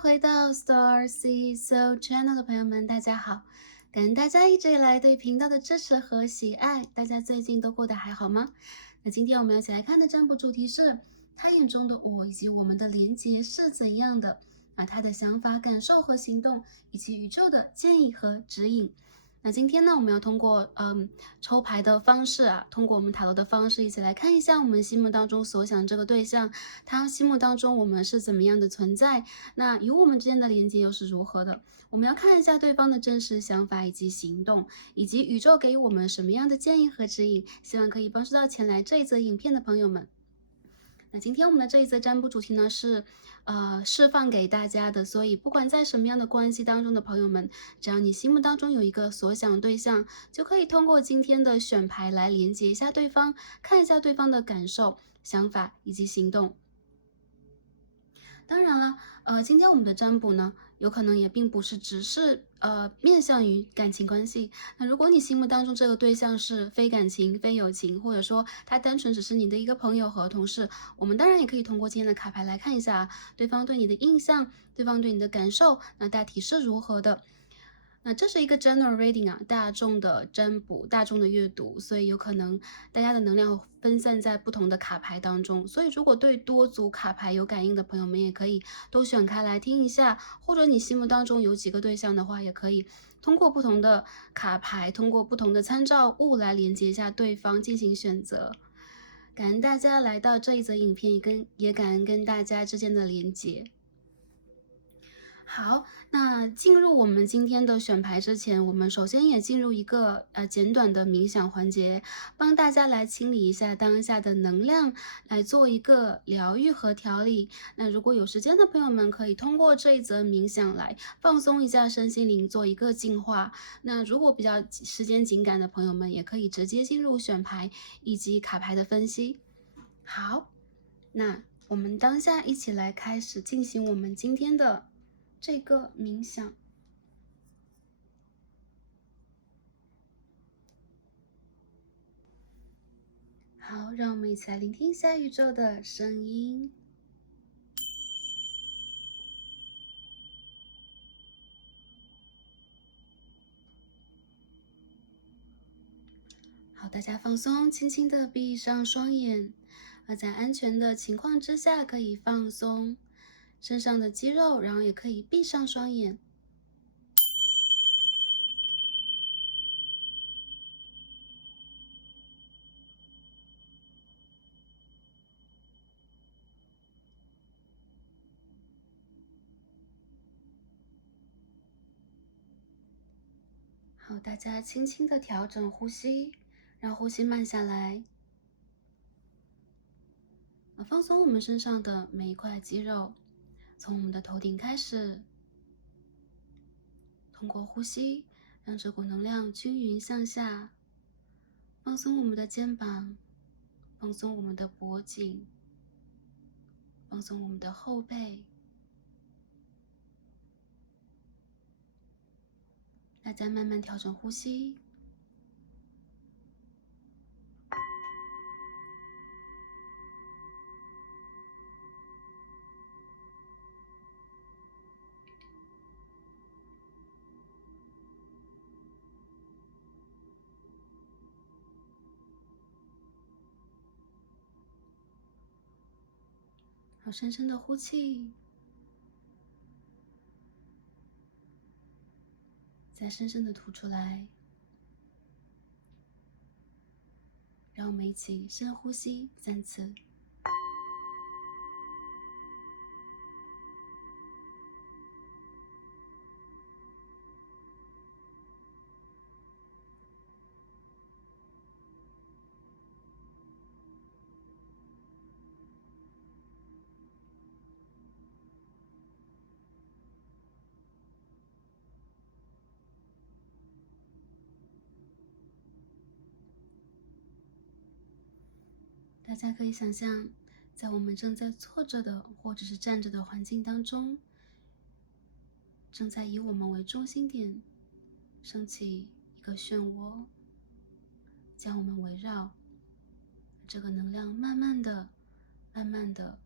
回到 Star Sea So Channel 的朋友们，大家好！感恩大家一直以来对频道的支持和喜爱，大家最近都过得还好吗？那今天我们要一起来看的占卜主题是他眼中的我以及我们的连结是怎样的？他的想法、感受和行动，以及宇宙的建议和指引。那今天呢，我们要通过抽牌的方式通过我们塔罗的方式，一起来看一下我们心目当中所想这个对象，他心目当中我们是怎么样的存在，那与我们之间的连接又是如何的？我们要看一下对方的真实想法以及行动，以及宇宙给予我们什么样的建议和指引，希望可以帮助到前来这一则影片的朋友们。那今天我们的这一则占卜主题呢是，释放给大家的，所以不管在什么样的关系当中的朋友们，只要你心目当中有一个所想对象，就可以通过今天的选牌来连接一下对方，看一下对方的感受、想法以及行动。当然了，今天我们的占卜呢，有可能也并不是只是面向于感情关系。那如果你心目当中这个对象是非感情、非友情，或者说他单纯只是你的一个朋友和同事，我们当然也可以通过今天的卡牌来看一下对方对你的印象，对方对你的感受，那大体是如何的。那这是一个 general reading 大众的占卜，大众的阅读，所以有可能大家的能量分散在不同的卡牌当中。所以如果对多组卡牌有感应的朋友们，也可以都选开来听一下，或者你心目当中有几个对象的话，也可以通过不同的卡牌，通过不同的参照物来连接一下对方进行选择。感恩大家来到这一则影片，也感恩跟大家之间的连接。好，那进入我们今天的选牌之前，我们首先也进入一个简短的冥想环节，帮大家来清理一下当下的能量，来做一个疗愈和调理。那如果有时间的朋友们，可以通过这一则冥想来放松一下身心灵，做一个净化。那如果比较时间紧赶的朋友们，也可以直接进入选牌以及卡牌的分析。好，那我们当下一起来开始进行我们今天的这个冥想。好，让我们一起来聆听一下宇宙的声音。好，大家放松，轻轻的闭上双眼，而在安全的情况之下，可以放松身上的肌肉，然后也可以闭上双眼。好，大家轻轻的调整呼吸，让呼吸慢下来，放松我们身上的每一块肌肉，从我们的头顶开始，通过呼吸，让这股能量均匀向下，放松我们的肩膀，放松我们的脖颈，放松我们的后背。大家慢慢调整呼吸，好，深深的呼气，再深深的吐出来。让我们一起深呼吸3次。大家可以想象，在我们正在坐着的或者是站着的环境当中，正在以我们为中心点升起一个漩涡，将我们围绕。这个能量慢慢的、慢慢的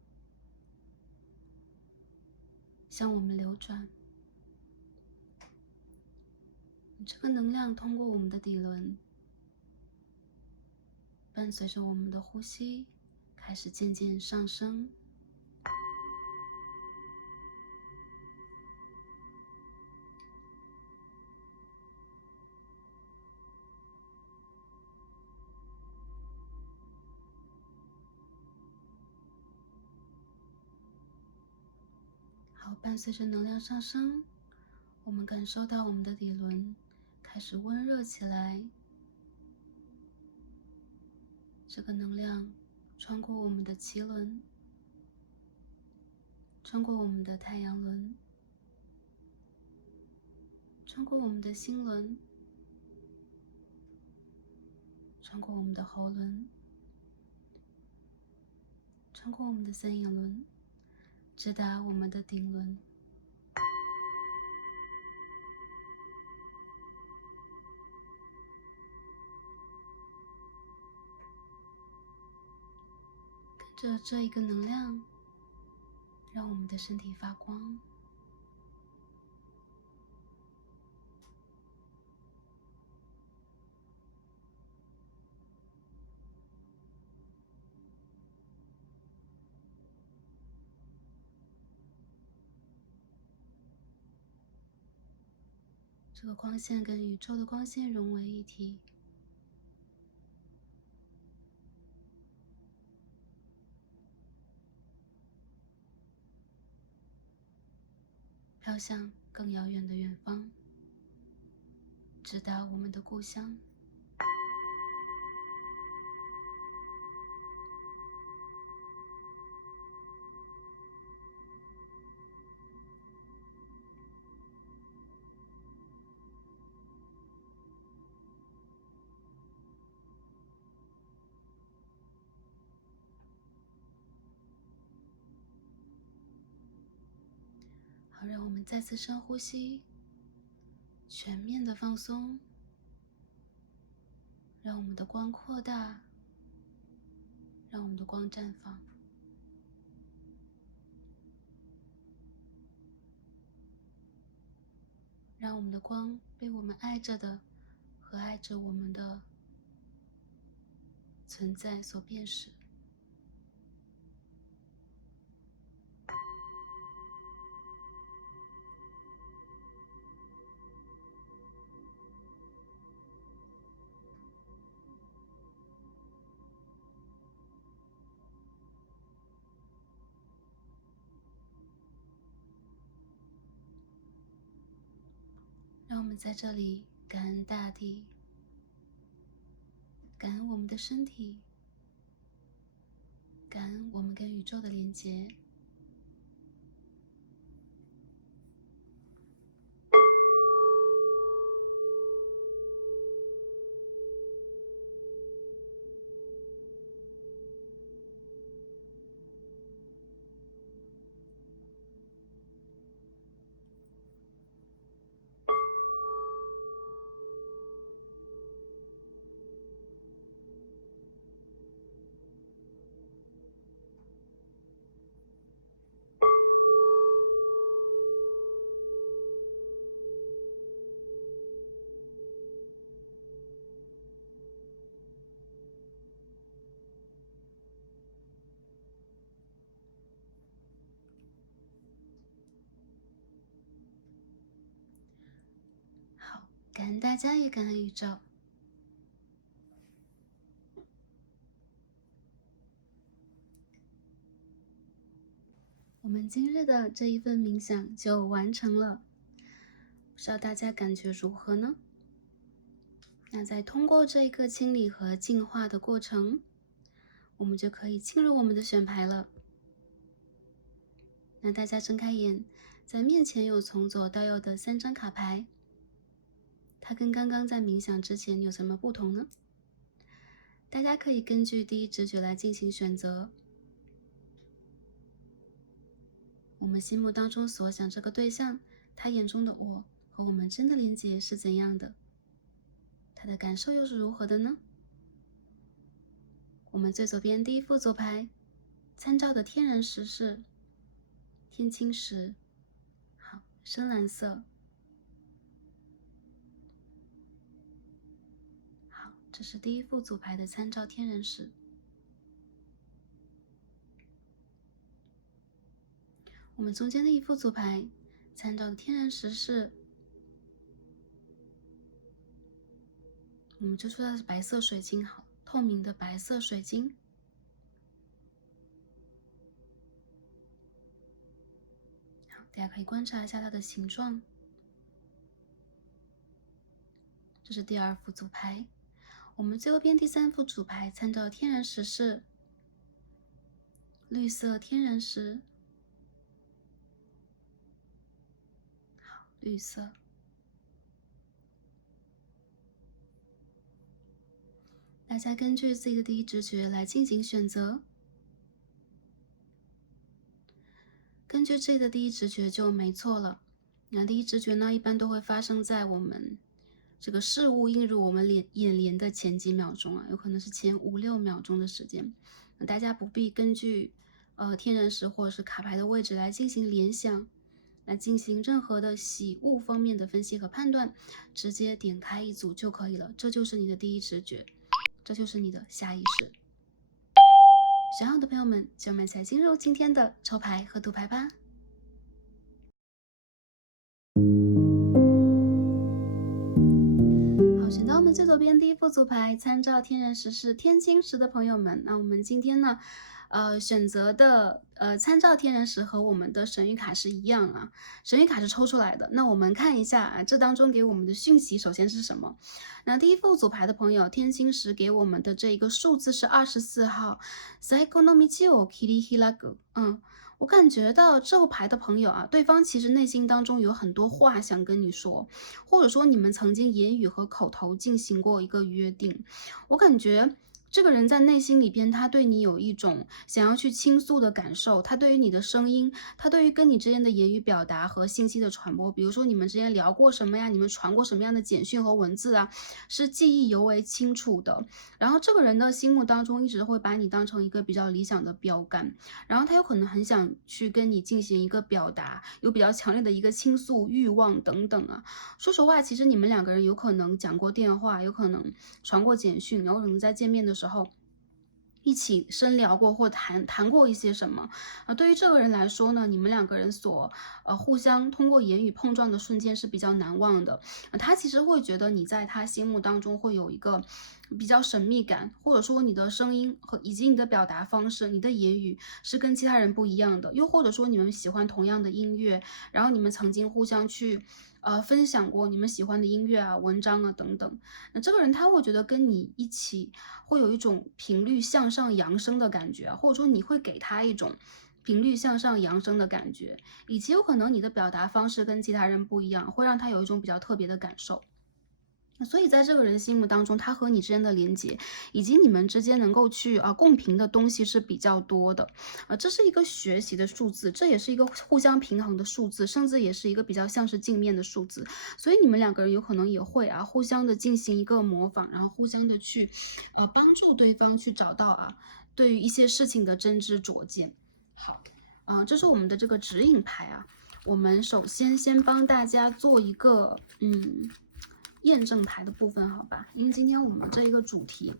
向我们流转。这个能量通过我们的底轮，伴随着我们的呼吸，开始渐渐上升。好，伴随着能量上升，我们感受到我们的底轮开始温热起来。这个能量穿过我们的脐轮，穿过我们的太阳轮，穿过我们的心轮，穿过我们的喉轮，穿过我们的三眼轮，直达我们的顶轮。跟着这一个能量，让我们的身体发光。这个光线跟宇宙的光线融为一体，飘向更遥远的远方，直达我们的故乡。好，让我们再次深呼吸，全面的放松，让我们的光扩大，让我们的光绽放。让我们的光被我们爱着的和爱着我们的存在所辨识。让我们在这里感恩大地，感恩我们的身体，感恩我们跟宇宙的连结。好，感恩大家，也感恩宇宙。我们今日的这一份冥想就完成了，不知道大家感觉如何呢？那在通过这一个清理和净化的过程，我们就可以进入我们的选牌了。那大家睁开眼，在面前有从左到右的3张卡牌，它跟刚刚在冥想之前有什么不同呢？大家可以根据第一直觉来进行选择。我们心目当中所想这个对象，他眼中的我和我们真的连结是怎样的？他的感受又是如何的呢？我们最左边第一副左牌参照的天然石是天青石，深蓝色。好，这是第一副组牌的参照天人石。我们中间的一副组牌参照的天然石是，我们就说它是白色水晶，好，透明的白色水晶。好，大家可以观察一下它的形状。这是第二副组牌。我们最右边第三副组牌参照的天然石是绿色天然石。好，绿色。大家根据自己的第一直觉来进行选择，根据自己的第一直觉就没错了。那第一直觉呢，一般都会发生在我们这个事物映入我们眼帘的前几秒钟啊，有可能是前5、6秒钟的时间。那大家不必根据天然石或者是卡牌的位置来进行联想，来进行任何的喜恶方面的分析和判断，直接点开一组就可以了。这就是你的第一直觉，这就是你的下意识。选好的朋友们，就我们一起来进入今天的抽牌和读牌吧。好，选到我们最左边第一副组牌，参照天然石是天青石的朋友们，那我们今天呢，选择的参照天然石和我们的神谕卡是一样啊，神谕卡是抽出来的。那我们看一下啊，这当中给我们的讯息首先是什么？那第一副组牌的朋友，天青石给我们的这一个数字是24号。我感觉到这副牌的朋友啊，对方其实内心当中有很多话想跟你说，或者说你们曾经言语和口头进行过一个约定。我感觉这个人在内心里边，他对你有一种想要去倾诉的感受，他对于你的声音，他对于跟你之间的言语表达和信息的传播，比如说你们之间聊过什么呀，你们传过什么样的简讯和文字啊，是记忆尤为清楚的。然后这个人的心目当中一直会把你当成一个比较理想的标杆，然后他有可能很想去跟你进行一个表达，有比较强烈的一个倾诉欲望等等啊。说实话，其实你们两个人有可能讲过电话，有可能传过简讯，然后可能在见面的时候一起深聊过或谈过一些什么对于这个人来说呢，你们两个人互相通过言语碰撞的瞬间是比较难忘的。他其实会觉得你在他心目当中会有一个比较神秘感，或者说你的声音以及你的表达方式，你的言语是跟其他人不一样的，又或者说你们喜欢同样的音乐，然后你们曾经互相去分享过你们喜欢的音乐啊、文章啊等等。那这个人他会觉得跟你一起会有一种频率向上扬升的感觉啊，或者说你会给他一种频率向上扬升的感觉，以及有可能你的表达方式跟其他人不一样，会让他有一种比较特别的感受。所以在这个人心目当中，他和你之间的连接，以及你们之间能够去共频的东西是比较多的。这是一个学习的数字，这也是一个互相平衡的数字，甚至也是一个比较像是镜面的数字。所以你们两个人有可能也会互相的进行一个模仿，然后互相的去帮助对方去找到对于一些事情的真知灼见。好，这是我们的这个指引牌啊。我们首先帮大家做一个验证牌的部分，好吧？因为今天我们这一个主题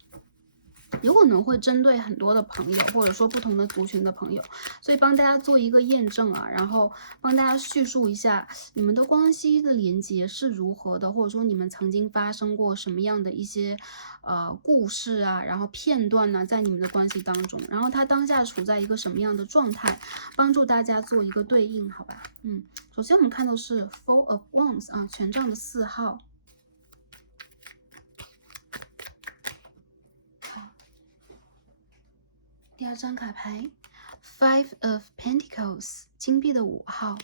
有可能会针对很多的朋友，或者说不同的族群的朋友，所以帮大家做一个验证啊，然后帮大家叙述一下你们的关系的连接是如何的，或者说你们曾经发生过什么样的一些故事啊，然后片段呢，在你们的关系当中，然后他当下处在一个什么样的状态，帮助大家做一个对应，好吧？首先我们看到是 Four of Wands 啊，权杖的4号。第二张卡牌 Five of Pentacles 金币的5号，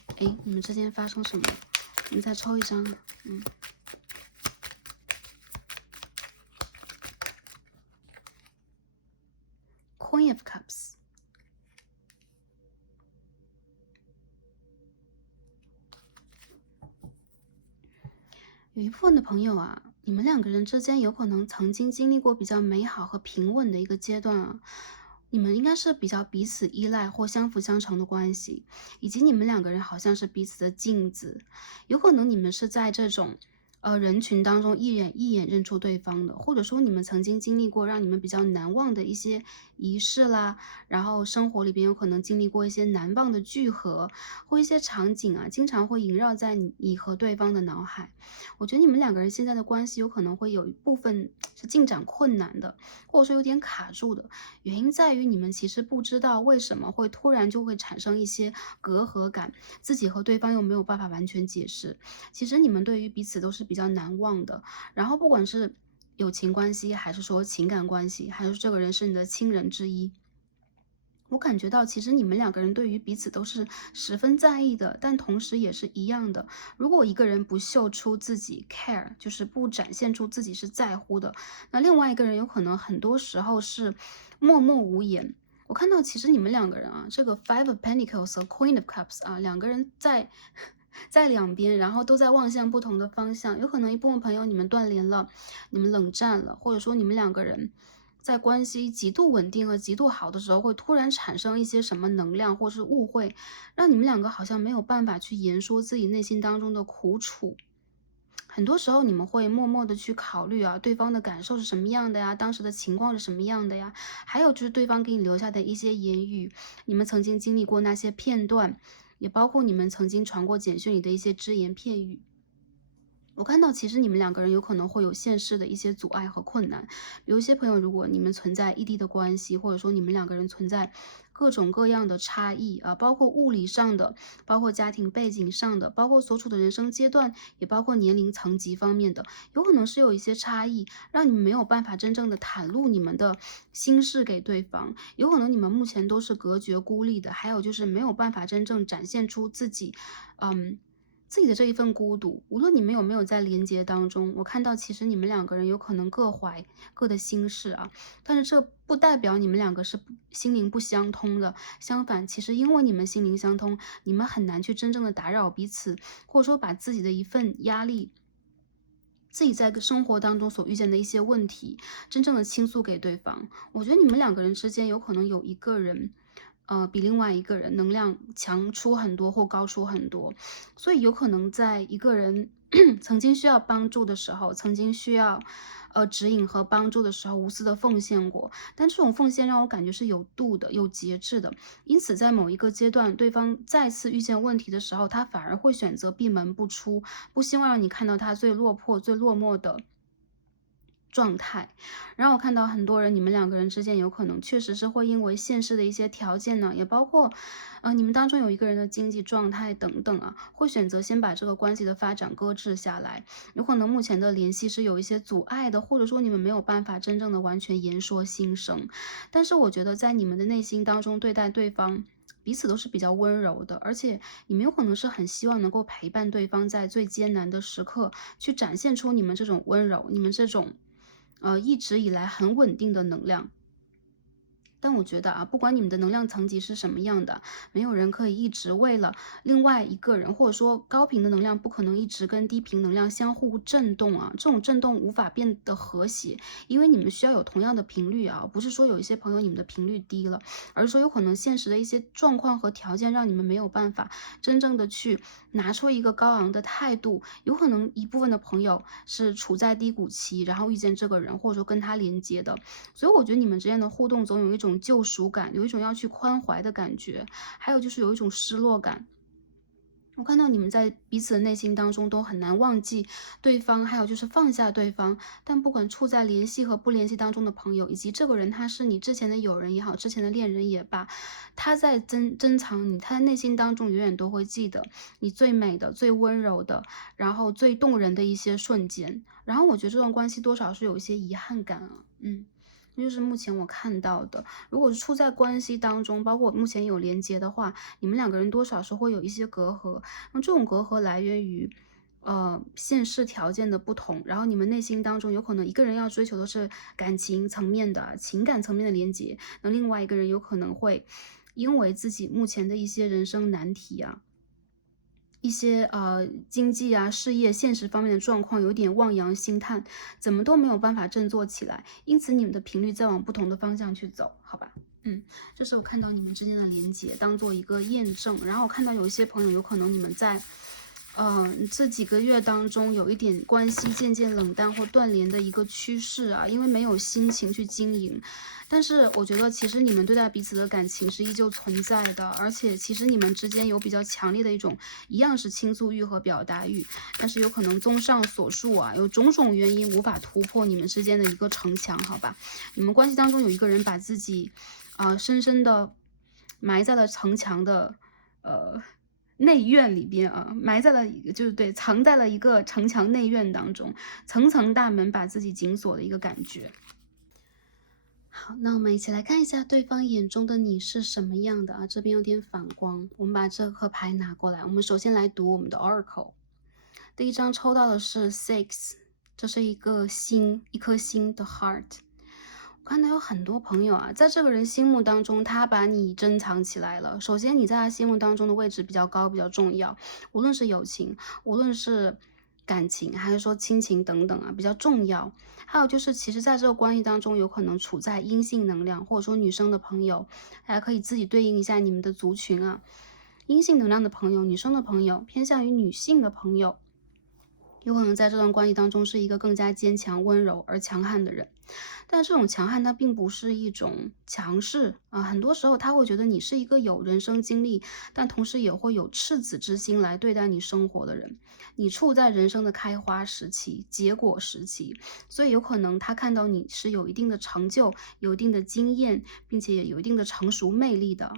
你们之间发生什么？我们再抽一张。Queen of Cups。有一部分的朋友啊，你们两个人之间有可能曾经经历过比较美好和平稳的一个阶段啊。你们应该是比较彼此依赖或相辅相成的关系，以及你们两个人好像是彼此的镜子，有可能你们是在这种人群当中一眼认出对方的，或者说你们曾经经历过让你们比较难忘的一些仪式啦，然后生活里边有可能经历过一些难忘的聚合或一些场景啊，经常会萦绕在你和对方的脑海。我觉得你们两个人现在的关系有可能会有一部分是进展困难的，或者说有点卡住的，原因在于你们其实不知道为什么会突然就会产生一些隔阂感，自己和对方又没有办法完全解释。其实你们对于彼此都是比较难忘的，然后不管是友情关系，还是说情感关系，还是这个人是你的亲人之一，我感觉到其实你们两个人对于彼此都是十分在意的，但同时也是一样的。如果一个人不秀出自己 care，就是不展现出自己是在乎的，那另外一个人有可能很多时候是默默无言。我看到其实你们两个人啊，这个 Five of Pentacles 和 Queen of Cups 啊，两个人在两边，然后都在望向不同的方向。有可能一部分朋友你们断联了，你们冷战了，或者说你们两个人在关系极度稳定和极度好的时候，会突然产生一些什么能量或是误会，让你们两个好像没有办法去言说自己内心当中的苦楚。很多时候你们会默默的去考虑啊，对方的感受是什么样的呀，当时的情况是什么样的呀，还有就是对方给你留下的一些言语，你们曾经经历过那些片段，也包括你们曾经传过简讯里的一些只言片语。我看到其实你们两个人有可能会有现实的一些阻碍和困难，比如一些朋友，如果你们存在异地的关系，或者说你们两个人存在各种各样的差异啊，包括物理上的，包括家庭背景上的，包括所处的人生阶段，也包括年龄层级方面的，有可能是有一些差异，让你们没有办法真正的袒露你们的心事给对方，有可能你们目前都是隔绝孤立的，还有就是没有办法真正展现出自己，嗯。自己的这一份孤独，无论你们有没有在连接当中，我看到其实你们两个人有可能各怀各的心事啊，但是这不代表你们两个是心灵不相通的，相反，其实因为你们心灵相通，你们很难去真正的打扰彼此，或者说把自己的一份压力。自己在生活当中所遇见的一些问题，真正的倾诉给对方。我觉得你们两个人之间有可能有一个人，比另外一个人能量强出很多或高出很多，所以有可能在一个人曾经需要帮助的时候，曾经需要指引和帮助的时候，无私的奉献过，但这种奉献让我感觉是有度的、有节制的。因此，在某一个阶段，对方再次遇见问题的时候，他反而会选择闭门不出，不希望让你看到他最落魄、最落寞的状态。然后我看到很多人，你们两个人之间有可能确实是会因为现实的一些条件呢，也包括，你们当中有一个人的经济状态等等啊，会选择先把这个关系的发展搁置下来。有可能目前的联系是有一些阻碍的，或者说你们没有办法真正的完全言说心声。但是我觉得在你们的内心当中，对待对方。彼此都是比较温柔的，而且你们有可能是很希望能够陪伴对方在最艰难的时刻，去展现出你们这种温柔，你们这种一直以来很稳定的能量。但我觉得啊，不管你们的能量层级是什么样的，没有人可以一直为了另外一个人，或者说高频的能量不可能一直跟低频能量相互震动啊，这种震动无法变得和谐，因为你们需要有同样的频率啊，不是说有一些朋友你们的频率低了，而是说有可能现实的一些状况和条件让你们没有办法真正的去拿出一个高昂的态度，有可能一部分的朋友是处在低谷期，然后遇见这个人，或者说跟他连接的，所以我觉得你们之间的互动总有一种救赎感，有一种要去宽怀的感觉，还有就是有一种失落感。我看到你们在彼此的内心当中都很难忘记对方，还有就是放下对方。但不管处在联系和不联系当中的朋友，以及这个人他是你之前的友人也好，之前的恋人也罢，他在珍藏你，他在内心当中永远都会记得你最美的、最温柔的，然后最动人的一些瞬间。然后我觉得这段关系多少是有一些遗憾感啊，这就是目前我看到的。如果是处在关系当中，包括目前有连接的话，你们两个人多少是会有一些隔阂。那这种隔阂来源于，现实条件的不同，然后你们内心当中有可能一个人要追求的是感情层面的、情感层面的连接，那另外一个人有可能会因为自己目前的一些人生难题啊，一些经济啊、事业、现实方面的状况有点望洋兴叹，怎么都没有办法振作起来，因此你们的频率在往不同的方向去走，好吧？这是我看到你们之间的连接，当做一个验证。然后我看到有一些朋友，有可能你们在这几个月当中有一点关系渐渐冷淡或断联的一个趋势啊，因为没有心情去经营。但是我觉得其实你们对待彼此的感情是依旧存在的，而且其实你们之间有比较强烈的一种一样是倾诉欲和表达欲，但是有可能综上所述啊，有种种原因无法突破你们之间的一个城墙，好吧？你们关系当中有一个人把自己深深的埋在了城墙的内院里边啊，埋在了一个就是对，藏在了一个城墙内院当中，层层大门把自己紧锁的一个感觉。好，那我们一起来看一下对方眼中的你是什么样的啊？这边有点反光，我们把这颗牌拿过来。我们首先来读我们的 Oracle， 第一张抽到的是 Six， 这是一个心，一颗心的 Heart。我看到有很多朋友啊，在这个人心目当中，他把你珍藏起来了。首先，你在他心目当中的位置比较高，比较重要，无论是友情，无论是感情，还是说亲情等等啊，比较重要。还有就是，其实在这个关系当中，有可能处在阴性能量，或者说女生的朋友，还可以自己对应一下你们的族群啊。阴性能量的朋友，女生的朋友，偏向于女性的朋友，有可能在这段关系当中是一个更加坚强、温柔而强悍的人。但这种强悍它并不是一种强势啊，很多时候他会觉得你是一个有人生经历，但同时也会有赤子之心来对待你生活的人。你处在人生的开花时期、结果时期，所以有可能他看到你是有一定的成就、有一定的经验，并且有一定的成熟魅力的。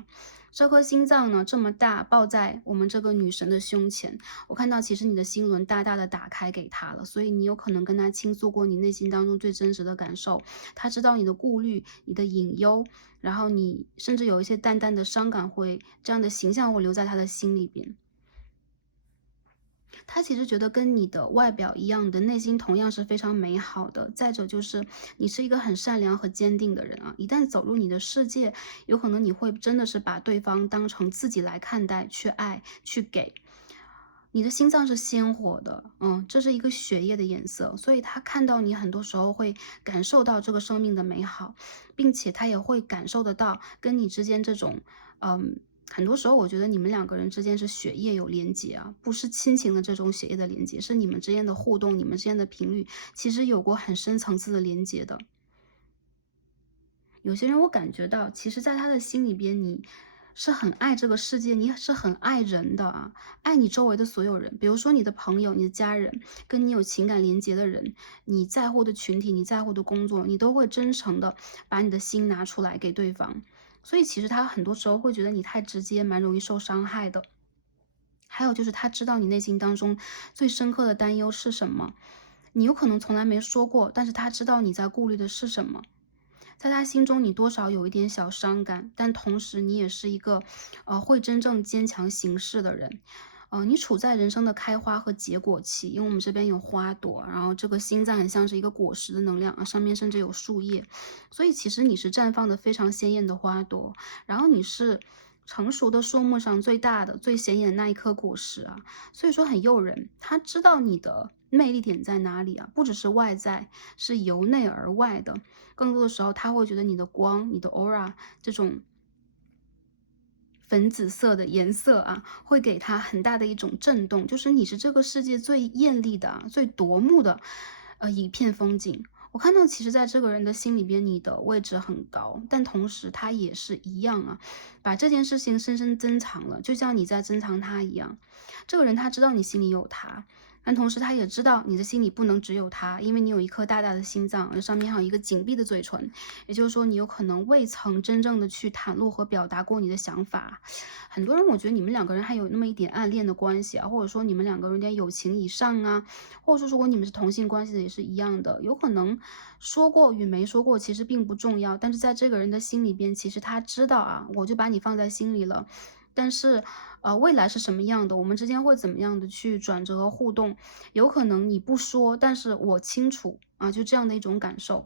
这颗心脏呢这么大，抱在我们这个女神的胸前，我看到其实你的心轮大大的打开给她了，所以你有可能跟她倾诉过你内心当中最真实的感受，她知道你的顾虑、你的隐忧，然后你甚至有一些淡淡的伤感这样的形象会留在她的心里边。他其实觉得跟你的外表一样，你的内心同样是非常美好的。再者就是你是一个很善良和坚定的人啊，一旦走入你的世界，有可能你会真的是把对方当成自己来看待、去爱、去给。你的心脏是鲜活的，这是一个血液的颜色，所以他看到你很多时候会感受到这个生命的美好，并且他也会感受得到跟你之间这种，很多时候我觉得你们两个人之间是血液有连接啊，不是亲情的这种血液的连接，是你们之间的互动，你们之间的频率，其实有过很深层次的连接的。有些人我感觉到，其实在他的心里边，你是很爱这个世界，你是很爱人的啊，爱你周围的所有人，比如说你的朋友、你的家人，跟你有情感连接的人，你在乎的群体、你在乎的工作，你都会真诚的把你的心拿出来给对方。所以其实他很多时候会觉得你太直接，蛮容易受伤害的。还有就是他知道你内心当中最深刻的担忧是什么，你有可能从来没说过，但是他知道你在顾虑的是什么。在他心中，你多少有一点小伤感，但同时你也是一个，会真正坚强行事的人。你处在人生的开花和结果期，因为我们这边有花朵，然后这个心脏很像是一个果实的能量啊，上面甚至有树叶，所以其实你是绽放的非常鲜艳的花朵，然后你是成熟的树木上最大的、最显眼的那一颗果实啊，所以说很诱人。他知道你的魅力点在哪里啊，不只是外在，是由内而外的。更多的时候，他会觉得你的光、你的 aura 这种粉紫色的颜色啊，会给他很大的一种震动，就是你是这个世界最艳丽的啊、最夺目的，一片风景。我看到，其实在这个人的心里边，你的位置很高，但同时他也是一样啊，把这件事情深深珍藏了，就像你在珍藏他一样。这个人他知道你心里有他，但同时他也知道你的心里不能只有他，因为你有一颗大大的心脏，上面还有一个紧闭的嘴唇，也就是说你有可能未曾真正的去袒露和表达过你的想法。很多人我觉得你们两个人还有那么一点暗恋的关系啊，或者说你们两个人有点友情以上啊，或者说如果你们是同性关系的也是一样的，有可能说过与没说过其实并不重要，但是在这个人的心里边，其实他知道啊，我就把你放在心里了。但是，未来是什么样的，我们之间会怎么样的去转折和互动，有可能你不说，但是我清楚啊，就这样的一种感受。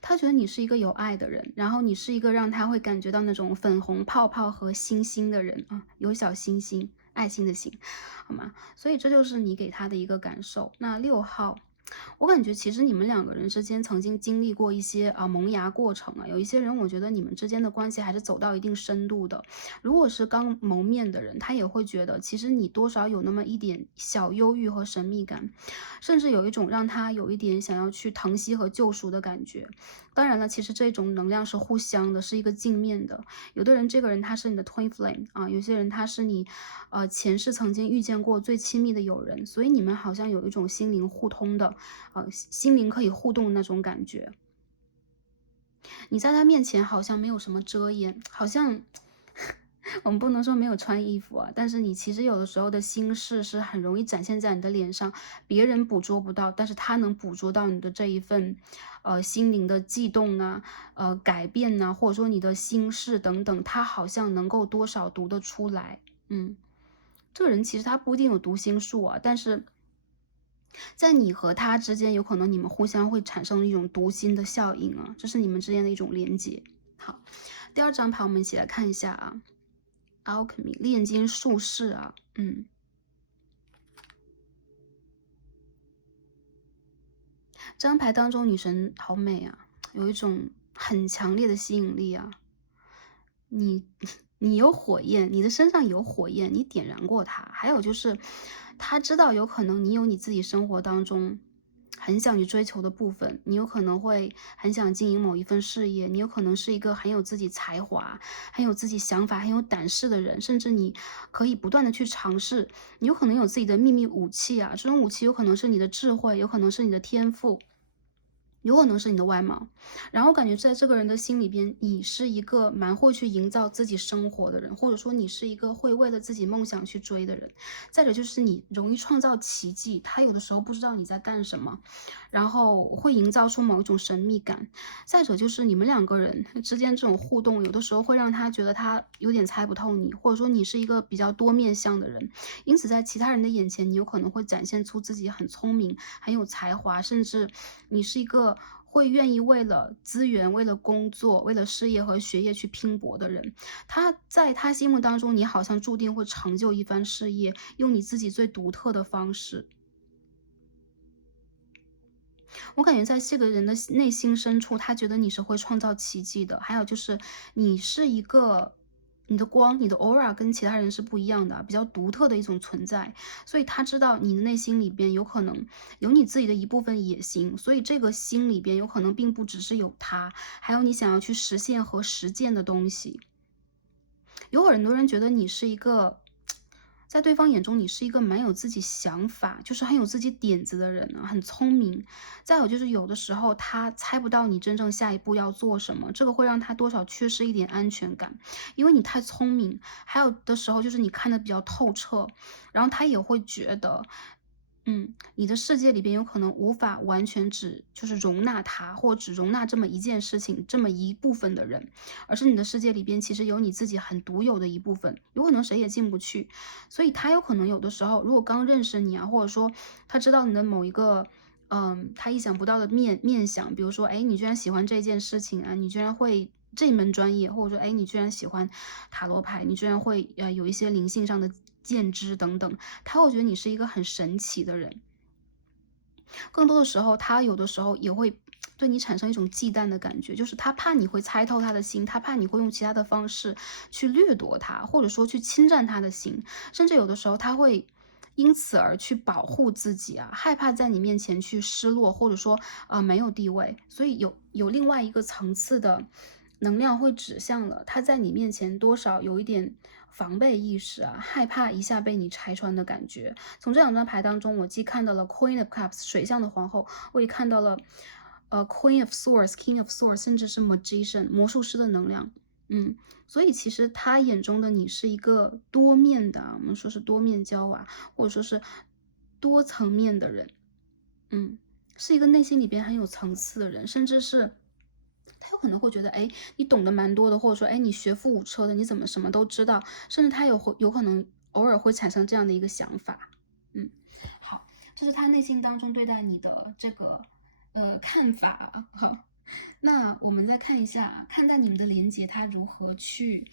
他觉得你是一个有爱的人，然后你是一个让他会感觉到那种粉红泡泡和星星的人啊，有小星星，爱心的心，好吗？所以这就是你给他的一个感受。那6号。我感觉其实你们两个人之间曾经经历过一些萌芽过程啊，有一些人我觉得你们之间的关系还是走到一定深度的。如果是刚谋面的人，他也会觉得其实你多少有那么一点小忧郁和神秘感，甚至有一种让他有一点想要去疼惜和救赎的感觉。当然了，其实这种能量是互相的，是一个镜面的。有的人这个人他是你的 twin flame 啊，有些人他是你前世曾经遇见过最亲密的友人，所以你们好像有一种心灵互通的心灵可以互动的那种感觉。你在他面前好像没有什么遮掩，好像我们不能说没有穿衣服啊，但是你其实有的时候的心事是很容易展现在你的脸上，别人捕捉不到，但是他能捕捉到你的这一份，心灵的悸动啊，改变呐、或者说你的心事等等，他好像能够多少读得出来。嗯，这个人其实他不一定有读心术啊，但是在你和他之间，有可能你们互相会产生一种读心的效应啊，这是你们之间的一种连接。好，第二张牌我们一起来看一下啊，Alchemy 炼金术士啊，这张牌当中女神好美啊，有一种很强烈的吸引力啊，你你有火焰，你的身上有火焰，你点燃过它。还有就是，他知道有可能你有你自己生活当中很想去追求的部分，你有可能会很想经营某一份事业，你有可能是一个很有自己才华、很有自己想法、很有胆识的人，甚至你可以不断的去尝试，你有可能有自己的秘密武器啊，这种武器有可能是你的智慧，有可能是你的天赋。有可能是你的外貌，然后感觉在这个人的心里边，你是一个蛮会去营造自己生活的人，或者说你是一个会为了自己梦想去追的人。再者就是你容易创造奇迹，他有的时候不知道你在干什么，然后会营造出某一种神秘感。再者就是你们两个人之间这种互动，有的时候会让他觉得他有点猜不透你，或者说你是一个比较多面相的人，因此在其他人的眼前，你有可能会展现出自己很聪明、很有才华，甚至你是一个会愿意为了资源、为了工作、为了事业和学业去拼搏的人。他在他心目当中，你好像注定会成就一番事业，用你自己最独特的方式。我感觉在这个人的内心深处，他觉得你是会创造奇迹的。还有就是你是一个你的光，你的 aura 跟其他人是不一样的，比较独特的一种存在。所以他知道你的内心里边有可能有你自己的一部分野心，所以这个心里边有可能并不只是有他，还有你想要去实现和实践的东西。有很多人觉得你是一个，在对方眼中你是一个蛮有自己想法，就是很有自己点子的人啊，很聪明。再有就是有的时候他猜不到你真正下一步要做什么，这个会让他多少缺失一点安全感，因为你太聪明。还有的时候就是你看的比较透彻，然后他也会觉得你的世界里边有可能无法完全就是容纳他，或只容纳这么一件事情，这么一部分的人，而是你的世界里边其实有你自己很独有的一部分，有可能谁也进不去。所以他有可能有的时候，如果刚认识你啊，或者说他知道你的某一个他意想不到的面相，比如说，哎，你居然喜欢这件事情啊，你居然会这门专业，或者说，哎，你居然喜欢塔罗牌，你居然会有一些灵性上的见知等等，他会觉得你是一个很神奇的人。更多的时候，他有的时候也会对你产生一种忌惮的感觉，就是他怕你会猜透他的心，他怕你会用其他的方式去掠夺他，或者说去侵占他的心，甚至有的时候他会因此而去保护自己啊，害怕在你面前去失落，或者说没有地位，所以有另外一个层次的能量会指向了他在你面前多少有一点防备意识啊，害怕一下被你拆穿的感觉。从这两张牌当中，我既看到了 Queen of Cups 水象的皇后，我也看到了Queen of Swords、King of Swords，甚至是 Magician 魔术师的能量。所以其实他眼中的你是一个多面的我们说是多面娇娃，或者说是多层面的人。是一个内心里边很有层次的人，甚至是他有可能会觉得，哎，你懂得蛮多的，或者说，哎，你学富五车的，你怎么什么都知道？甚至他有可能偶尔会产生这样的一个想法。嗯，好，这是他内心当中对待你的这个看法。好，那我们再看一下，看待你们的连接，他如何去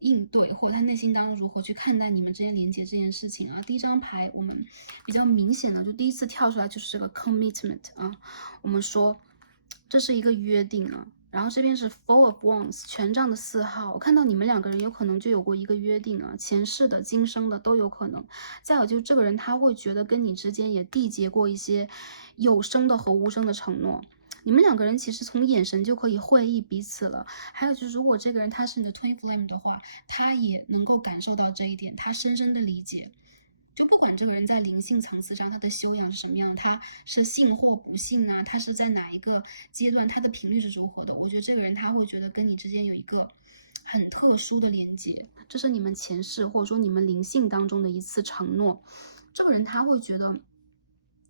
应对，或者他内心当中如何去看待你们之间连接这件事情啊。第一张牌我们比较明显的就第一次跳出来就是这个 commitment 啊，我们说这是一个约定啊。然后这边是 Four of Wands 权杖的4号，我看到你们两个人有可能就有过一个约定啊，前世的、今生的都有可能。再有就是这个人他会觉得跟你之间也缔结过一些有声的和无声的承诺。你们两个人其实从眼神就可以会意彼此了。还有就是，如果这个人他是你的 Twin Flame 的话，他也能够感受到这一点，他深深的理解。就不管这个人在灵性层次上他的修养是什么样，他是信或不信啊，他是在哪一个阶段，他的频率是如何的，我觉得这个人他会觉得跟你之间有一个很特殊的连接，这是你们前世或者说你们灵性当中的一次承诺。这个人他会觉得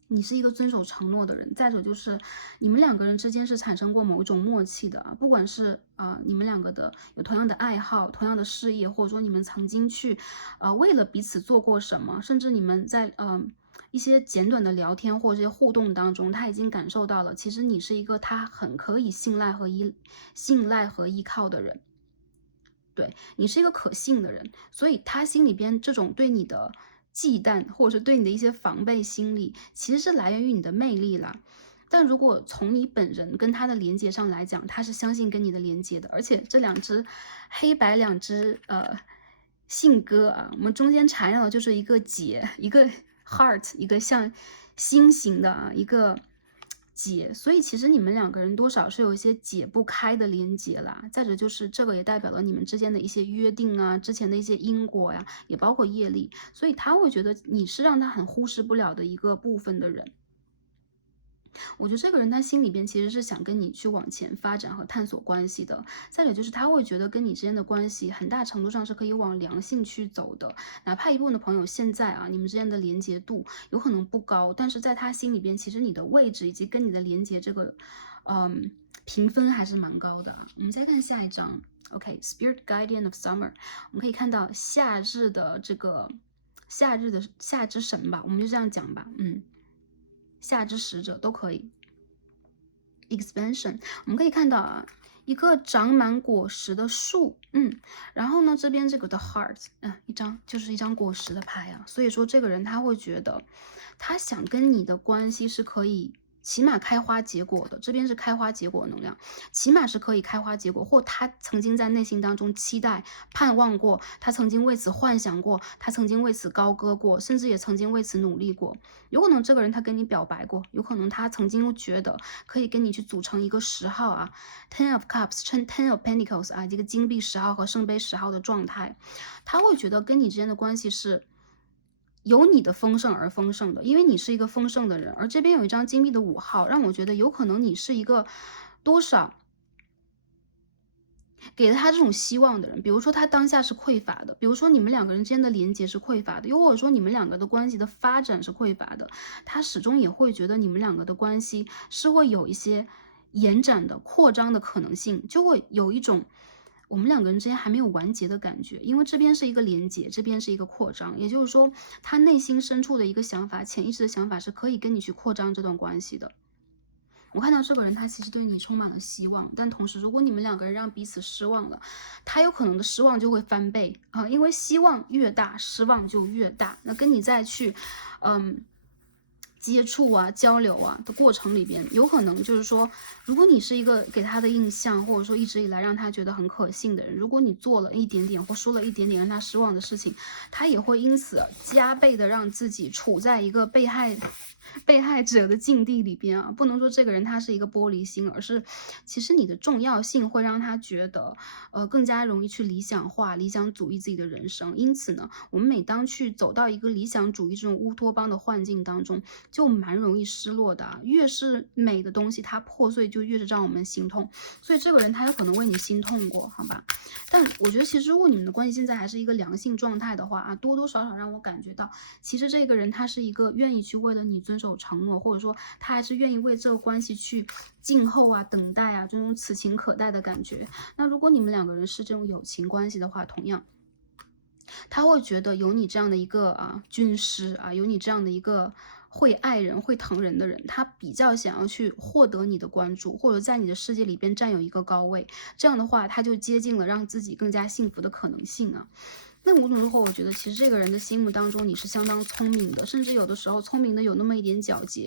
你是一个遵守承诺的人。再者就是你们两个人之间是产生过某种默契的啊，不管是你们两个的有同样的爱好、同样的事业，或者说你们曾经去为了彼此做过什么，甚至你们在一些简短的聊天或者这些互动当中，他已经感受到了，其实你是一个他很可以信赖和依靠的人。对，你是一个可信的人，所以他心里边这种对你的忌惮，或者是对你的一些防备心理，其实是来源于你的魅力啦。但如果从你本人跟他的连接上来讲，他是相信跟你的连接的，而且这两只黑白两只信鸽啊，我们中间缠绕的就是一个结，一个 heart， 一个像心形的一个解，所以其实你们两个人多少是有一些解不开的连结啦。再者就是这个也代表了你们之间的一些约定啊，之前的一些因果呀，也包括业力，所以他会觉得你是让他很忽视不了的一个部分的人。我觉得这个人他心里边其实是想跟你去往前发展和探索关系的。再者就是他会觉得跟你之间的关系很大程度上是可以往良性去走的，哪怕一部分的朋友现在你们之间的连接度有可能不高，但是在他心里边，其实你的位置以及跟你的连接这个评分还是蛮高的。我们再看下一张 ，OK，Spirit Guardian of Summer， 我们可以看到夏日的这个夏之神吧，我们就这样讲吧，夏之使者都可以。expansion， 我们可以看到一个长满果实的树，然后呢，这边这个的 heart，就是一张果实的牌啊，所以说这个人他会觉得，他想跟你的关系是可以。起码开花结果的，这边是开花结果能量，起码是可以开花结果，或他曾经在内心当中期待、盼望过，他曾经为此幻想过，他曾经为此高歌过，甚至也曾经为此努力过。有可能这个人他跟你表白过，有可能他曾经觉得可以跟你去组成一个10号Ten of Cups、Ten of Pentacles 这个金币10号和圣杯10号的状态，他会觉得跟你之间的关系是。有你的丰盛而丰盛的，因为你是一个丰盛的人，而这边有一张金币的5号，让我觉得有可能你是一个多少给了他这种希望的人。比如说他当下是匮乏的，比如说你们两个人之间的连接是匮乏的，又或者说你们两个的关系的发展是匮乏的，他始终也会觉得你们两个的关系是会有一些延展的、扩张的可能性，就会有一种。我们两个人之间还没有完结的感觉，因为这边是一个连接，这边是一个扩张，也就是说，他内心深处的一个想法，潜意识的想法是可以跟你去扩张这段关系的。我看到这个人，他其实对你充满了希望，但同时，如果你们两个人让彼此失望了，他有可能的失望就会翻倍因为希望越大，失望就越大。那跟你再去，接触交流的过程里边，有可能就是说，如果你是一个给他的印象，或者说一直以来让他觉得很可信的人，如果你做了一点点或说了一点点让他失望的事情，他也会因此加倍的让自己处在一个被害者的境地里边不能说这个人他是一个玻璃心，而是其实你的重要性会让他觉得更加容易去理想化、理想主义自己的人生。因此呢，我们每当去走到一个理想主义这种乌托邦的幻境当中，就蛮容易失落的越是美的东西它破碎就越是让我们心痛，所以这个人他有可能为你心痛过，好吧。但我觉得其实如果你们的关系现在还是一个良性状态的话多多少少让我感觉到其实这个人他是一个愿意去为了你遵守承诺，或者说他还是愿意为这个关系去静候等待这种此情可待的感觉。那如果你们两个人是这种友情关系的话，同样他会觉得有你这样的一个军师有你这样的一个会爱人、会疼人的人，他比较想要去获得你的关注，或者在你的世界里边占有一个高位。这样的话，他就接近了让自己更加幸福的可能性啊。那无论如何，我觉得其实这个人的心目当中你是相当聪明的，甚至有的时候聪明的有那么一点皎洁，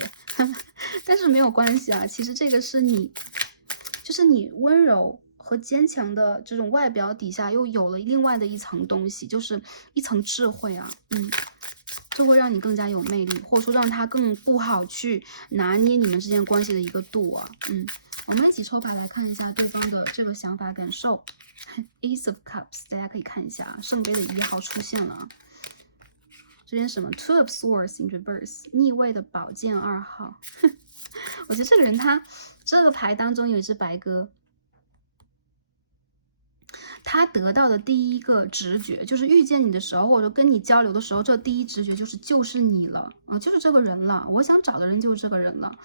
但是没有关系啊。其实这个是你，就是你温柔和坚强的这种外表底下又有了另外的一层东西，就是一层智慧啊。这会让你更加有魅力，或者说让他更不好去拿捏你们之间关系的一个度啊。我们一起抽牌来看一下对方的这个想法感受。Ace of Cups， 大家可以看一下啊，圣杯的1号出现了啊。这边什么 Two of Swords in Reverse， 逆位的宝剑2号。我觉得这个人他这个牌当中有一只白鸽。他得到的第一个直觉就是遇见你的时候，或者跟你交流的时候，这第一直觉就是你了啊，就是这个人了。我想找的人就是这个人了。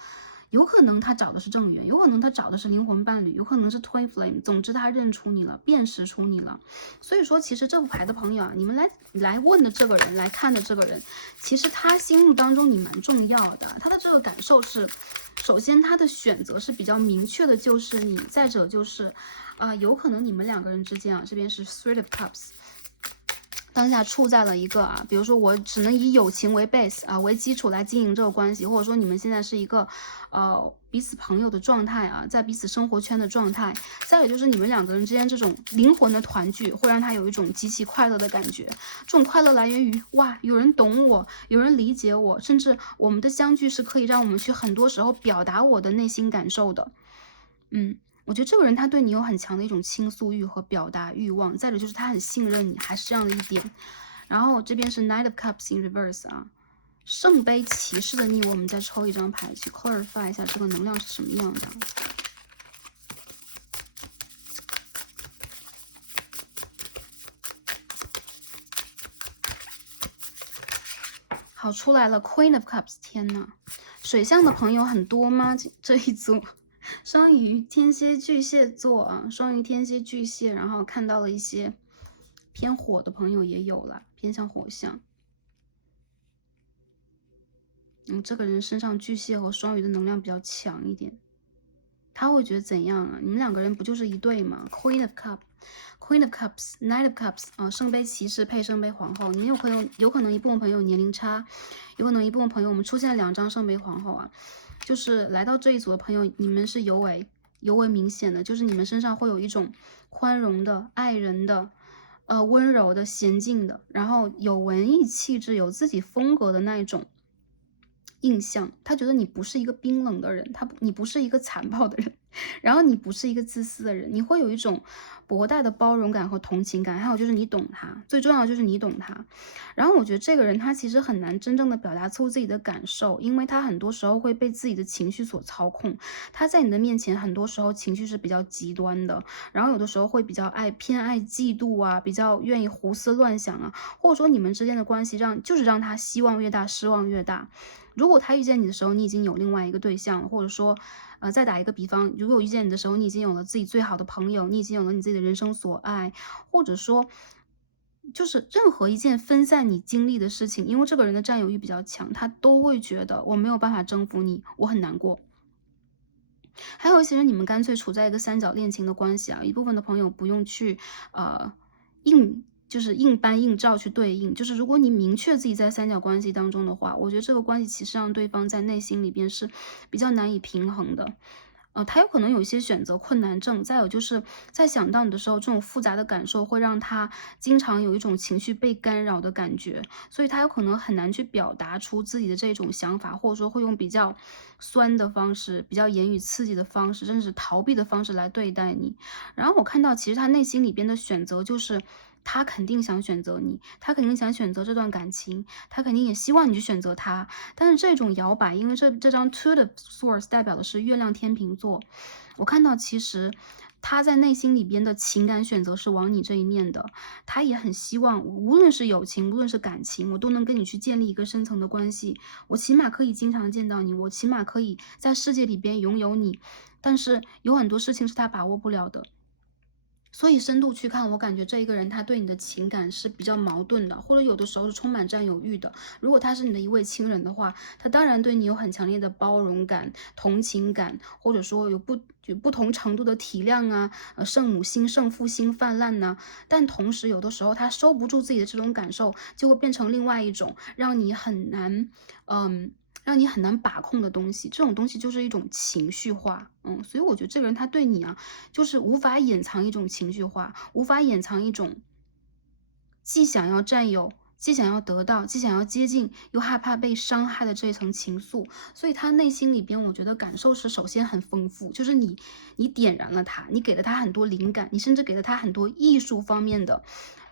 有可能他找的是正缘，有可能他找的是灵魂伴侣，有可能是 Twin Flame。总之他认出你了，辨识出你了。所以说，其实这副牌的朋友啊，你们来问的这个人，来看的这个人，其实他心目当中你蛮重要的。他的这个感受是，首先他的选择是比较明确的，就是你。再者就是。有可能你们2个人之间啊，这边是 Three of Cups， 当下处在了一个啊，比如说我只能以友情为 base 啊为基础来经营这个关系，或者说你们现在是一个彼此朋友的状态啊，在彼此生活圈的状态。再有就是你们2个人之间这种灵魂的团聚，会让他有一种极其快乐的感觉。这种快乐来源于哇，有人懂我，有人理解我，甚至我们的相聚是可以让我们去很多时候表达我的内心感受的。我觉得这个人他对你有很强的一种倾诉欲和表达欲望，再者就是他很信任你，还是这样的一点。然后这边是 Knight of Cups in Reverse 啊，圣杯骑士的逆位，我们再抽一张牌去 clarify 一下这个能量是什么样的。好，出来了 Queen of Cups， 天呐，水象的朋友很多吗？这一组。双鱼、天蝎、巨蟹座啊，双鱼、天蝎、巨蟹，然后看到了一些偏火的朋友也有了，偏向火象。这个人身上巨蟹和双鱼的能量比较强一点，他会觉得怎样啊？你们2个人不就是一对吗 ？Queen of Cups、Queen of Cups、Knight of Cups 啊，圣杯骑士配圣杯皇后。你们有可能一部分朋友年龄差，有可能一部分朋友我们出现了2张圣杯皇后啊。就是来到这一组的朋友，你们是尤为明显的，就是你们身上会有一种宽容的、爱人的、温柔的、娴静的，然后有文艺气质、有自己风格的那一种印象。他觉得你不是一个冰冷的人，你不是一个残暴的人，然后你不是一个自私的人，你会有一种博大的包容感和同情感，还有就是你懂他，最重要的就是你懂他。然后我觉得这个人他其实很难真正的表达出自己的感受，因为他很多时候会被自己的情绪所操控。他在你的面前很多时候情绪是比较极端的，然后有的时候会比较偏爱嫉妒啊，比较愿意胡思乱想啊，或者说你们之间的关系就是让他希望越大失望越大。如果他遇见你的时候，你已经有另外一个对象，或者说再打一个比方，如果我遇见你的时候，你已经有了自己最好的朋友，你已经有了你自己的人生所爱，或者说就是任何一件分散你精力的事情，因为这个人的占有欲比较强，他都会觉得我没有办法征服你，我很难过。还有一些人，你们干脆处在一个三角恋情的关系啊，一部分的朋友不用去就是硬搬硬照去对应，就是如果你明确自己在三角关系当中的话，我觉得这个关系其实让对方在内心里边是比较难以平衡的。他有可能有一些选择困难症，再有就是在想到你的时候，这种复杂的感受会让他经常有一种情绪被干扰的感觉，所以他有可能很难去表达出自己的这种想法，或者说会用比较酸的方式、比较言语刺激的方式，甚至逃避的方式来对待你。然后我看到其实他内心里边的选择就是他肯定想选择你，他肯定想选择这段感情，他肯定也希望你去选择他。但是这种摇摆，因为这张 Two of Swords 代表的是月亮天秤座，我看到其实他在内心里边的情感选择是往你这一面的，他也很希望无论是友情，无论是感情，我都能跟你去建立一个深层的关系，我起码可以经常见到你，我起码可以在世界里边拥有你，但是有很多事情是他把握不了的。所以深度去看，我感觉这一个人他对你的情感是比较矛盾的，或者有的时候是充满占有欲的。如果他是你的一位亲人的话，他当然对你有很强烈的包容感、同情感，或者说有不同程度的体谅啊，圣母心、圣父心泛滥呢、但同时有的时候他收不住自己的这种感受，就会变成另外一种让你很难，让你很难把控的东西，这种东西就是一种情绪化，所以我觉得这个人他对你啊，就是无法掩藏一种情绪化，无法掩藏一种既想要占有，既想要得到，既想要接近，又害怕被伤害的这一层情愫。所以他内心里边，我觉得感受是首先很丰富，就是你点燃了他，你给了他很多灵感，你甚至给了他很多艺术方面的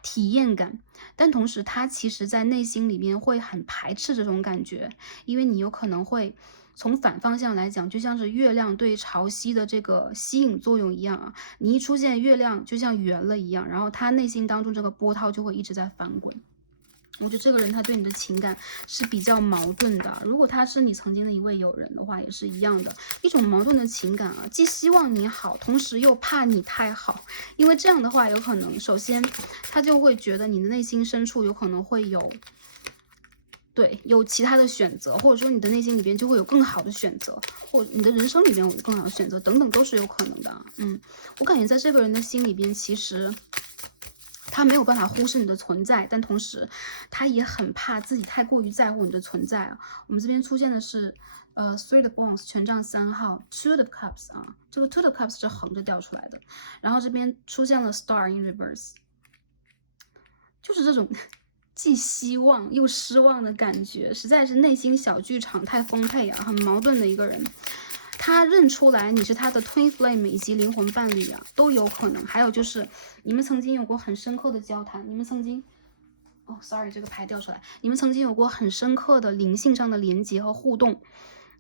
体验感。但同时，他其实在内心里面会很排斥这种感觉，因为你有可能会从反方向来讲，就像是月亮对潮汐的这个吸引作用一样啊，你一出现，月亮就像圆了一样，然后他内心当中这个波涛就会一直在翻滚。我觉得这个人他对你的情感是比较矛盾的，如果他是你曾经的一位友人的话，也是一样的一种矛盾的情感啊，既希望你好，同时又怕你太好，因为这样的话，有可能首先他就会觉得你的内心深处有可能会有其他的选择，或者说你的内心里边就会有更好的选择，或者你的人生里边有更好的选择，等等都是有可能的。我感觉在这个人的心里边，其实他没有办法忽视你的存在，但同时他也很怕自己太过于在乎你的存在啊。我们这边出现的是Three of Wands 权杖3号 ，Two of Cups 啊，这个 Two of Cups 是横着掉出来的，然后这边出现了 Star in Reverse， 就是这种既希望又失望的感觉，实在是内心小剧场太丰沛啊，很矛盾的一个人。他认出来你是他的 twin flame 以及灵魂伴侣啊，都有可能。还有就是你们曾经有过很深刻的交谈，你们曾经sorry 这个牌掉出来，你们曾经有过很深刻的灵性上的连接和互动，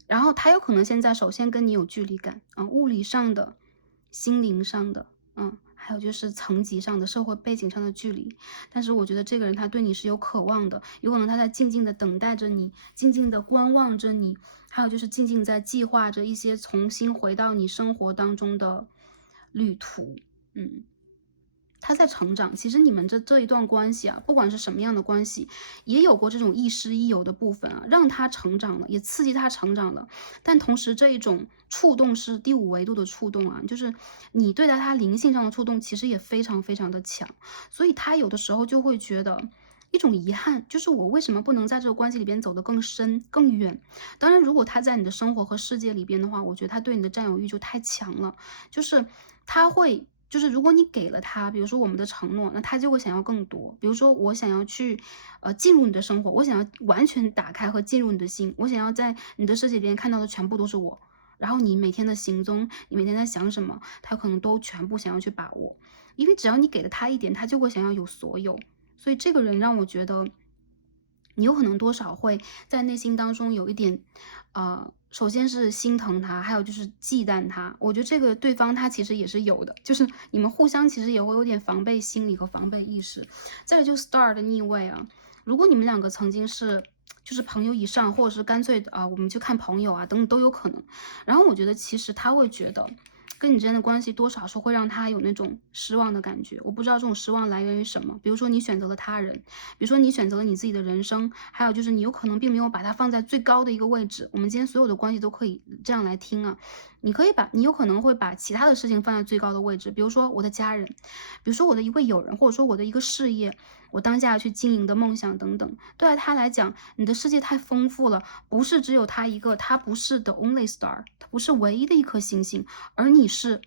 然后他有可能现在首先跟你有距离感物理上的、心灵上的，还有就是层级上的、社会背景上的距离。但是我觉得这个人他对你是有渴望的，有可能他在静静的等待着你，静静的观望着你，还有就是静静在计划着一些重新回到你生活当中的旅途。他在成长，其实你们这一段关系啊，不管是什么样的关系，也有过这种亦师亦友的部分啊，让他成长了，也刺激他成长了。但同时，这一种触动是第5维度的触动啊，就是你对待他灵性上的触动，其实也非常非常的强。所以他有的时候就会觉得一种遗憾，就是我为什么不能在这个关系里边走得更深更远？当然，如果他在你的生活和世界里边的话，我觉得他对你的占有欲就太强了，就是他会。就是如果你给了他，比如说我们的承诺，那他就会想要更多。比如说我想要去进入你的生活，我想要完全打开和进入你的心，我想要在你的世界里边看到的全部都是我。然后你每天的行踪，你每天在想什么，他可能都全部想要去把握。因为只要你给了他一点，他就会想要有所有。所以这个人让我觉得，你有可能多少会在内心当中有一点，首先是心疼他，还有就是忌惮他。我觉得这个对方他其实也是有的，就是你们互相其实也会有点防备心理和防备意识。再有就 Star 的逆位啊，如果你们两个曾经是就是朋友以上，或者是干脆我们去看朋友啊等等都有可能。然后我觉得其实他会觉得。跟你之间的关系多少是会让他有那种失望的感觉，我不知道这种失望来源于什么。比如说你选择了他人，比如说你选择了你自己的人生，还有就是你有可能并没有把它放在最高的一个位置。我们今天所有的关系都可以这样来听啊，你有可能会把其他的事情放在最高的位置，比如说我的家人，比如说我的一位友人，或者说我的一个事业，我当下去经营的梦想等等。对他来讲，你的世界太丰富了，不是只有他一个，他不是 the only star， 他不是唯一的一颗星星，而你是。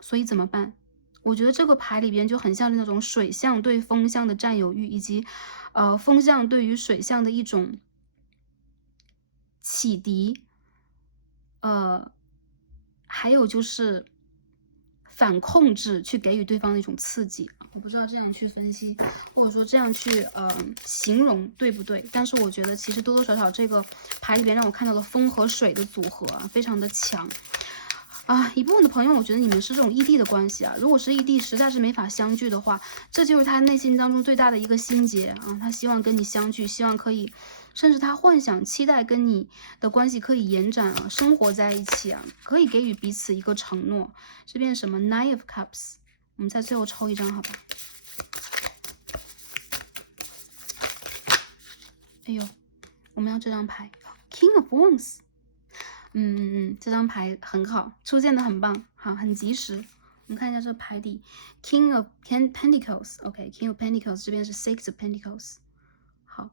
所以怎么办？我觉得这个牌里边就很像是那种水象对风象的占有欲，以及风象对于水象的一种启迪，还有就是反控制，去给予对方的一种刺激。我不知道这样去分析，或者说这样去形容对不对？但是我觉得其实多多少少这个牌里边让我看到了风和水的组合啊，非常的强。一部分的朋友，我觉得你们是这种异地的关系啊。如果是异地，实在是没法相聚的话，这就是他内心当中最大的一个心结啊。他希望跟你相聚，希望可以，甚至他幻想、期待跟你的关系可以延展啊，生活在一起啊，可以给予彼此一个承诺。这边什么 Nine of Cups，我们再最后抽一张，好吧？哎呦，我们要这张牌 ，King of Wands。这张牌很好，出现的很棒，好，很及时。我们看一下这个牌底 ，King of Pentacles，OK，King of Pentacles 这边是 Six of Pentacles。好，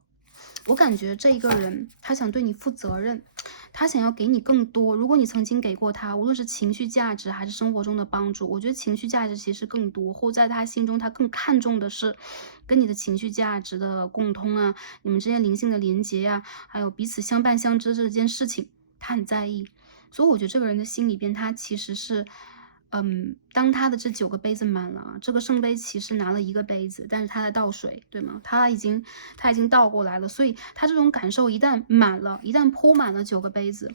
我感觉这一个人他想对你负责任，他想要给你更多。如果你曾经给过他，无论是情绪价值还是生活中的帮助，我觉得情绪价值其实更多，或在他心中他更看重的是跟你的情绪价值的共通啊，你们之间灵性的连接呀，还有彼此相伴相知这件事情。他很在意，所以我觉得这个人的心里边，他其实是，当他的这9个杯子满了，这个圣杯骑士拿了1个杯子，但是他在倒水，对吗？他已经倒过来了，所以他这种感受一旦满了，一旦铺满了9个杯子，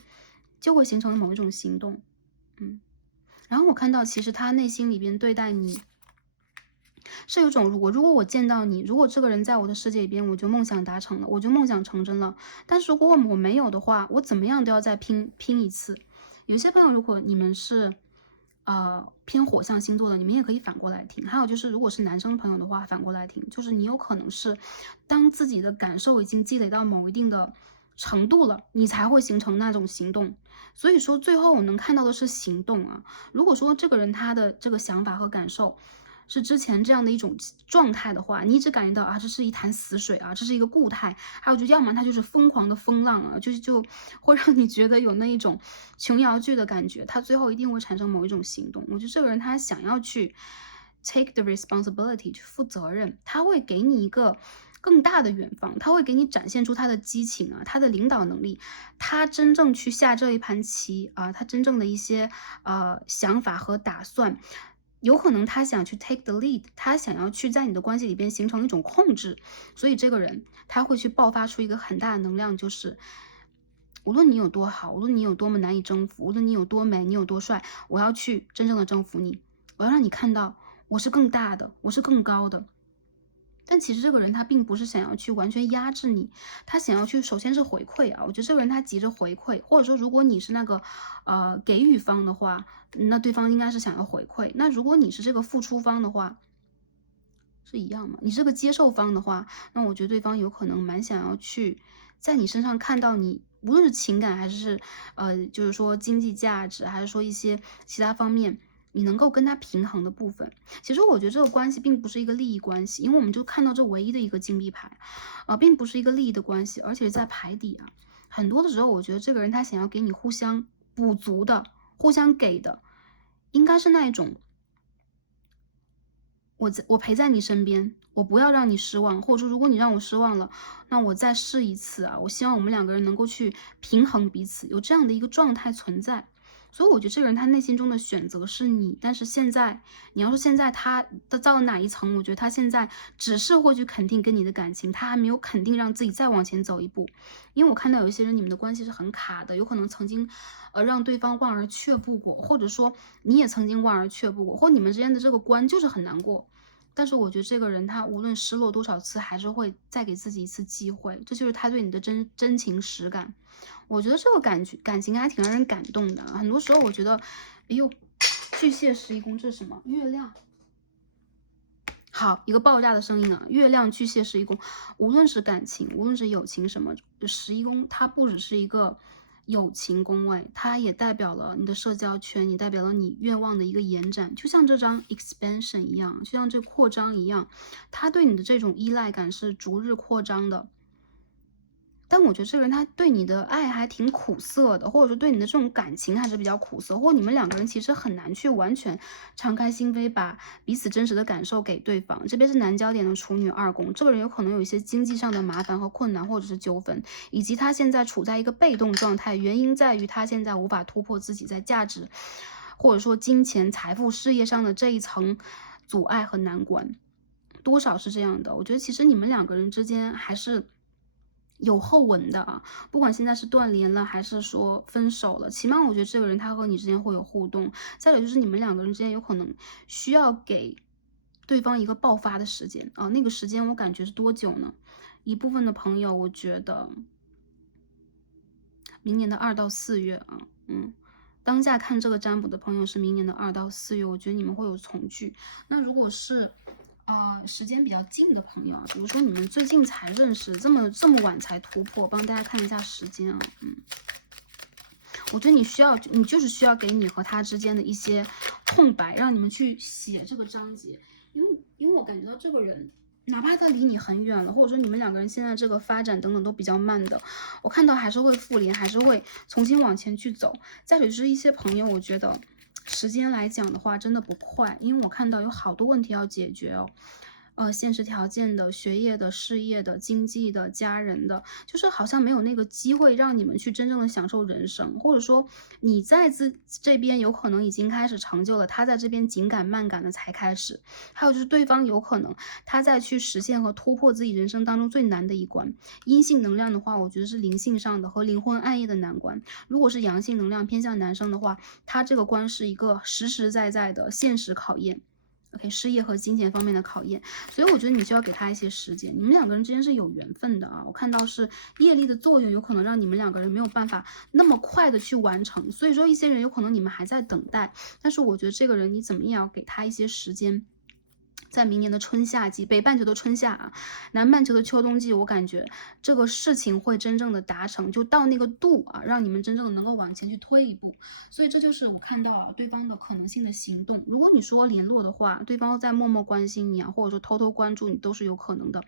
就会形成某一种行动，然后我看到，其实他内心里边对待你。是有种，如果我见到你，如果这个人在我的世界里边，我就梦想达成了，我就梦想成真了。但是如果我没有的话，我怎么样都要再拼一次。有些朋友，如果你们是偏火象星座的，你们也可以反过来听。还有就是，如果是男生朋友的话，反过来听，就是你有可能是当自己的感受已经积累到某一定的程度了，你才会形成那种行动。所以说，最后我能看到的是行动啊。如果说这个人他的这个想法和感受是之前这样的一种状态的话，你一直感觉到啊，这是一潭死水啊，这是一个固态，还有就要么它就是疯狂的风浪啊，就会让你觉得有那一种琼瑶剧的感觉，他最后一定会产生某一种行动。我觉得这个人他想要去 take the responsibility 去负责任，他会给你一个更大的远方，他会给你展现出他的激情啊，他的领导能力，他真正去下这一盘棋啊，他真正的一些想法和打算。有可能他想去 take the lead， 他想要去在你的关系里边形成一种控制，所以这个人他会去爆发出一个很大的能量，就是无论你有多好，无论你有多么难以征服，无论你有多美，你有多帅，我要去真正的征服你，我要让你看到我是更大的，我是更高的。但其实这个人他并不是想要去完全压制你，他想要去首先是回馈啊，我觉得这个人他急着回馈，或者说如果你是那个给予方的话，那对方应该是想要回馈。那如果你是这个付出方的话，是一样吗？你这个接受方的话，那我觉得对方有可能蛮想要去在你身上看到你，无论是情感还是就是说经济价值，还是说一些其他方面。你能够跟他平衡的部分，其实我觉得这个关系并不是一个利益关系，因为我们就看到这唯一的一个金币牌，并不是一个利益的关系，而且在牌底啊，很多的时候我觉得这个人他想要给你互相补足的、互相给的，应该是那一种，我陪在你身边，我不要让你失望，或者说如果你让我失望了，那我再试一次啊，我希望我们两个人能够去平衡彼此，有这样的一个状态存在。所以我觉得这个人他内心中的选择是你，但是现在你要说现在他到了哪一层，我觉得他现在只是会去肯定跟你的感情，他还没有肯定让自己再往前走一步。因为我看到有一些人你们的关系是很卡的，有可能曾经让对方望而却步过，或者说你也曾经望而却步过，或你们之间的这个关就是很难过。但是我觉得这个人他无论失落多少次，还是会再给自己一次机会，这就是他对你的真情实感。我觉得这个感情还挺让人感动的。很多时候我觉得，哎呦，巨蟹11宫这是什么？月亮。好，一个爆炸的声音啊！月亮巨蟹11宫，无论是感情，无论是友情什么，11宫它不只是一个友情宫位，它也代表了你的社交圈，也代表了你愿望的一个延展，就像这张 expansion 一样，就像这扩张一样，它对你的这种依赖感是逐日扩张的。但我觉得这个人他对你的爱还挺苦涩的，或者说对你的这种感情还是比较苦涩，或者你们两个人其实很难去完全敞开心扉，把彼此真实的感受给对方。这边是南焦点的处女2宫，这个人有可能有一些经济上的麻烦和困难，或者是纠纷，以及他现在处在一个被动状态，原因在于他现在无法突破自己在价值，或者说金钱、财富、事业上的这一层阻碍和难关，多少是这样的。我觉得其实你们两个人之间还是有后文的啊，不管现在是断联了还是说分手了，起码我觉得这个人他和你之间会有互动。再有就是你们两个人之间有可能需要给对方一个爆发的时间啊，那个时间我感觉是多久呢？一部分的朋友我觉得明年的2到4月啊，当下看这个占卜的朋友是明年的2到4月，我觉得你们会有重聚。那如果是时间比较近的朋友啊，比如说你们最近才认识，这么晚才突破，帮大家看一下时间啊，我觉得你就是需要给你和他之间的一些空白，让你们去写这个章节，因为我感觉到这个人，哪怕他离你很远了，或者说你们两个人现在这个发展等等都比较慢的，我看到还是会复联，还是会重新往前去走。再者就是一些朋友，我觉得时间来讲的话，真的不快，因为我看到有好多问题要解决哦。现实条件的、学业的、事业的、经济的、家人的，就是好像没有那个机会让你们去真正的享受人生，或者说你在这边有可能已经开始成就了，他在这边紧赶慢赶的才开始，还有就是对方有可能他在去实现和突破自己人生当中最难的一关。阴性能量的话，我觉得是灵性上的和灵魂暗夜的难关；如果是阳性能量偏向男生的话，他这个关是一个实实在在的现实考验。OK， 事业和金钱方面的考验，所以我觉得你需要给他一些时间。你们两个人之间是有缘分的啊，我看到是业力的作用，有可能让你们两个人没有办法那么快的去完成。所以说，一些人有可能你们还在等待，但是我觉得这个人你怎么也要给他一些时间。在明年的春夏季，北半球的春夏啊，南半球的秋冬季，我感觉这个事情会真正的达成，就到那个度啊，让你们真正的能够往前去推一步。所以这就是我看到啊对方的可能性的行动。如果你说联络的话，对方在默默关心你啊，或者说偷偷关注你，都是有可能的。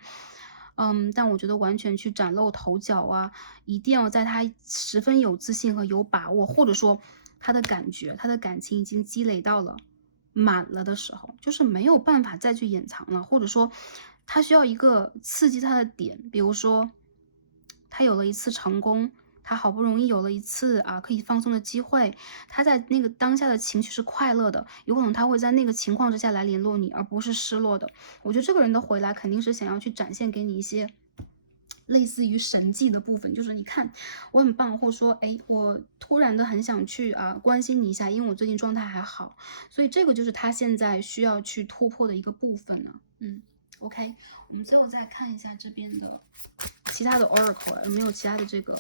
但我觉得完全去崭露头角啊，一定要在他十分有自信和有把握，或者说他的感觉、他的感情已经积累到了满了的时候，就是没有办法再去掩藏了，或者说他需要一个刺激他的点，比如说他有了一次成功，他好不容易有了一次可以放松的机会，他在那个当下的情绪是快乐的，有可能他会在那个情况之下来联络你，而不是失落的。我觉得这个人的回来肯定是想要去展现给你一些类似于神迹的部分，就是你看我很棒，或者说哎，我突然的很想去关心你一下，因为我最近状态还好，所以这个就是他现在需要去突破的一个部分呢。OK，我们最后再看一下这边的其他的 Oracle 有没有其他的这个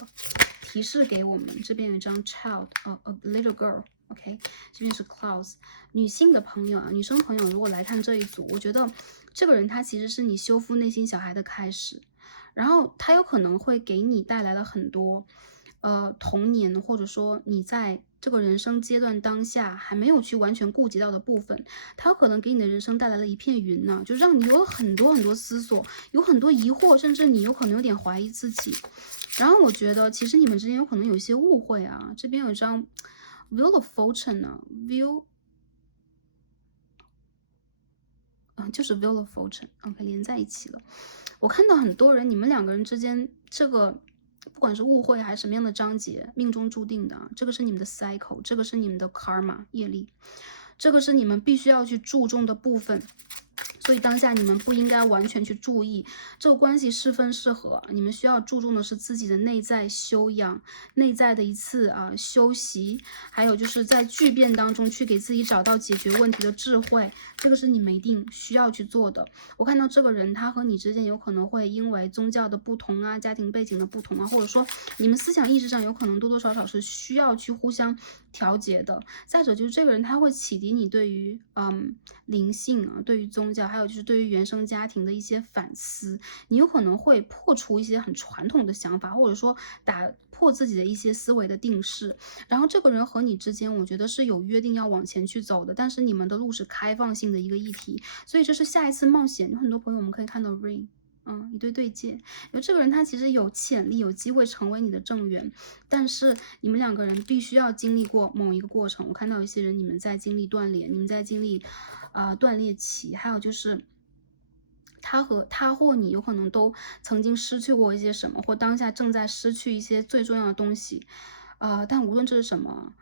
提示给我们。这边有一张 Child a little girl。OK， 这边是 Clouds， 女性的朋友女生朋友如果来看这一组，我觉得这个人他其实是你修复内心小孩的开始，然后他有可能会给你带来了很多童年，或者说你在这个人生阶段当下还没有去完全顾及到的部分，它有可能给你的人生带来了一片云呢，就让你有很多很多思索，有很多疑惑，甚至你有可能有点怀疑自己。然后我觉得其实你们之间有可能有一些误会啊，这边有一张 Wheel of Fortune 呢，Wheel 就是 Wheel of Fortune，OK，连在一起了。我看到很多人，你们两个人之间这个不管是误会还是什么样的章节，命中注定的，这个是你们的 cycle， 这个是你们的 karma 业力，这个是你们必须要去注重的部分。所以当下你们不应该完全去注意这个关系是分是合，你们需要注重的是自己的内在修养，内在的一次休息，还有就是在巨变当中去给自己找到解决问题的智慧，这个是你们一定需要去做的。我看到这个人他和你之间有可能会因为宗教的不同家庭背景的不同或者说你们思想意识上有可能多多少少是需要去互相调节的。再者就是这个人他会启迪你对于灵性对于宗教，还有就是对于原生家庭的一些反思，你有可能会破除一些很传统的想法，或者说打破自己的一些思维的定式。然后这个人和你之间我觉得是有约定要往前去走的，但是你们的路是开放性的一个议题，所以这是下一次冒险。有很多朋友我们可以看到 Ring，一对对戒，有这个人他其实有潜力有机会成为你的正缘，但是你们两个人必须要经历过某一个过程。我看到一些人你们在经历断裂，你们在经历断裂期，还有就是他或你有可能都曾经失去过一些什么，或当下正在失去一些最重要的东西但无论这是什么，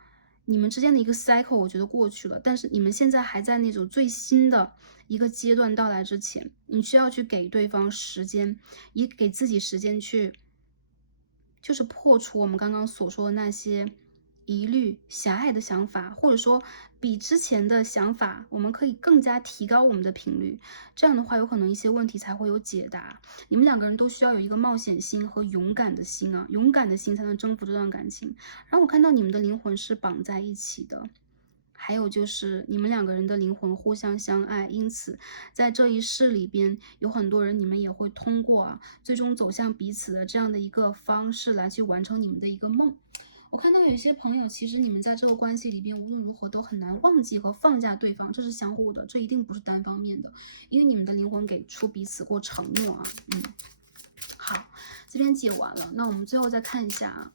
你们之间的一个 cycle 我觉得过去了，但是你们现在还在那种最新的一个阶段到来之前，你需要去给对方时间，也给自己时间去就是破除我们刚刚所说的那些疑虑、狭隘的想法，或者说比之前的想法，我们可以更加提高我们的频率。这样的话，有可能一些问题才会有解答。你们两个人都需要有一个冒险心和勇敢的心啊，勇敢的心才能征服这段感情。然后我看到你们的灵魂是绑在一起的。还有就是你们两个人的灵魂互相相爱，因此在这一世里边有很多人，你们也会通过最终走向彼此的这样的一个方式来去完成你们的一个梦。我看到有些朋友，其实你们在这个关系里边无论如何都很难忘记和放下对方，这是相互的，这一定不是单方面的，因为你们的灵魂给出彼此过承诺啊。好，这边解完了，那我们最后再看一下啊。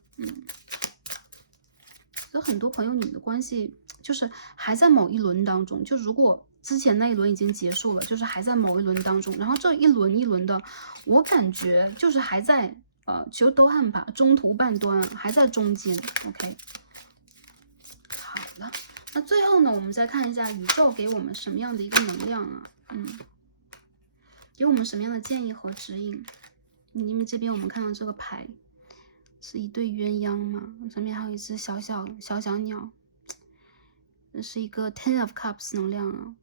有很多朋友，你们的关系就是还在某一轮当中，就如果之前那一轮已经结束了，就是还在某一轮当中，然后这一轮一轮的，我感觉就是还在就都汉吧，中途半端还在中间。OK， 好了，那最后呢，我们再看一下宇宙给我们什么样的一个能量啊？给我们什么样的建议和指引？因为这边我们看到这个牌。是一对鸳鸯嘛，上面还有一只小鸟，这是一个 Ten of Cups 能量啊，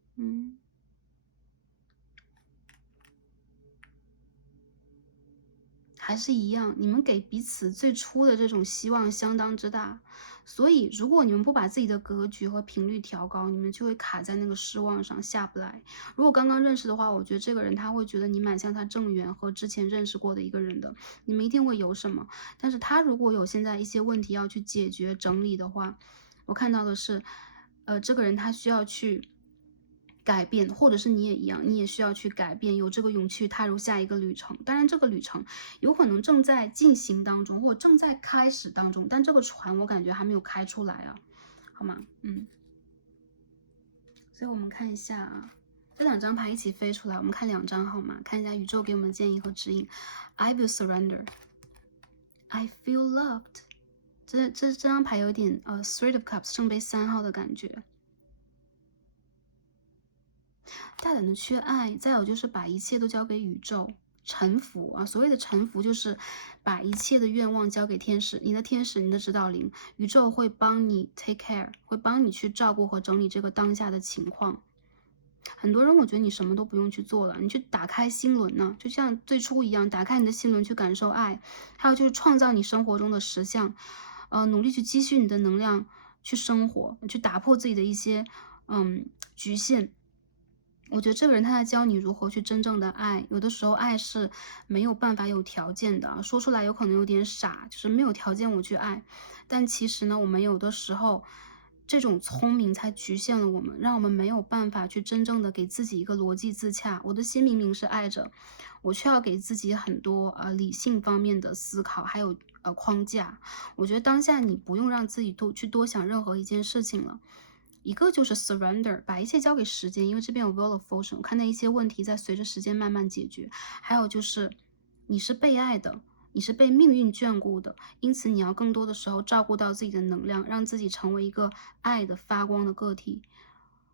还是一样，你们给彼此最初的这种希望相当之大，所以如果你们不把自己的格局和频率调高，你们就会卡在那个失望上下不来。如果刚刚认识的话，我觉得这个人他会觉得你蛮像他正缘和之前认识过的一个人的，你们一定会有什么。但是他如果有现在一些问题要去解决整理的话，我看到的是，这个人他需要去改变，或者是你也一样，你也需要去改变，有这个勇气踏入下一个旅程。当然，这个旅程有可能正在进行当中，或者正在开始当中，但这个船我感觉还没有开出来啊，好吗？所以我们看一下啊，这两张牌一起飞出来，我们看2张好吗？看一下宇宙给我们的建议和指引。I will surrender. I feel loved. 这张牌有点Three of Cups 圣杯3号的感觉。大胆的去爱，再有就是把一切都交给宇宙，臣服啊！所谓的臣服，就是把一切的愿望交给天使，你的天使，你的指导灵，宇宙会帮你 take care， 会帮你去照顾和整理这个当下的情况。很多人，我觉得你什么都不用去做了，你去打开心轮呢，就像最初一样，打开你的心轮去感受爱，还有就是创造你生活中的实相，努力去积蓄你的能量，去生活，去打破自己的一些局限。我觉得这个人他在教你如何去真正的爱，有的时候爱是没有办法有条件的，说出来有可能有点傻，就是没有条件我去爱，但其实呢，我们有的时候这种聪明才局限了我们，让我们没有办法去真正的给自己一个逻辑自洽。我的心明明是爱着，我却要给自己很多理性方面的思考，还有框架。我觉得当下你不用让自己多想任何一件事情了。一个就是 surrender， 把一切交给时间，因为这边有 wheel of fortune， 我看到一些问题在随着时间慢慢解决。还有就是你是被爱的，你是被命运眷顾的，因此你要更多的时候照顾到自己的能量，让自己成为一个爱的发光的个体。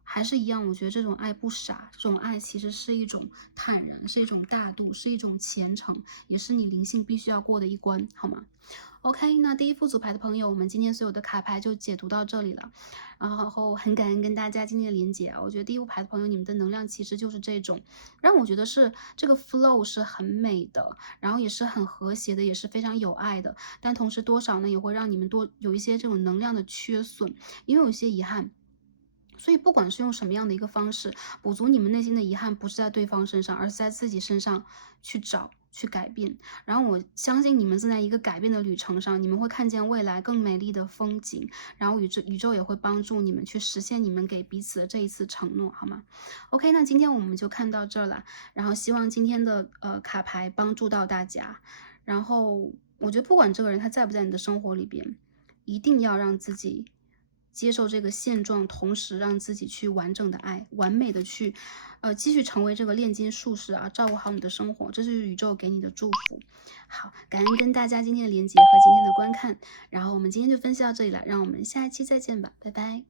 还是一样，我觉得这种爱不傻，这种爱其实是一种坦然，是一种大度，是一种虔诚，也是你灵性必须要过的一关，好吗？OK， 那第一副组牌的朋友，我们今天所有的卡牌就解读到这里了。然后很感恩跟大家今天的连接啊，我觉得第一副牌的朋友，你们的能量其实就是这种，让我觉得是这个 flow 是很美的，然后也是很和谐的，也是非常有爱的，但同时多少呢也会让你们多有一些这种能量的缺损，因为有一些遗憾。所以不管是用什么样的一个方式补足你们内心的遗憾，不是在对方身上，而是在自己身上去找。去改变，然后我相信你们正在一个改变的旅程上，你们会看见未来更美丽的风景，然后宇宙也会帮助你们去实现你们给彼此的这一次承诺，好吗 ？OK， 那今天我们就看到这儿了，然后希望今天的卡牌帮助到大家，然后我觉得不管这个人他在不在你的生活里边，一定要让自己接受这个现状，同时让自己去完整的爱，完美的去，继续成为这个炼金术士啊，照顾好你的生活，这就是宇宙给你的祝福。好，感恩跟大家今天的连接和今天的观看，然后我们今天就分析到这里了，让我们下一期再见吧，拜拜。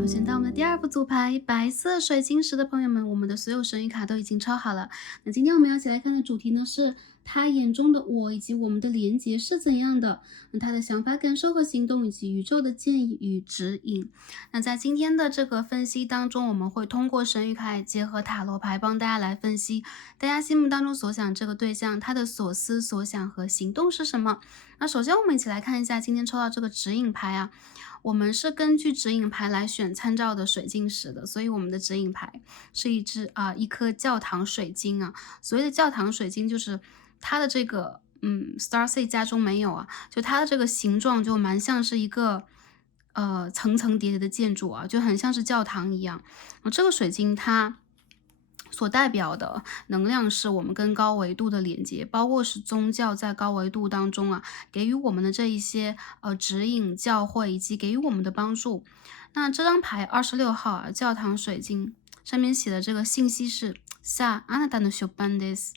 好，选到我们的第2副副组牌白色水晶石的朋友们，我们的所有神谕卡都已经抽好了。那今天我们要一起来看的主题呢是他眼中的我以及我们的连结是怎样的，他的想法、感受和行动以及宇宙的建议与指引。那在今天的这个分析当中，我们会通过神谕卡结合塔罗牌帮大家来分析大家心目当中所想这个对象他的所思所想和行动是什么。那首先我们一起来看一下今天抽到这个指引牌啊，我们是根据指引牌来选参照的水晶石的，所以我们的指引牌是一颗教堂水晶啊。所谓的教堂水晶就是它的这个Starseed 家中没有啊，就它的这个形状就蛮像是一个层层叠叠的建筑啊，就很像是教堂一样。这个水晶它所代表的能量是我们跟高维度的连接，包括是宗教在高维度当中啊给予我们的这一些指引、教诲以及给予我们的帮助。那这张牌26号啊，教堂水晶上面写的这个信息是さあ、あなたの出番です。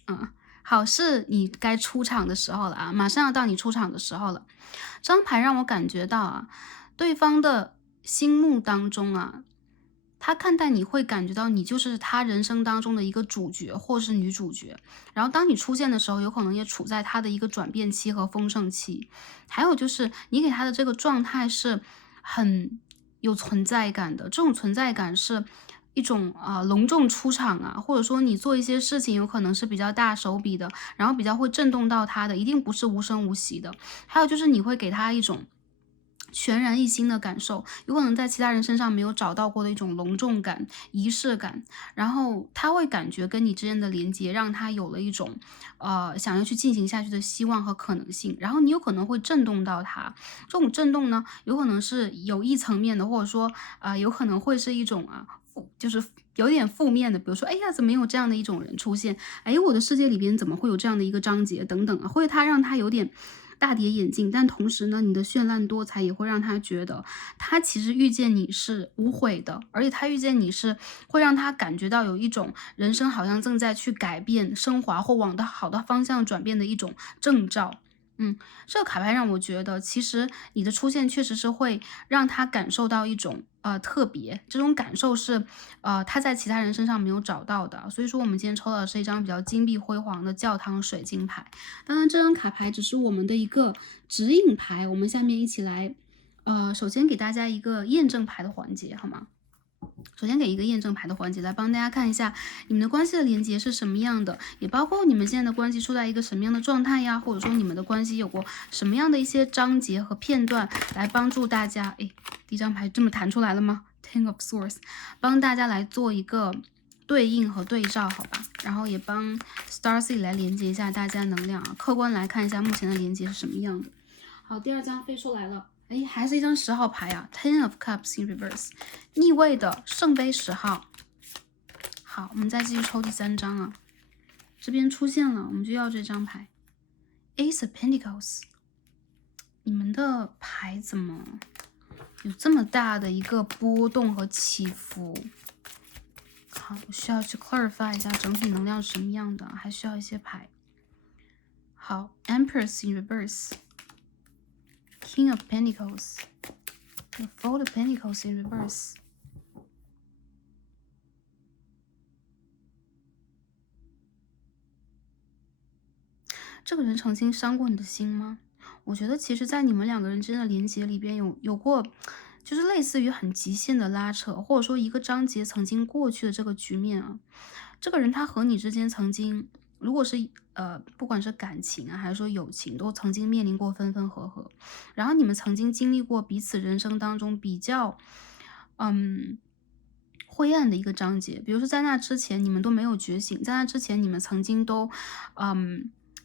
好，是你该出场的时候了啊，马上要到你出场的时候了。这张牌让我感觉到啊，对方的心目当中啊，他看待你会感觉到你就是他人生当中的一个主角或是女主角，然后当你出现的时候，有可能也处在他的一个转变期和丰盛期。还有就是你给他的这个状态是很有存在感的，这种存在感是一种隆重出场啊，或者说你做一些事情有可能是比较大手笔的，然后比较会震动到他的，一定不是无声无息的。还有就是你会给他一种全然一新的感受，有可能在其他人身上没有找到过的一种隆重感、仪式感，然后他会感觉跟你之间的连接，让他有了一种想要去进行下去的希望和可能性，然后你有可能会震动到他。这种震动呢，有可能是有一层面的，或者说有可能会是一种就是有点负面的，比如说，哎呀，怎么有这样的一种人出现？哎，我的世界里边怎么会有这样的一个章节等等啊，会让他有点大跌眼镜，但同时呢，你的绚烂多彩也会让他觉得他其实遇见你是无悔的，而且他遇见你是会让他感觉到有一种人生好像正在去改变、升华或往好的方向转变的一种征兆。这个卡牌让我觉得，其实你的出现确实是会让他感受到一种特别，这种感受是他在其他人身上没有找到的。所以说，我们今天抽到的是一张比较金碧辉煌的教堂水晶牌。当然，这张卡牌只是我们的一个指引牌。我们下面一起来，首先给大家一个验证牌的环节，好吗？首先给一个验证牌的环节，来帮大家看一下你们的关系的连接是什么样的，也包括你们现在的关系处在一个什么样的状态呀，或者说你们的关系有过什么样的一些章节和片段，来帮助大家。第一张牌这么弹出来了吗？ Ten of Swords， 帮大家来做一个对应和对照，好吧？然后也帮 Starseed 来连接一下大家能量啊，客观来看一下目前的连接是什么样的。好，第二张飞出来了。还是一张10号牌啊 ，Ten of Cups in Reverse， 逆位的圣杯10号。好，我们再继续抽第3张啊，这边出现了，我们就要这张牌 ，Ace of Pentacles。你们的牌怎么有这么大的一个波动和起伏？好，我需要去 clarify 一下整体能量是什么样的，还需要一些牌。好 ，Empress in Reverse。King of Pentacles, the Four of Pentacles in reverse. 这个人曾经伤过你的心吗？我觉得其实在你们两个人之间的连接里边有过，就是类似于很极限的拉扯，或者说一个章节曾经过去的这个局面啊。这个人他和你之间曾经，如果是不管是感情啊，还是说友情，都曾经面临过分分合合，然后你们曾经经历过彼此人生当中比较灰暗的一个章节，比如说在那之前你们都没有觉醒，在那之前你们曾经都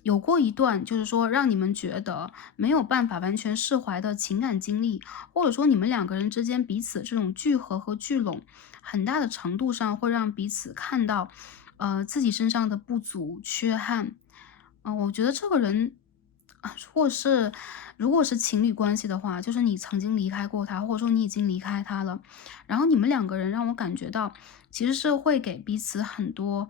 有过一段就是说让你们觉得没有办法完全释怀的情感经历，或者说你们两个人之间彼此这种聚合和聚拢，很大的程度上会让彼此看到自己身上的不足缺憾。我觉得这个人或是如果是情侣关系的话，就是你曾经离开过他，或者说你已经离开他了，然后你们两个人让我感觉到，其实是会给彼此很多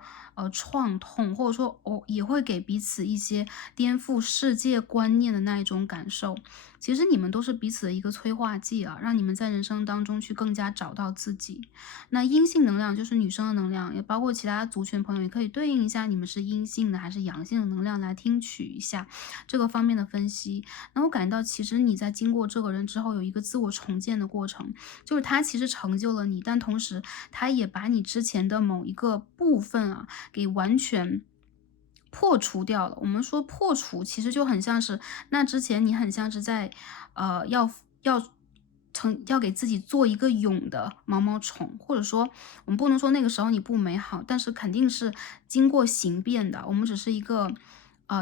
创痛，或者说也会给彼此一些颠覆世界观念的那一种感受。其实你们都是彼此的一个催化剂啊，让你们在人生当中去更加找到自己。那阴性能量就是女生的能量，也包括其他族群朋友，也可以对应一下你们是阴性的还是阳性的能量来听取一下这个方面的分析。那我感到其实你在经过这个人之后有一个自我重建的过程，就是他其实成就了你，但同时他也把你之前的某一个部分啊给完全破除掉了。我们说破除，其实就很像是那之前你很像是在要要给自己做一个蛹的毛毛虫，或者说我们不能说那个时候你不美好，但是肯定是经过形变的。我们只是一个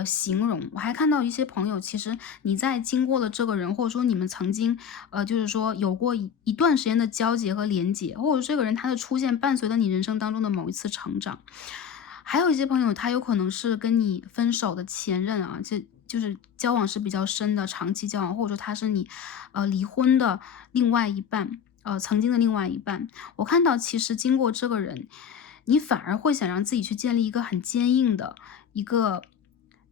形容。我还看到一些朋友，其实你在经过了这个人，或者说你们曾经就是说有过一段时间的交集和连结，或者这个人他的出现伴随了你人生当中的某一次成长。还有一些朋友，他有可能是跟你分手的前任啊，就是交往是比较深的长期交往，或者说他是你离婚的另外一半，曾经的另外一半。我看到其实经过这个人，你反而会想让自己去建立一个很坚硬的一个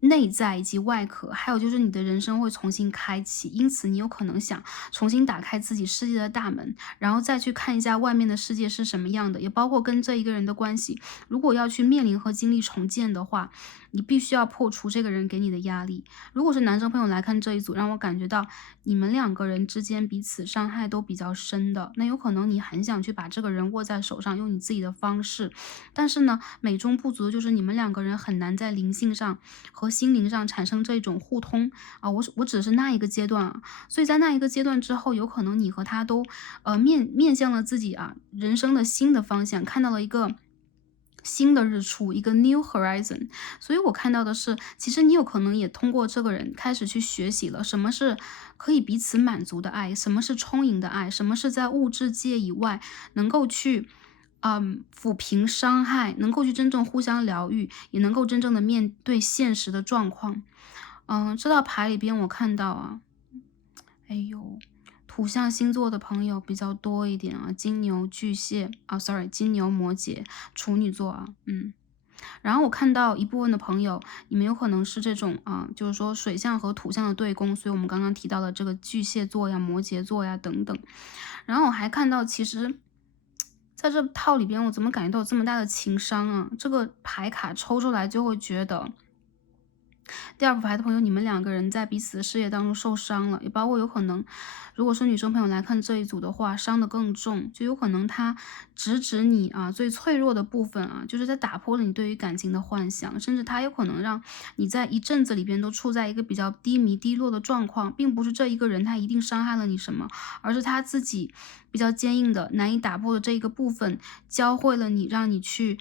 内在以及外壳，还有就是你的人生会重新开启，因此你有可能想重新打开自己世界的大门，然后再去看一下外面的世界是什么样的，也包括跟这一个人的关系。如果要去面临和经历重建的话，你必须要破除这个人给你的压力。如果是男生朋友来看这一组，让我感觉到你们两个人之间彼此伤害都比较深的，那有可能你很想去把这个人握在手上，用你自己的方式，但是呢，美中不足的就是你们两个人很难在灵性上和心灵上产生这种互通啊。我指的是那一个阶段啊，所以在那一个阶段之后，有可能你和他都面向了自己啊人生的新的方向，看到了一个新的日出，一个 new horizon。所以我看到的是，其实你有可能也通过这个人开始去学习了什么是可以彼此满足的爱，什么是充盈的爱，什么是在物质界以外能够去抚平伤害，能够去真正互相疗愈，也能够真正的面对现实的状况。这道牌里边我看到啊，哎呦，土象星座的朋友比较多一点啊，金牛、巨蟹啊，sorry，金牛、摩羯、处女座啊，然后我看到一部分的朋友，你们有可能是这种啊，就是说水象和土象的对宫，所以我们刚刚提到的这个巨蟹座呀、摩羯座呀等等。然后我还看到，其实在这套里边，我怎么感觉到有这么大的情商啊？这个牌卡抽出来就会觉得。第二副牌的朋友，你们两个人在彼此的事业当中受伤了，也包括有可能，如果是女生朋友来看这一组的话，伤得更重，就有可能他直指你啊最脆弱的部分啊，就是在打破了你对于感情的幻想，甚至他有可能让你在一阵子里边都处在一个比较低迷低落的状况，并不是这一个人他一定伤害了你什么，而是他自己比较坚硬的难以打破的这一个部分，教会了你，让你去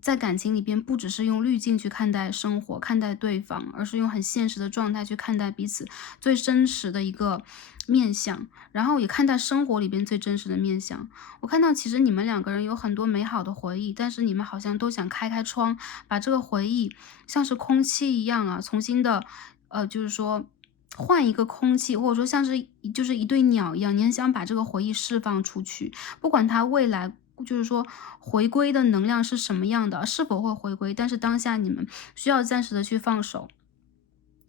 在感情里边不只是用滤镜去看待生活、看待对方，而是用很现实的状态去看待彼此最真实的一个面相，然后也看待生活里边最真实的面相。我看到其实你们两个人有很多美好的回忆，但是你们好像都想开开窗，把这个回忆像是空气一样啊，重新的就是说换一个空气，或者说像是就是一对鸟一样，你很想把这个回忆释放出去，不管它未来就是说回归的能量是什么样的，是否会回归，但是当下你们需要暂时的去放手。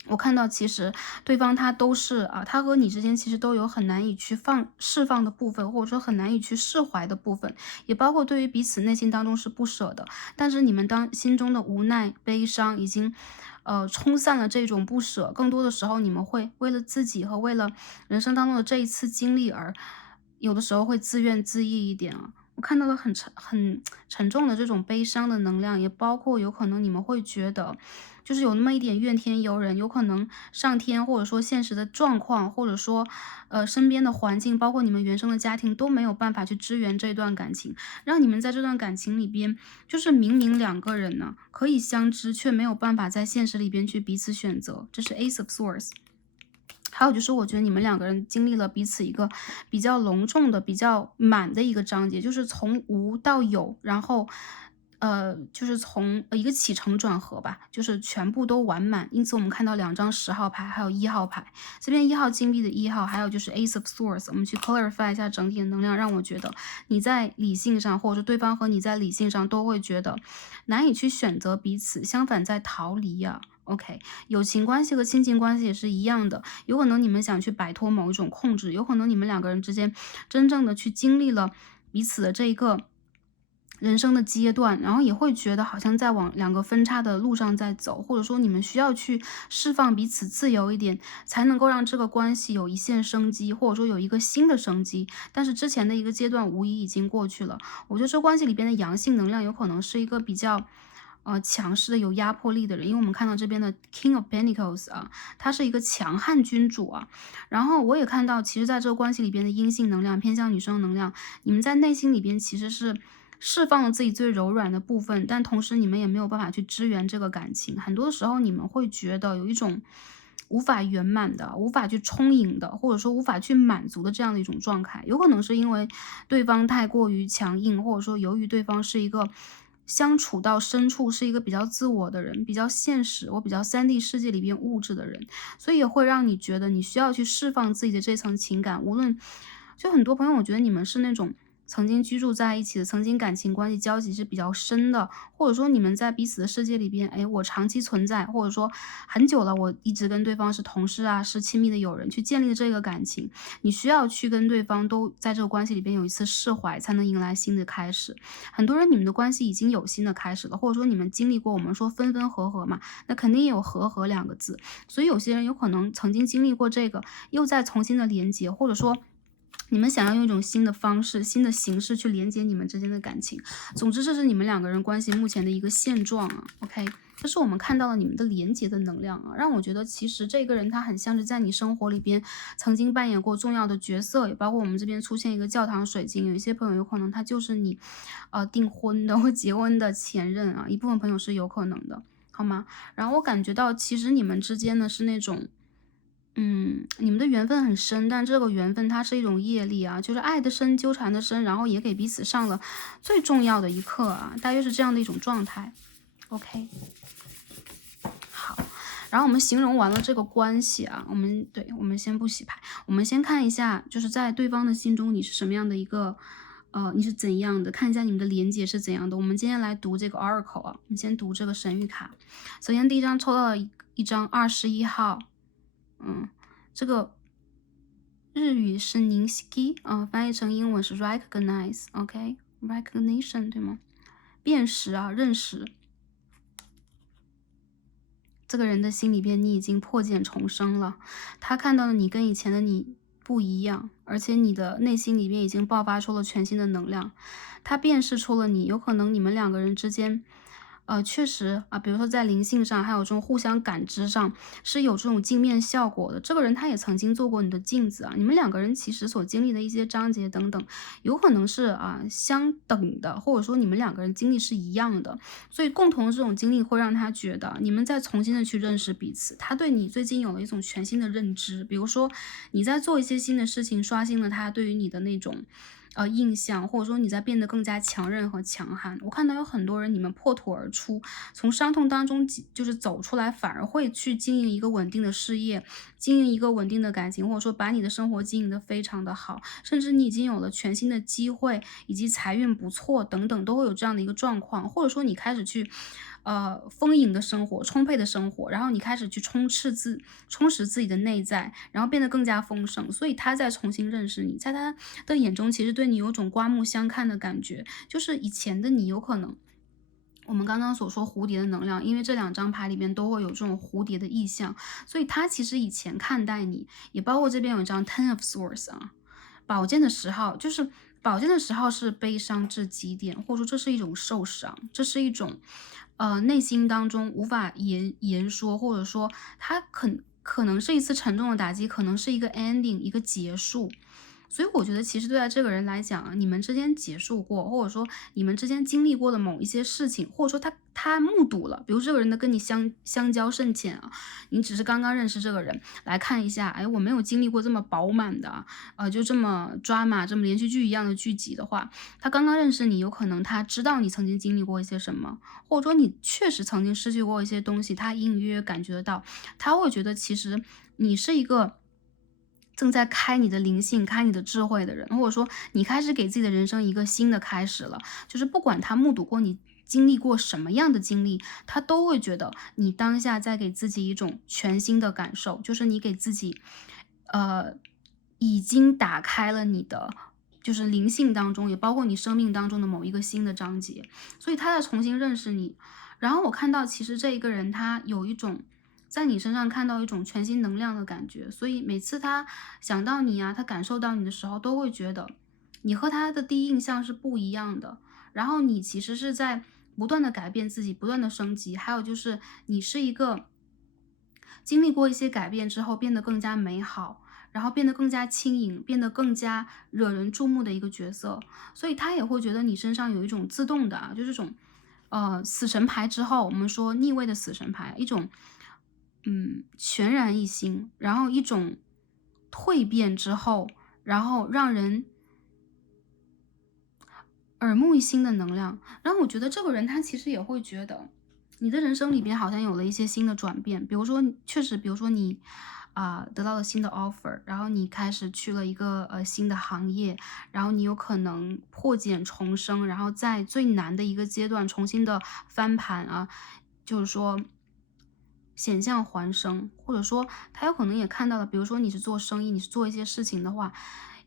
我看到其实对方他都是啊，他和你之间其实都有很难以去释放的部分，或者说很难以去释怀的部分，也包括对于彼此内心当中是不舍的，但是你们当心中的无奈、悲伤已经冲散了这种不舍，更多的时候你们会为了自己和为了人生当中的这一次经历而有的时候会自怨自艾一点啊。我看到了很沉重的这种悲伤的能量，也包括有可能你们会觉得，就是有那么一点怨天尤人，有可能上天或者说现实的状况，或者说身边的环境，包括你们原生的家庭都没有办法去支援这段感情，让你们在这段感情里边，就是明明两个人呢可以相知，却没有办法在现实里边去彼此选择，这是 Ace of Swords。还有就是我觉得你们两个人经历了彼此一个比较隆重的、比较满的一个章节，就是从无到有，然后，就是从一个起承转合吧，就是全部都完满。因此我们看到2张10号牌，还有1号牌，这边1号金币的1号，还有就是 Ace of Swords，我们去 clarify 一下整体的能量，让我觉得你在理性上，或者说对方和你在理性上都会觉得难以去选择彼此，相反在逃离呀。OK，友情关系和亲情关系也是一样的，有可能你们想去摆脱某一种控制，有可能你们2个人之间真正的去经历了彼此的这一个人生的阶段，然后也会觉得好像在往2个分叉的路上在走，或者说你们需要去释放彼此自由一点，才能够让这个关系有一线生机，或者说有一个新的生机。但是之前的一个阶段无疑已经过去了，我觉得这关系里边的阳性能量有可能是一个比较强势的有压迫力的人，因为我们看到这边的 King of Pentacles 啊，他是一个强悍君主啊。然后我也看到，其实在这个关系里边的阴性能量偏向女生能量，你们在内心里边其实是释放了自己最柔软的部分，但同时你们也没有办法去支援这个感情。很多时候你们会觉得有一种无法圆满的、无法去充盈的，或者说无法去满足的这样的一种状态。有可能是因为对方太过于强硬，或者说由于对方是一个相处到深处是一个比较自我的人，比较现实，我比较3D 世界里边物质的人，所以也会让你觉得你需要去释放自己的这层情感。无论就很多朋友，我觉得你们是那种曾经居住在一起的，曾经感情关系交集是比较深的，或者说你们在彼此的世界里边，哎，我长期存在，或者说很久了，我一直跟对方是同事啊，是亲密的友人，去建立这个感情，你需要去跟对方都在这个关系里边有一次释怀，才能迎来新的开始。很多人你们的关系已经有新的开始了，或者说你们经历过我们说分分合合嘛，那肯定也有和合2个字，所以有些人有可能曾经经历过这个，又再重新的连接，或者说你们想要用一种新的方式、新的形式去连接你们之间的感情。总之，这是你们2个人关系目前的一个现状啊。OK，这是我们看到了你们的连接的能量啊，让我觉得其实这个人他很像是在你生活里边曾经扮演过重要的角色，也包括我们这边出现一个教堂水晶，有一些朋友有可能他就是你订婚的或结婚的前任啊，一部分朋友是有可能的，好吗？然后我感觉到其实你们之间呢是那种你们的缘分很深，但这个缘分它是一种业力啊，就是爱的深，纠缠的深，然后也给彼此上了最重要的一课啊，大约是这样的一种状态。OK，好，然后我们形容完了这个关系啊，我们先不洗牌，我们先看一下，就是在对方的心中你是什么样的一个，你是怎样的，看一下你们的连接是怎样的。我们今天来读这个 Oracle 啊，我们先读这个神谕卡。首先第一张抽到了一张21号。这个日语是 Ninski 翻译成英文是 recognize，OK，recognition 对吗？辨识啊，认识。这个人的心里边你已经破茧重生了，他看到了你跟以前的你不一样，而且你的内心里边已经爆发出了全新的能量，他辨识出了你，有可能你们2个人之间确实啊，比如说在灵性上，还有这种互相感知上，是有这种镜面效果的。这个人他也曾经做过你的镜子啊，你们2个人其实所经历的一些章节等等，有可能是相等的，或者说你们2个人经历是一样的，所以共同的这种经历会让他觉得你们再重新的去认识彼此，他对你最近有了一种全新的认知，比如说你在做一些新的事情，刷新了他对于你的那种印象，或者说你在变得更加强韧和强悍。我看到有很多人，你们破土而出，从伤痛当中就是走出来，反而会去经营一个稳定的事业，经营一个稳定的感情，或者说把你的生活经营得非常的好，甚至你已经有了全新的机会，以及财运不错等等，都会有这样的一个状况，或者说你开始去丰盈的生活，充沛的生活，然后你开始去充实自己的内在，然后变得更加丰盛，所以他再重新认识你，在他的眼中其实对你有种刮目相看的感觉，就是以前的你有可能我们刚刚所说蝴蝶的能量，因为这2张牌里边都会有这种蝴蝶的意象，所以他其实以前看待你，也包括这边有一张 Ten of Swords 啊，宝剑的10号，就是宝剑的10号是悲伤至极点，或者说这是一种受伤，这是一种内心当中无法言说，或者说他可能是一次沉重的打击，可能是一个 ending， 一个结束。所以我觉得其实对待这个人来讲啊，你们之间结束过，或者说你们之间经历过的某一些事情，或者说他目睹了，比如这个人的跟你相交甚浅啊，你只是刚刚认识这个人，来看一下，哎，我没有经历过这么饱满的啊，就这么抓马，这么连续剧一样的剧集的话，他刚刚认识你，有可能他知道你曾经经历过一些什么，或者说你确实曾经失去过一些东西，他隐隐约约感觉得到，他会觉得其实你是一个正在开你的灵性、开你的智慧的人，或者说你开始给自己的人生一个新的开始了。就是不管他目睹过你经历过什么样的经历，他都会觉得你当下在给自己一种全新的感受，就是你给自己，呃，已经打开了你的。就是灵性当中，也包括你生命当中的某一个新的章节，所以他在重新认识你。然后我看到，其实这一个人他有一种在你身上看到一种全新能量的感觉，所以每次他想到你啊，他感受到你的时候，都会觉得你和他的第一印象是不一样的。然后你其实是在不断的改变自己，不断的升级，还有就是你是一个经历过一些改变之后变得更加美好，然后变得更加轻盈，变得更加惹人注目的一个角色。所以他也会觉得你身上有一种自动的啊，就这种死神牌之后，我们说逆位的死神牌，一种全然一新，然后一种蜕变之后，然后让人耳目一新的能量。然后我觉得这个人他其实也会觉得，你的人生里边好像有了一些新的转变，比如说确实，比如说你得到了新的 offer，然后你开始去了一个新的行业，然后你有可能破茧重生，然后在最难的一个阶段重新的翻盘啊，就是说险象环生，或者说他有可能也看到了，比如说你是做生意，你是做一些事情的话，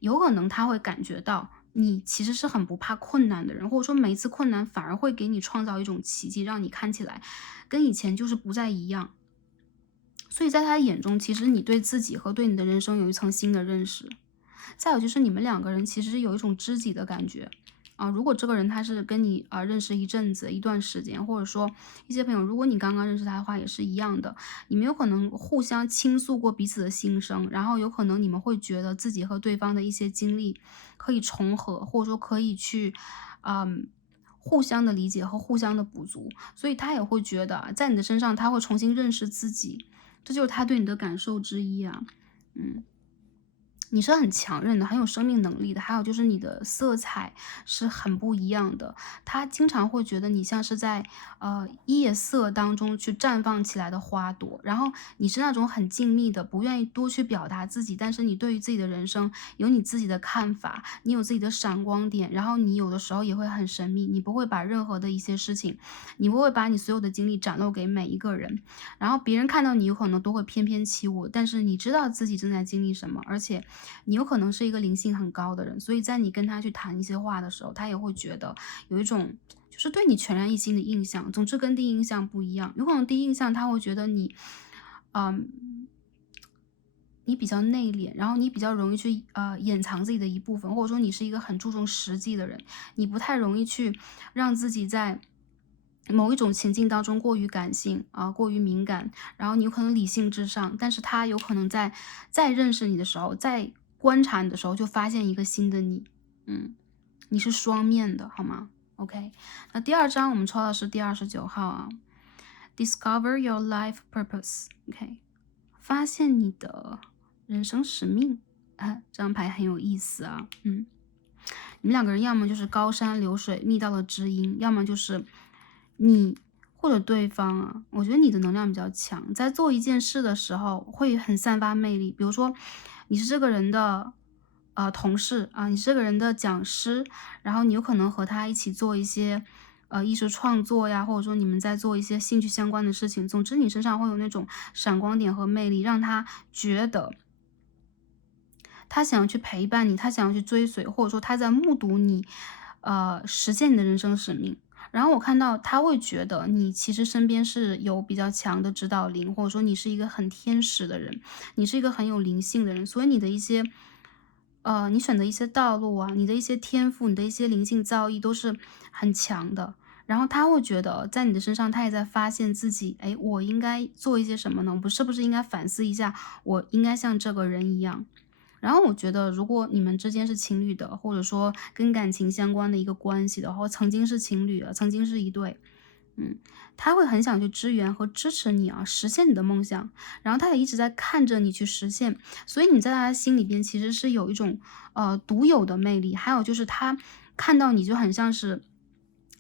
有可能他会感觉到你其实是很不怕困难的人，或者说每一次困难反而会给你创造一种奇迹，让你看起来跟以前就是不再一样。所以在他的眼中，其实你对自己和对你的人生有一层新的认识。再有就是你们两个人其实是有一种知己的感觉。如果这个人他是跟你认识一阵子一段时间，或者说一些朋友，如果你刚刚认识他的话，也是一样的，你们有可能互相倾诉过彼此的心声，然后有可能你们会觉得自己和对方的一些经历可以重合，或者说可以去，嗯。互相的理解和互相的补足，所以他也会觉得在你的身上他会重新认识自己，这就是他对你的感受之一啊。嗯。你是很强韧的，很有生命能力的，还有就是你的色彩是很不一样的。他经常会觉得你像是在夜色当中去绽放起来的花朵，然后你是那种很静谧的，不愿意多去表达自己，但是你对于自己的人生有你自己的看法，你有自己的闪光点，然后你有的时候也会很神秘，你不会把任何的一些事情，你不会把你所有的经历展露给每一个人，然后别人看到你有可能都会翩翩起舞，但是你知道自己正在经历什么，而且你有可能是一个灵性很高的人，所以在你跟他去谈一些话的时候，他也会觉得有一种就是对你全然一新的印象。总之跟第一印象不一样，有可能第一印象他会觉得你，嗯，你比较内敛，然后你比较容易去掩藏自己的一部分，或者说你是一个很注重实际的人，你不太容易去让自己在某一种情境当中过于感性过于敏感，然后你有可能理性至上，但是他有可能在认识你的时候，在观察你的时候，就发现一个新的你。嗯，你是双面的，好吗？OK，那第二张我们抽到是第29号啊，Discover your life purpose。OK，发现你的人生使命这张牌很有意思啊。你们两个人要么就是高山流水觅到了知音，要么就是你或者对方我觉得你的能量比较强，在做一件事的时候会很散发魅力。比如说你是这个人的同事你是这个人的讲师，然后你有可能和他一起做一些艺术创作呀，或者说你们在做一些兴趣相关的事情。总之你身上会有那种闪光点和魅力，让他觉得他想要去陪伴你，他想要去追随，或者说他在目睹你，实现你的人生使命。然后我看到他会觉得你其实身边是有比较强的指导灵，或者说你是一个很天使的人，你是一个很有灵性的人，所以你的一些，你选的一些道路你的一些天赋，你的一些灵性造诣都是很强的。然后他会觉得在你的身上，他也在发现自己，哎，我应该做一些什么呢？我是不是应该反思一下，我应该像这个人一样。然后我觉得，如果你们之间是情侣的，或者说跟感情相关的一个关系的话，曾经是情侣啊，曾经是一对，嗯，他会很想去支援和支持你啊，实现你的梦想，然后他也一直在看着你去实现，所以你在他心里边其实是有一种独有的魅力，还有就是他看到你就很像是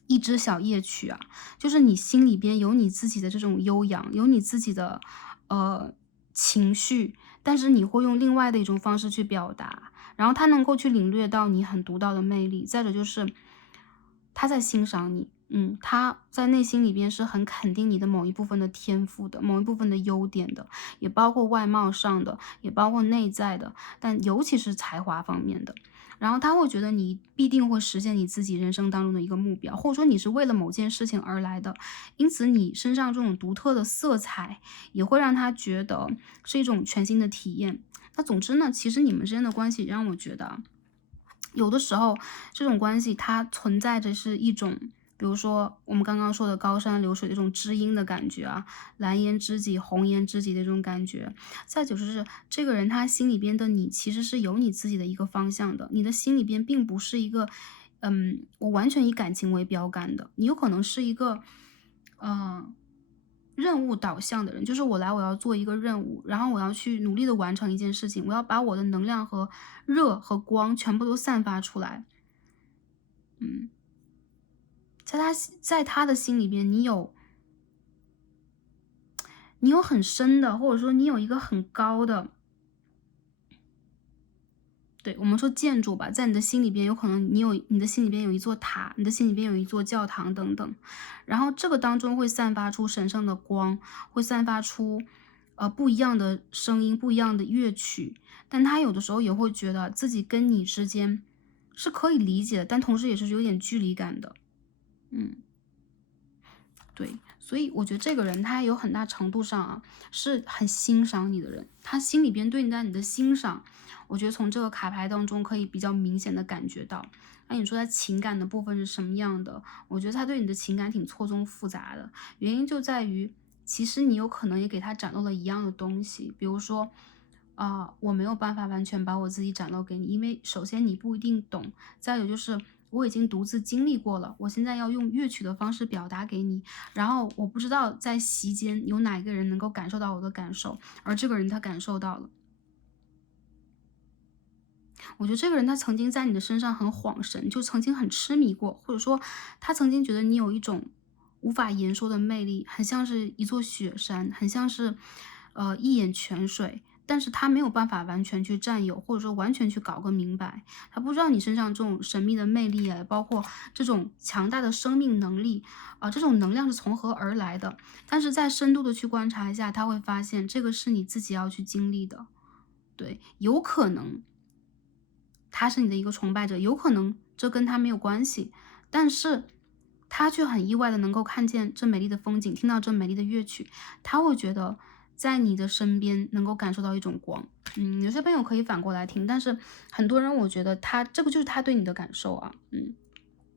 一只小夜曲啊，就是你心里边有你自己的这种悠扬，有你自己的情绪，但是你会用另外的一种方式去表达，然后他能够去领略到你很独到的魅力。再者就是他在欣赏你，他在内心里边是很肯定你的某一部分的天赋的，某一部分的优点的，也包括外貌上的，也包括内在的，但尤其是才华方面的。然后他会觉得你必定会实现你自己人生当中的一个目标，或者说你是为了某件事情而来的，因此你身上这种独特的色彩也会让他觉得是一种全新的体验。那总之呢，其实你们之间的关系让我觉得有的时候这种关系它存在着是一种，比如说我们刚刚说的高山流水的这种知音的感觉啊，蓝颜知己、红颜知己的这种感觉。再就是这个人他心里边的你其实是有你自己的一个方向的，你的心里边并不是一个，我完全以感情为标杆的，你有可能是一个，嗯。任务导向的人，就是我要做一个任务，然后我要去努力的完成一件事情，我要把我的能量和热和光全部都散发出来。嗯，在他的心里边，你有很深的，或者说你有一个很高的，对，我们说建筑吧，在你的心里边，有可能你的心里边有一座塔，你的心里边有一座教堂等等，然后这个当中会散发出神圣的光，会散发出不一样的声音、不一样的乐曲，但他有的时候也会觉得自己跟你之间是可以理解的，但同时也是有点距离感的，嗯。对，所以我觉得这个人他有很大程度上啊，是很欣赏你的人，他心里边对你的欣赏，我觉得从这个卡牌当中可以比较明显的感觉到。那你说他情感的部分是什么样的？我觉得他对你的情感挺错综复杂的，原因就在于，其实你有可能也给他展露了一样的东西，比如说，我没有办法完全把我自己展露给你，因为首先你不一定懂，再有就是我已经独自经历过了，我现在要用乐曲的方式表达给你，然后我不知道在席间有哪一个人能够感受到我的感受，而这个人他感受到了。我觉得这个人他曾经在你的身上很晃神，就曾经很痴迷过，或者说他曾经觉得你有一种无法言说的魅力，很像是一座雪山，很像是一眼泉水。但是他没有办法完全去占有，或者说完全去搞个明白。他不知道你身上这种神秘的魅力啊，包括这种强大的生命能力这种能量是从何而来的。但是在深度的去观察一下，他会发现这个是你自己要去经历的。对，有可能他是你的一个崇拜者，有可能这跟他没有关系，但是他却很意外的能够看见这美丽的风景，听到这美丽的乐曲，他会觉得在你的身边能够感受到一种光。有些朋友可以反过来听，但是很多人我觉得他这个就是他对你的感受啊，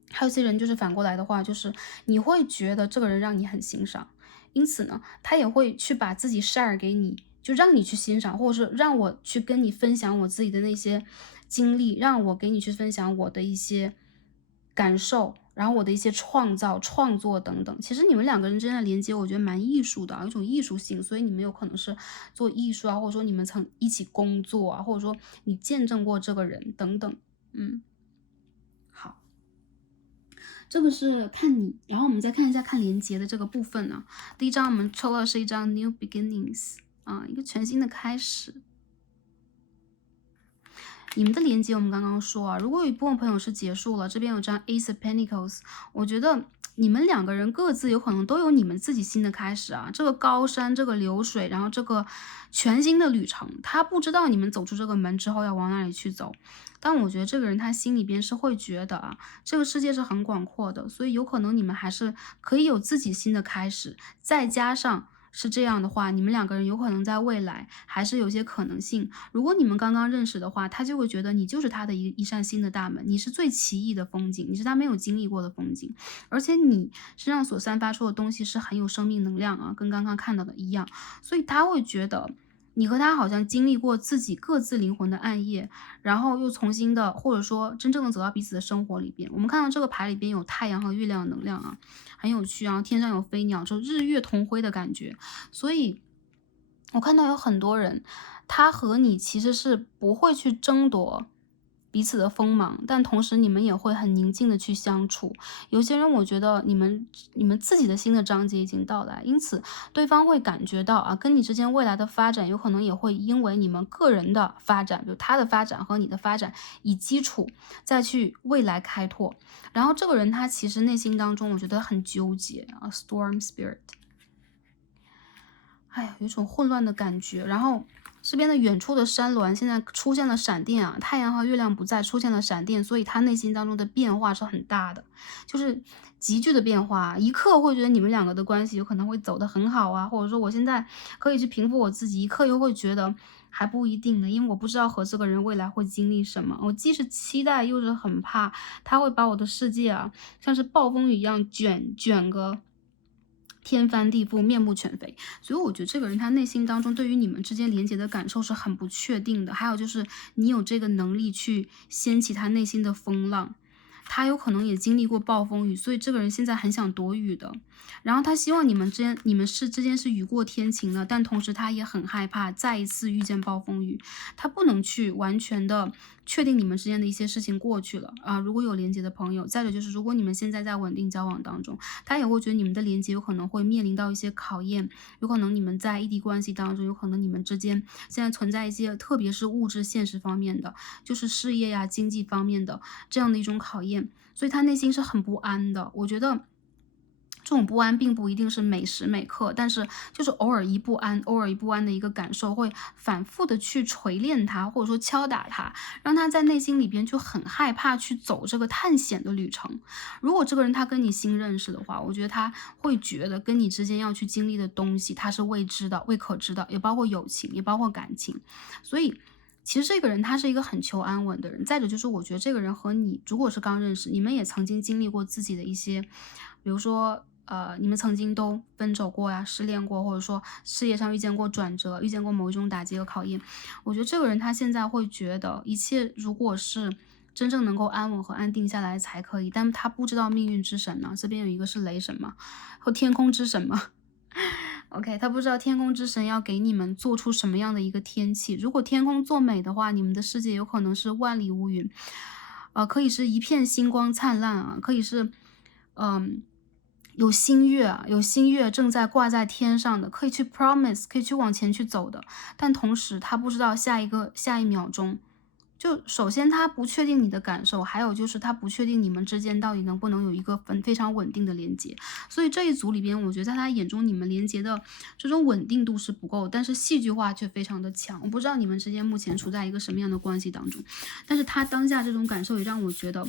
还有些人就是反过来的话，就是你会觉得这个人让你很欣赏，因此呢，他也会去把自己 share 给你，就让你去欣赏，或者是让我去跟你分享我自己的那些经历，让我给你去分享我的一些感受，然后我的一些创造、创作等等。其实你们两个人之间的连接，我觉得蛮艺术的啊，有一种艺术性，所以你们有可能是做艺术啊，或者说你们曾一起工作啊，或者说你见证过这个人等等。嗯，好。这个是看你，然后我们再看一下看连接的这个部分呢。第一张我们抽到的是一张 New Beginnings 啊，一个全新的开始。你们的连接我们刚刚说啊，如果有一部分朋友是结束了，这边有张 Ace of Pentacles，我觉得你们两个人各自有可能都有你们自己新的开始啊。这个高山，这个流水，然后这个全新的旅程，他不知道你们走出这个门之后要往哪里去走。但我觉得这个人他心里边是会觉得啊，这个世界是很广阔的，所以有可能你们还是可以有自己新的开始，再加上是这样的话，你们两个人有可能在未来还是有些可能性。如果你们刚刚认识的话，他就会觉得你就是他的一扇新的大门，你是最奇异的风景，你是他没有经历过的风景，而且你身上所散发出的东西是很有生命能量啊，跟刚刚看到的一样，所以他会觉得你和他好像经历过自己各自灵魂的暗夜，然后又重新的，或者说真正的走到彼此的生活里边。我们看到这个牌里边有太阳和月亮的能量啊，很有趣啊，天上有飞鸟，就日月同辉的感觉。所以我看到有很多人，他和你其实是不会去争夺彼此的锋芒，但同时你们也会很宁静的去相处。有些人我觉得你们自己的新的章节已经到来，因此对方会感觉到啊，跟你之间未来的发展有可能也会因为你们个人的发展，比如他的发展和你的发展以基础再去未来开拓。然后这个人他其实内心当中我觉得很纠结啊，Storm Spirit。哎呀，有一种混乱的感觉。然后这边的远处的山峦现在出现了闪电啊，太阳和月亮不在，出现了闪电，所以他内心当中的变化是很大的，就是急剧的变化。一刻会觉得你们两个的关系有可能会走得很好啊，或者说我现在可以去平复我自己，一刻又会觉得还不一定呢，因为我不知道和这个人未来会经历什么。我既是期待，又是很怕他会把我的世界啊，像是暴风雨一样卷个天翻地覆，面目全非。所以我觉得这个人他内心当中对于你们之间连接的感受是很不确定的。还有就是你有这个能力去掀起他内心的风浪，他有可能也经历过暴风雨，所以这个人现在很想躲雨的。然后他希望你们之间是雨过天晴的，但同时他也很害怕再一次遇见暴风雨，他不能去完全的确定你们之间的一些事情过去了啊。如果有连接的朋友，再者就是如果你们现在在稳定交往当中，他也会觉得你们的连接有可能会面临到一些考验，有可能你们在异地关系当中，有可能你们之间现在存在一些，特别是物质现实方面的，就是事业呀、经济方面的这样的一种考验，所以他内心是很不安的。我觉得这种不安并不一定是每时每刻，但是就是偶尔一不安，偶尔一不安的一个感受，会反复的去锤炼他，或者说敲打他，让他在内心里边就很害怕去走这个探险的旅程。如果这个人他跟你新认识的话，我觉得他会觉得跟你之间要去经历的东西，他是未知的、未可知的，也包括友情，也包括感情。所以其实这个人他是一个很求安稳的人。再者就是我觉得这个人和你如果是刚认识，你们也曾经经历过自己的一些，比如说你们曾经都分手过呀，失恋过，或者说事业上遇见过转折，遇见过某一种打击和考验。我觉得这个人他现在会觉得一切如果是真正能够安稳和安定下来才可以，但他不知道命运之神呢，这边有一个是雷神嘛，和天空之神嘛。OK，他不知道天空之神要给你们做出什么样的一个天气。如果天空作美的话，你们的世界有可能是万里无云，可以是一片星光灿烂啊，可以是，有星月啊，有星月正在挂在天上的，可以去 promise，可以去往前去走的。但同时，他不知道下一秒钟，就首先他不确定你的感受，还有就是他不确定你们之间到底能不能有一个非常稳定的连接。所以这一组里边，我觉得在他眼中，你们连接的这种稳定度是不够，但是戏剧化却非常的强。我不知道你们之间目前处在一个什么样的关系当中，但是他当下这种感受也让我觉得。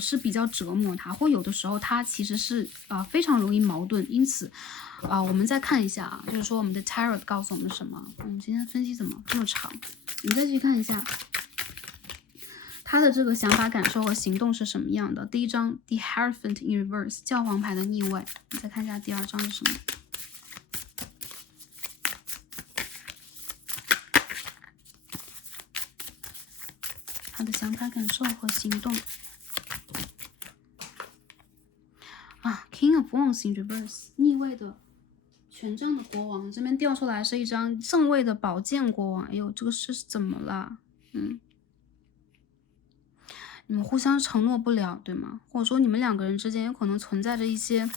是比较折磨他，或有的时候他其实是非常容易矛盾，因此我们再看一下啊，就是说我们的 tarot 告诉我们什么？今天分析怎么这么长？你再去看一下他的这个想法、感受和行动是什么样的。第一张 The Hierophant in Reverse 教皇牌的逆位，你再看一下第二张是什么？他的想法、感受和行动。King of Wands in Reverse 逆位的权杖的国王，这边掉出来是一张正位的宝剑国王。哎呦，这个是怎么了？你们互相承诺不了，对吗？或者说你们两个人之间有可能存在着一些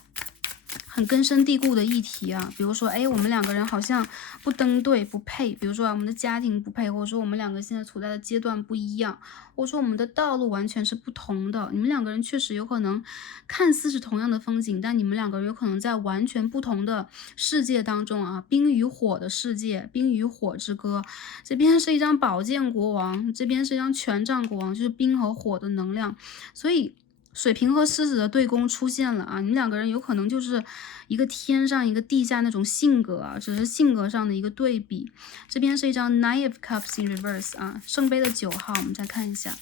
很根深蒂固的议题啊，比如说，我们两个人好像不登对，不配。比如说我们的家庭不配，或者说我们两个现在处在的阶段不一样，或者说我们的道路完全是不同的。你们两个人确实有可能看似是同样的风景，但你们两个人有可能在完全不同的世界当中啊，冰与火的世界，冰与火之歌。这边是一张宝剑国王，这边是一张权杖国王，就是冰和火的能量，所以。水瓶和狮子的对宫出现了啊！你们两个人有可能就是一个天上一个地下那种性格啊，只是性格上的一个对比。这边是一张 Nine of Cups in Reverse 啊，圣杯的9号，我们再看一下。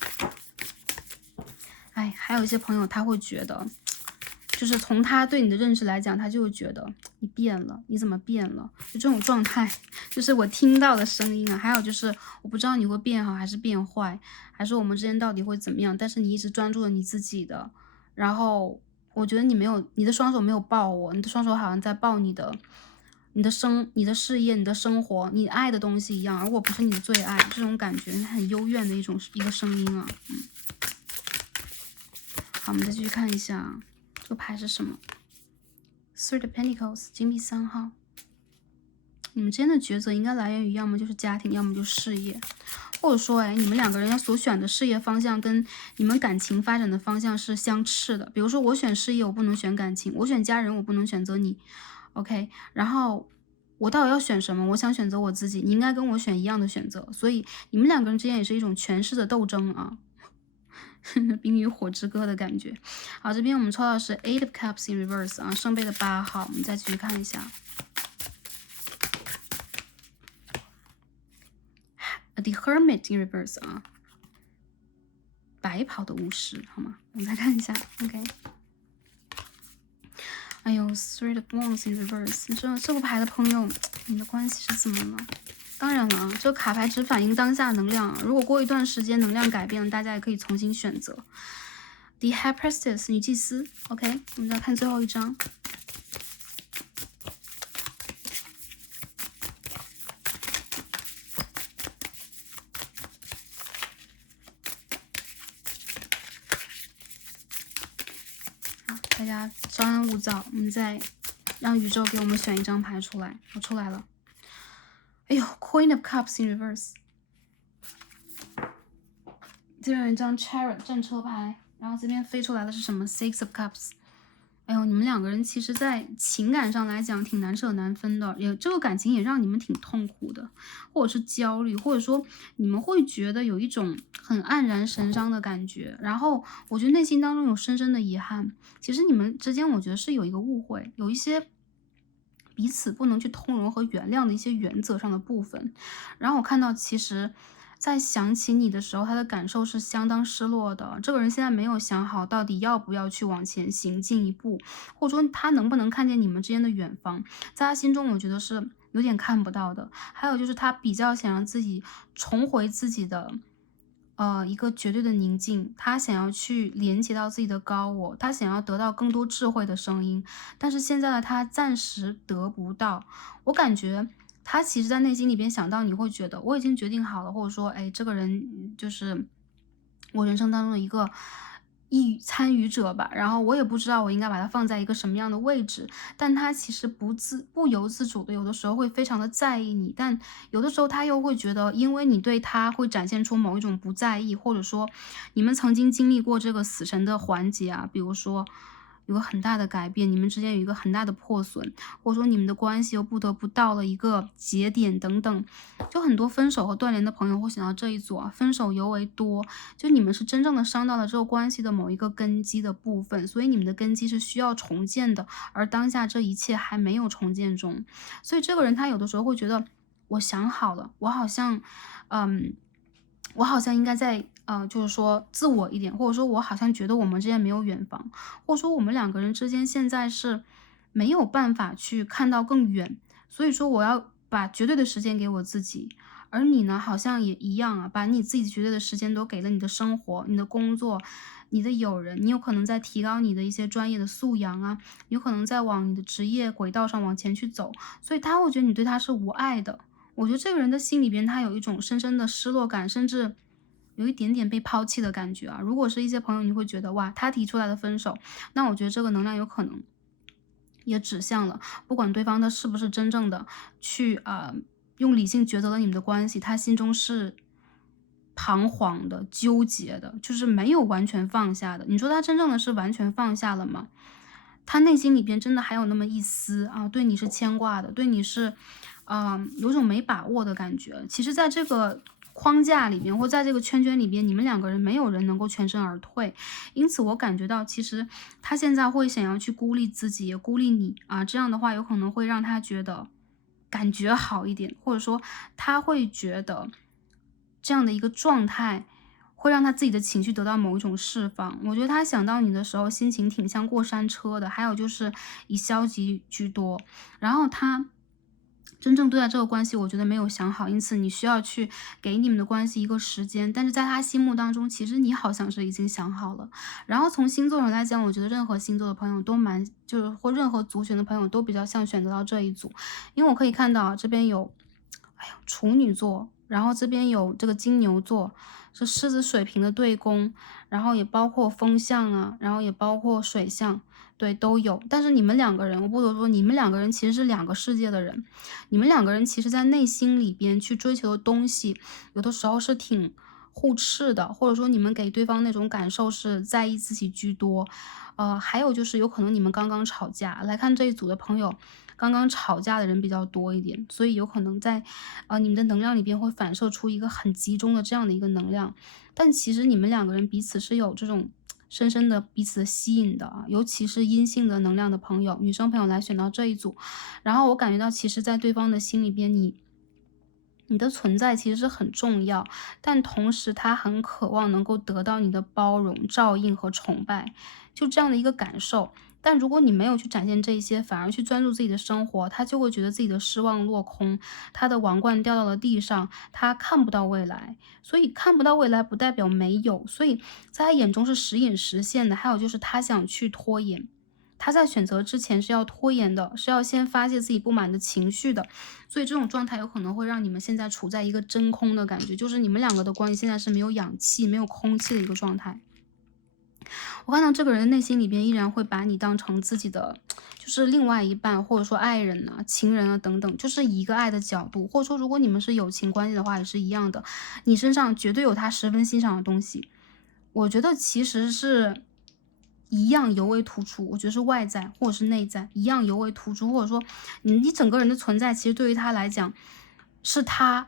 还有一些朋友他会觉得就是从他对你的认识来讲，他就会觉得你变了，你怎么变了？就这种状态，就是我听到的声音啊。还有就是我不知道你会变好还是变坏，还是我们之间到底会怎么样？但是你一直专注了你自己的，然后我觉得你的双手没有抱我，你的双手好像在抱你的事业、你的生活、你爱的东西一样，而我不是你的最爱，这种感觉很幽怨的一个声音啊。好，我们再继续看一下这个牌是什么 ？Three of Pentacles， 金币3号。你们之间的抉择应该来源于要么就是家庭，要么就是事业，或者说，你们两个人要所选的事业方向跟你们感情发展的方向是相斥的。比如说，我选事业，我不能选感情；我选家人，我不能选择你。OK， 然后我到底要选什么？我想选择我自己，你应该跟我选一样的选择。所以你们两个人之间也是一种权势的斗争啊。冰与火之歌的感觉。好，这边我们抽到的是 Eight of Cups in Reverse 啊，圣杯的8号。我们再继续看一下 The Hermit in Reverse 啊，白袍的巫师，好吗？我们再看一下 ，OK。哎呦 ，Three of Wands in Reverse， 这个牌的朋友，你们的关系是怎么了？当然了啊，这个卡牌只反映当下能量啊，如果过一段时间能量改变了，大家也可以重新选择。The High Priestess 女祭司 ，OK， 我们再看最后一张。好，大家稍安勿躁，我们再让宇宙给我们选一张牌出来。我出来了。哎呦 ，Queen of Cups in Reverse， 这边有一张 Chariot 战车牌。然后这边飞出来的是什么 ？Six of Cups。哎呦，你们两个人其实在情感上来讲挺难舍难分的，这个感情也让你们挺痛苦的，或者是焦虑，或者说你们会觉得有一种很黯然神伤的感觉。然后我觉得内心当中有深深的遗憾。其实你们之间我觉得是有一个误会，有一些彼此不能去通融和原谅的一些原则上的部分。然后我看到其实在想起你的时候，他的感受是相当失落的。这个人现在没有想好到底要不要去往前行进一步，或者说他能不能看见你们之间的远方，在他心中我觉得是有点看不到的。还有就是他比较想让自己重回自己的一个绝对的宁静，他想要去连接到自己的高我，他想要得到更多智慧的声音，但是现在的他暂时得不到。我感觉他其实在内心里边想到你会觉得我已经决定好了，或者说，这个人就是我人生当中的一个参与者吧，然后我也不知道我应该把它放在一个什么样的位置，但他其实不由自主的，有的时候会非常的在意你，但有的时候他又会觉得，因为你对他会展现出某一种不在意，或者说你们曾经经历过这个死神的环节啊，比如说有个很大的改变，你们之间有一个很大的破损，或者说你们的关系又不得不到了一个节点等等，就很多分手和断联的朋友会想到这一组啊，分手尤为多，就你们是真正的伤到了这个关系的某一个根基的部分，所以你们的根基是需要重建的，而当下这一切还没有重建中，所以这个人他有的时候会觉得，我想好了，我好像应该在就是说自我一点，或者说我好像觉得我们之间没有远方，或者说我们两个人之间现在是没有办法去看到更远，所以说我要把绝对的时间给我自己。而你呢，好像也一样啊，把你自己绝对的时间都给了你的生活、你的工作、你的友人，你有可能在提高你的一些专业的素养啊，有可能在往你的职业轨道上往前去走，所以他会觉得你对他是无爱的。我觉得这个人的心里边，他有一种深深的失落感，甚至有一点点被抛弃的感觉啊。如果是一些朋友，你会觉得哇，他提出来的分手，那我觉得这个能量有可能也指向了，不管对方他是不是真正的去用理性抉择了你们的关系，他心中是彷徨的、纠结的，就是没有完全放下的。你说他真正的是完全放下了吗？他内心里边真的还有那么一丝啊，对你是牵挂的，对你是，有种没把握的感觉。其实在这个框架里面，或在这个圈圈里边，你们两个人没有人能够全身而退。因此我感觉到，其实他现在会想要去孤立自己，也孤立你啊，这样的话有可能会让他觉得感觉好一点，或者说他会觉得这样的一个状态会让他自己的情绪得到某一种释放。我觉得他想到你的时候，心情挺像过山车的，还有就是以消极居多。然后他真正对待这个关系，我觉得没有想好，因此你需要去给你们的关系一个时间。但是在他心目当中，其实你好像是已经想好了。然后从星座上来讲，我觉得任何星座的朋友都蛮，就是或任何族群的朋友都比较像选择到这一组，因为我可以看到啊这边有，哎呀，处女座，然后这边有这个金牛座，是狮子水瓶的对宫，然后也包括风象啊，然后也包括水象，对，都有。但是你们两个人，我不得不说，你们两个人其实是两个世界的人，你们两个人其实在内心里边去追求的东西，有的时候是挺互斥的，或者说你们给对方那种感受是在意自己居多。还有就是有可能你们刚刚吵架，来看这一组的朋友，刚刚吵架的人比较多一点，所以有可能在你们的能量里边会反射出一个很集中的这样的一个能量。但其实你们两个人彼此是有这种深深的彼此的吸引的啊，尤其是阴性的能量的朋友，女生朋友来选到这一组，然后我感觉到其实在对方的心里边，你的存在其实是很重要，但同时他很渴望能够得到你的包容、照应和崇拜，就这样的一个感受。但如果你没有去展现这一些，反而去专注自己的生活，他就会觉得自己的失望落空，他的王冠掉到了地上，他看不到未来。所以看不到未来不代表没有，所以在他眼中是时隐时现的。还有就是他想去拖延，他在选择之前是要拖延的，是要先发泄自己不满的情绪的。所以这种状态有可能会让你们现在处在一个真空的感觉，就是你们两个的关系现在是没有氧气、没有空气的一个状态。我看到这个人的内心里边依然会把你当成自己的，就是另外一半，或者说爱人啊、情人啊等等，就是以一个爱的角度，或者说如果你们是友情关系的话，也是一样的。你身上绝对有他十分欣赏的东西，我觉得其实是一样尤为突出，我觉得是外在或者是内在一样尤为突出，或者说你整个人的存在，其实对于他来讲，是他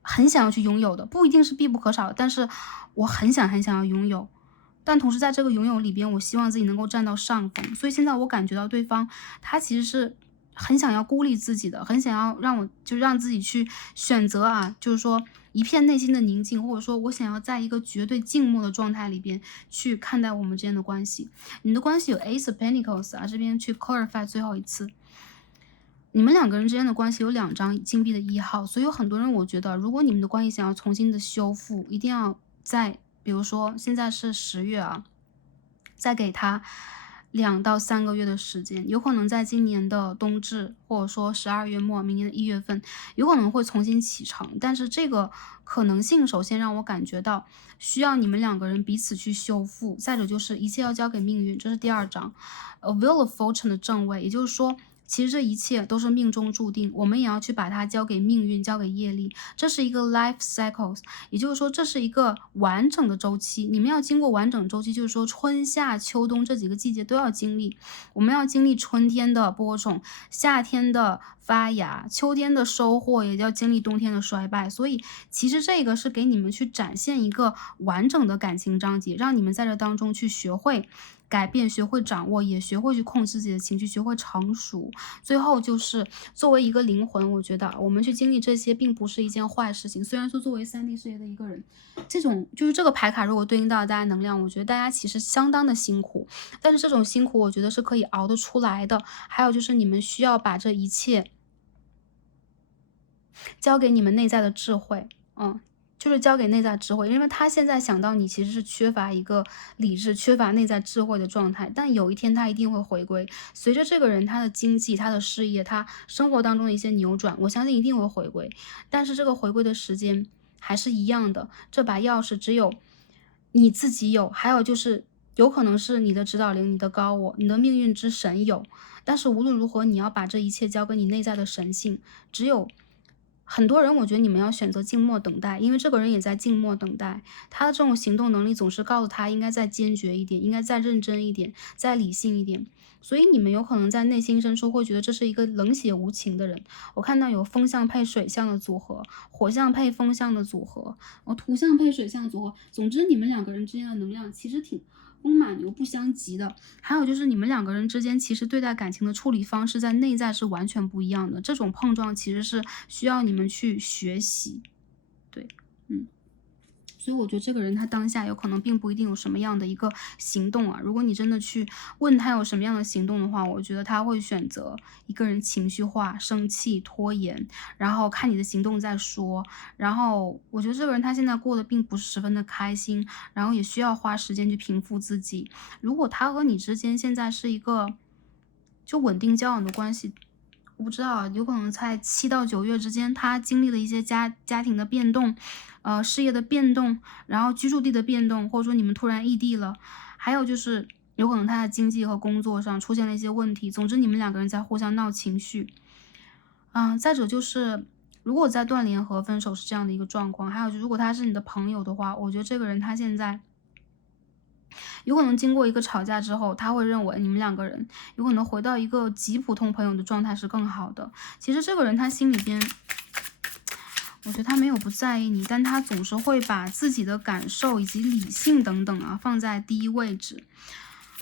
很想要去拥有的，不一定是必不可少的，但是我很想要拥有。但同时在这个拥有里边，我希望自己能够占到上风。所以现在我感觉到对方他其实是很想要孤立自己的，很想要让我就让自己去选择啊，就是说一片内心的宁静，或者说我想要在一个绝对静默的状态里边去看待我们之间的关系。你的关系有 Ace of Pentacles 啊，这边去 clarify 最后一次。你们两个人之间的关系有两张金币的1号，所以有很多人我觉得，如果你们的关系想要重新的修复，一定要在比如说现在是10月啊，再给他2到3个月的时间，有可能在今年的冬至，或者说12月末，明年的1月份，有可能会重新启程。但是这个可能性，首先让我感觉到需要你们两个人彼此去修复，再者就是一切要交给命运，这是第二章，Wheel of Fortune 的正位，也就是说。其实这一切都是命中注定，我们也要去把它交给命运，交给业力。这是一个 life cycles，也就是说这是一个完整的周期。你们要经过完整周期，就是说春夏秋冬这几个季节都要经历。我们要经历春天的播种，夏天的发芽，秋天的收获，也要经历冬天的衰败。所以其实这个是给你们去展现一个完整的感情章节，让你们在这当中去学会改变，学会掌握，也学会去控制自己的情绪，学会成熟。最后就是作为一个灵魂，我觉得我们去经历这些并不是一件坏事情。虽然说作为3D 世界的一个人，这种就是这个牌卡如果对应到大家能量，我觉得大家其实相当的辛苦，但是这种辛苦我觉得是可以熬得出来的。还有就是你们需要把这一切交给你们内在的智慧，就是交给内在智慧，因为他现在想到你其实是缺乏一个理智、缺乏内在智慧的状态，但有一天他一定会回归。随着这个人他的经济、他的事业、他生活当中的一些扭转，我相信一定会回归。但是这个回归的时间还是一样的，这把钥匙只有你自己有，还有就是有可能是你的指导灵、你的高我、你的命运之神有。但是无论如何，你要把这一切交给你内在的神性，只有很多人我觉得你们要选择静默等待，因为这个人也在静默等待。他的这种行动能力总是告诉他应该再坚决一点，应该再认真一点，再理性一点。所以你们有可能在内心深处会觉得这是一个冷血无情的人。我看到有风象配水象的组合，火象配风象的组合，土象配水象的组合。总之你们两个人之间的能量其实挺风马牛不相及的。还有就是你们两个人之间其实对待感情的处理方式在内在是完全不一样的，这种碰撞其实是需要你们去学习。对，所以我觉得这个人他当下有可能并不一定有什么样的一个行动啊。如果你真的去问他有什么样的行动的话，我觉得他会选择一个人情绪化、生气、拖延，然后看你的行动再说。然后我觉得这个人他现在过得并不是十分的开心，然后也需要花时间去平复自己。如果他和你之间现在是一个就稳定交往的关系，我不知道啊，有可能在7到9月之间，他经历了一些家庭的变动，事业的变动，然后居住地的变动，或者说你们突然异地了，还有就是有可能他的经济和工作上出现了一些问题。总之，你们两个人在互相闹情绪。再者就是，如果在断联和分手是这样的一个状况，还有就如果他是你的朋友的话，我觉得这个人他现在有可能经过一个吵架之后，他会认为你们两个人有可能回到一个极普通朋友的状态是更好的。其实这个人他心里边，我觉得他没有不在意你，但他总是会把自己的感受以及理性等等啊放在第一位置。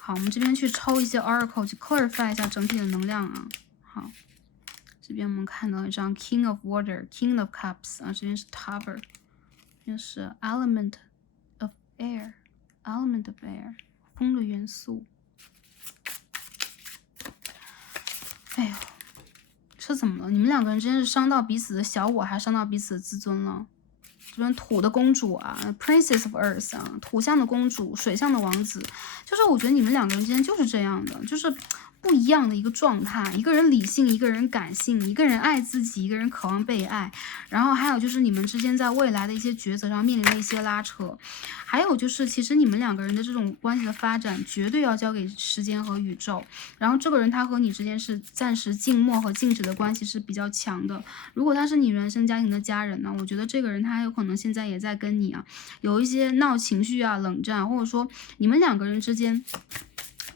好，我们这边去抽一些 oracle 去 clarify 一下整体的能量啊。好，这边我们看到一张 King of Water、King of Cups 啊，这边是 Tower， 这边是 Element of Air。Element of Air， 风的元素。哎呦，这怎么了？你们两个人之间是伤到彼此的小我，还是伤到彼此的自尊了？这边土的公主啊 ，Princess of Earth 啊，土象的公主，水象的王子，就是我觉得你们两个人之间就是这样的，就是不一样的一个状态。一个人理性，一个人感性，一个人爱自己，一个人渴望被爱。然后还有就是你们之间在未来的一些抉择上面临的一些拉扯。还有就是，其实你们两个人的这种关系的发展，绝对要交给时间和宇宙。然后这个人他和你之间是暂时静默和静止的关系是比较强的。如果他是你原生家庭的家人呢，我觉得这个人他有可能现在也在跟你啊有一些闹情绪啊、冷战，或者说你们两个人之间。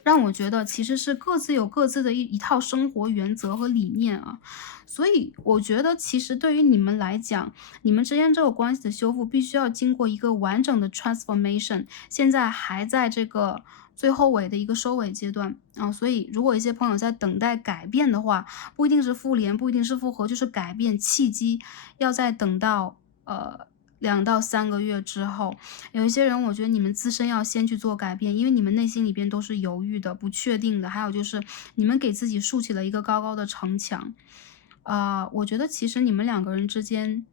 让我觉得其实是各自有各自的一套生活原则和理念啊，所以我觉得其实对于你们来讲，你们之间这个关系的修复必须要经过一个完整的 transformation， 现在还在这个最后尾的一个收尾阶段啊，所以如果一些朋友在等待改变的话，不一定是复联，不一定是复合，就是改变契机，要再等到2到3个月之后。有一些人我觉得你们自身要先去做改变，因为你们内心里边都是犹豫的、不确定的，还有就是你们给自己竖起了一个高高的城墙。我觉得其实你们两个人之间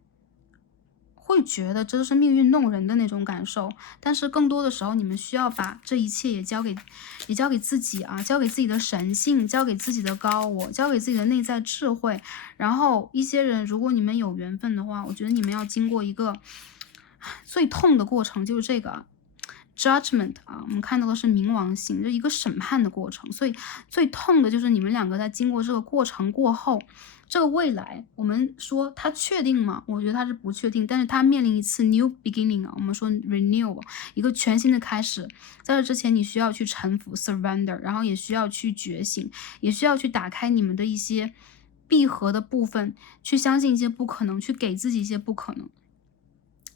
会觉得这是命运弄人的那种感受，但是更多的时候你们需要把这一切也交给自己啊，交给自己的神性，交给自己的高我，交给自己的内在智慧。然后一些人如果你们有缘分的话，我觉得你们要经过一个最痛的过程，就是这个judgment 啊，我们看到的是冥王星，就一个审判的过程。所以最痛的就是你们两个在经过这个过程过后，这个未来我们说它确定吗？我觉得它是不确定，但是它面临一次 new beginning 啊，我们说 renew 一个全新的开始。在这之前你需要去臣服 surrender， 然后也需要去觉醒，也需要去打开你们的一些闭合的部分，去相信一些不可能，去给自己一些不可能。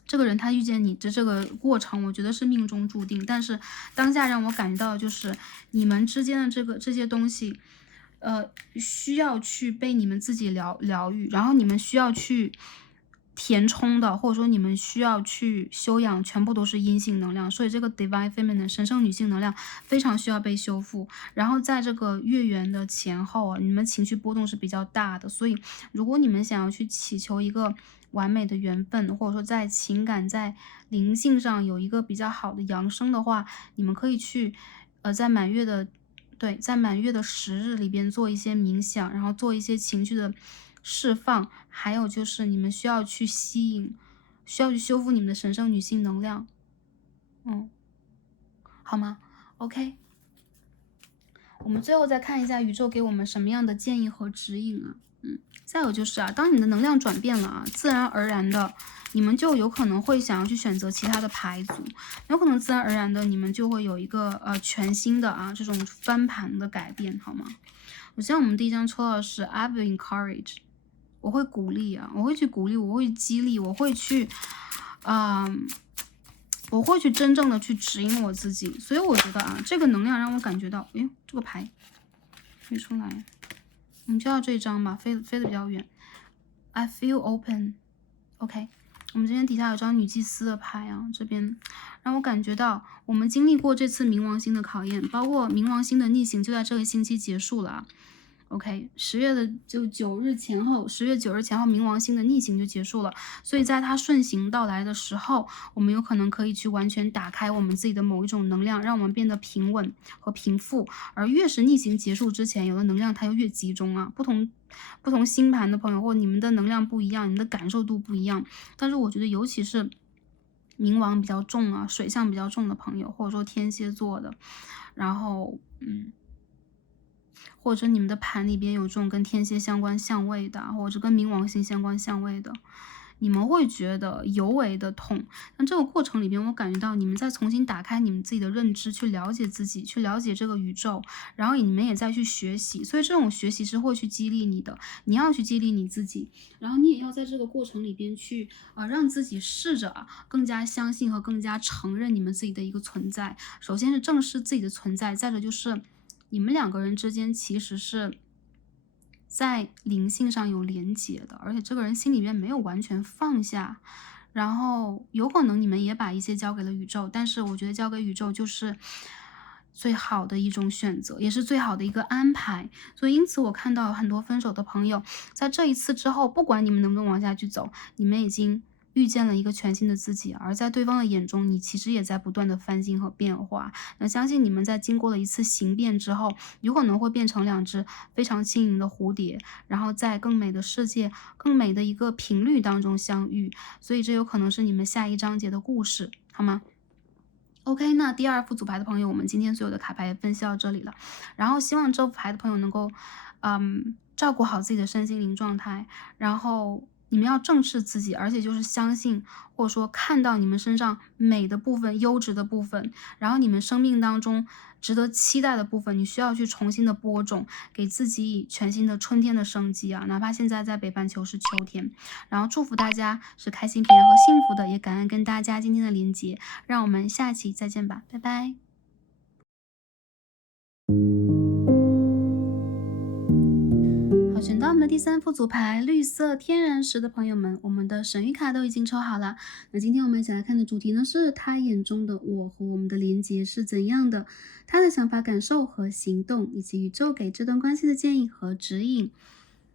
这个人他遇见你的这个过程，我觉得是命中注定。但是当下让我感觉到，就是你们之间的这些东西，需要去被你们自己疗愈，然后你们需要去填充的，或者说你们需要去修养，全部都是阴性能量。所以这个 divine feminine 神圣女性能量非常需要被修复。然后在这个月圆的前后啊，你们情绪波动是比较大的，所以如果你们想要去祈求一个完美的缘分，或者说在情感在灵性上有一个比较好的扬升的话，你们可以去在满月的10日里边做一些冥想，然后做一些情绪的释放，还有就是你们需要去吸引，需要去修复你们的神圣女性能量。好吗 ？OK， 我们最后再看一下宇宙给我们什么样的建议和指引啊。再有就是啊，当你的能量转变了啊，自然而然的，你们就有可能会想要去选择其他的牌组，有可能自然而然的，你们就会有一个全新的这种翻盘的改变，好吗？我希望我们第一张抽到的是 I will encourage， 我会鼓励啊，我会去鼓励，我会激励，我会去我会去真正的去指引我自己。所以我觉得啊，这个能量让我感觉到，哎呦，这个牌没出来。我们就要这一张吧，飞得比较远。I feel open，OK，我们这边底下有张女祭司的牌啊，这边让我感觉到我们经历过这次冥王星的考验，包括冥王星的逆行就在这个星期结束了啊。OK，10月9日前后，10月9日前后，冥王星的逆行就结束了。所以在它顺行到来的时候，我们有可能可以去完全打开我们自己的某一种能量，让我们变得平稳和平复。而越是逆行结束之前，有的能量它就越集中啊。不同星盘的朋友，或你们的能量不一样，你们的感受度不一样。但是我觉得，尤其是冥王比较重啊，水象比较重的朋友，或者说天蝎座的，然后或者你们的盘里边有这种跟天蝎相关相位的，或者跟冥王星相关相位的，你们会觉得尤为的痛。但这个过程里边，我感觉到你们在重新打开你们自己的认知，去了解自己，去了解这个宇宙，然后你们也在去学习，所以这种学习是会去激励你的，你要去激励你自己，然后你也要在这个过程里边去让自己试着更加相信和更加承认你们自己的一个存在。首先是正视自己的存在，再者就是你们两个人之间其实是在灵性上有连结的，而且这个人心里面没有完全放下，然后有可能你们也把一些交给了宇宙，但是我觉得交给宇宙就是最好的一种选择，也是最好的一个安排。所以因此我看到很多分手的朋友，在这一次之后，不管你们能不能往下去走，你们已经遇见了一个全新的自己，而在对方的眼中，你其实也在不断的翻新和变化。那相信你们在经过了一次形变之后，有可能会变成两只非常轻盈的蝴蝶，然后在更美的世界、更美的一个频率当中相遇。所以这有可能是你们下一章节的故事，好吗？OK，那第二副组牌的朋友，我们今天所有的卡牌也分析到这里了。然后希望这副牌的朋友能够，照顾好自己的身心灵状态。然后你们要正视自己，而且就是相信或者说看到你们身上美的部分、优质的部分，然后你们生命当中值得期待的部分，你需要去重新的播种，给自己以全新的春天的生机啊！哪怕现在在北半球是秋天。然后祝福大家是开心、平安和幸福的，也感恩跟大家今天的连接。让我们下期再见吧，拜拜。好，选到我们的第三副组牌绿色天然石的朋友们，我们的神谕卡都已经抽好了。那今天我们一起来看的主题呢是他眼中的我和我们的连接是怎样的，他的想法、感受和行动，以及宇宙给这段关系的建议和指引。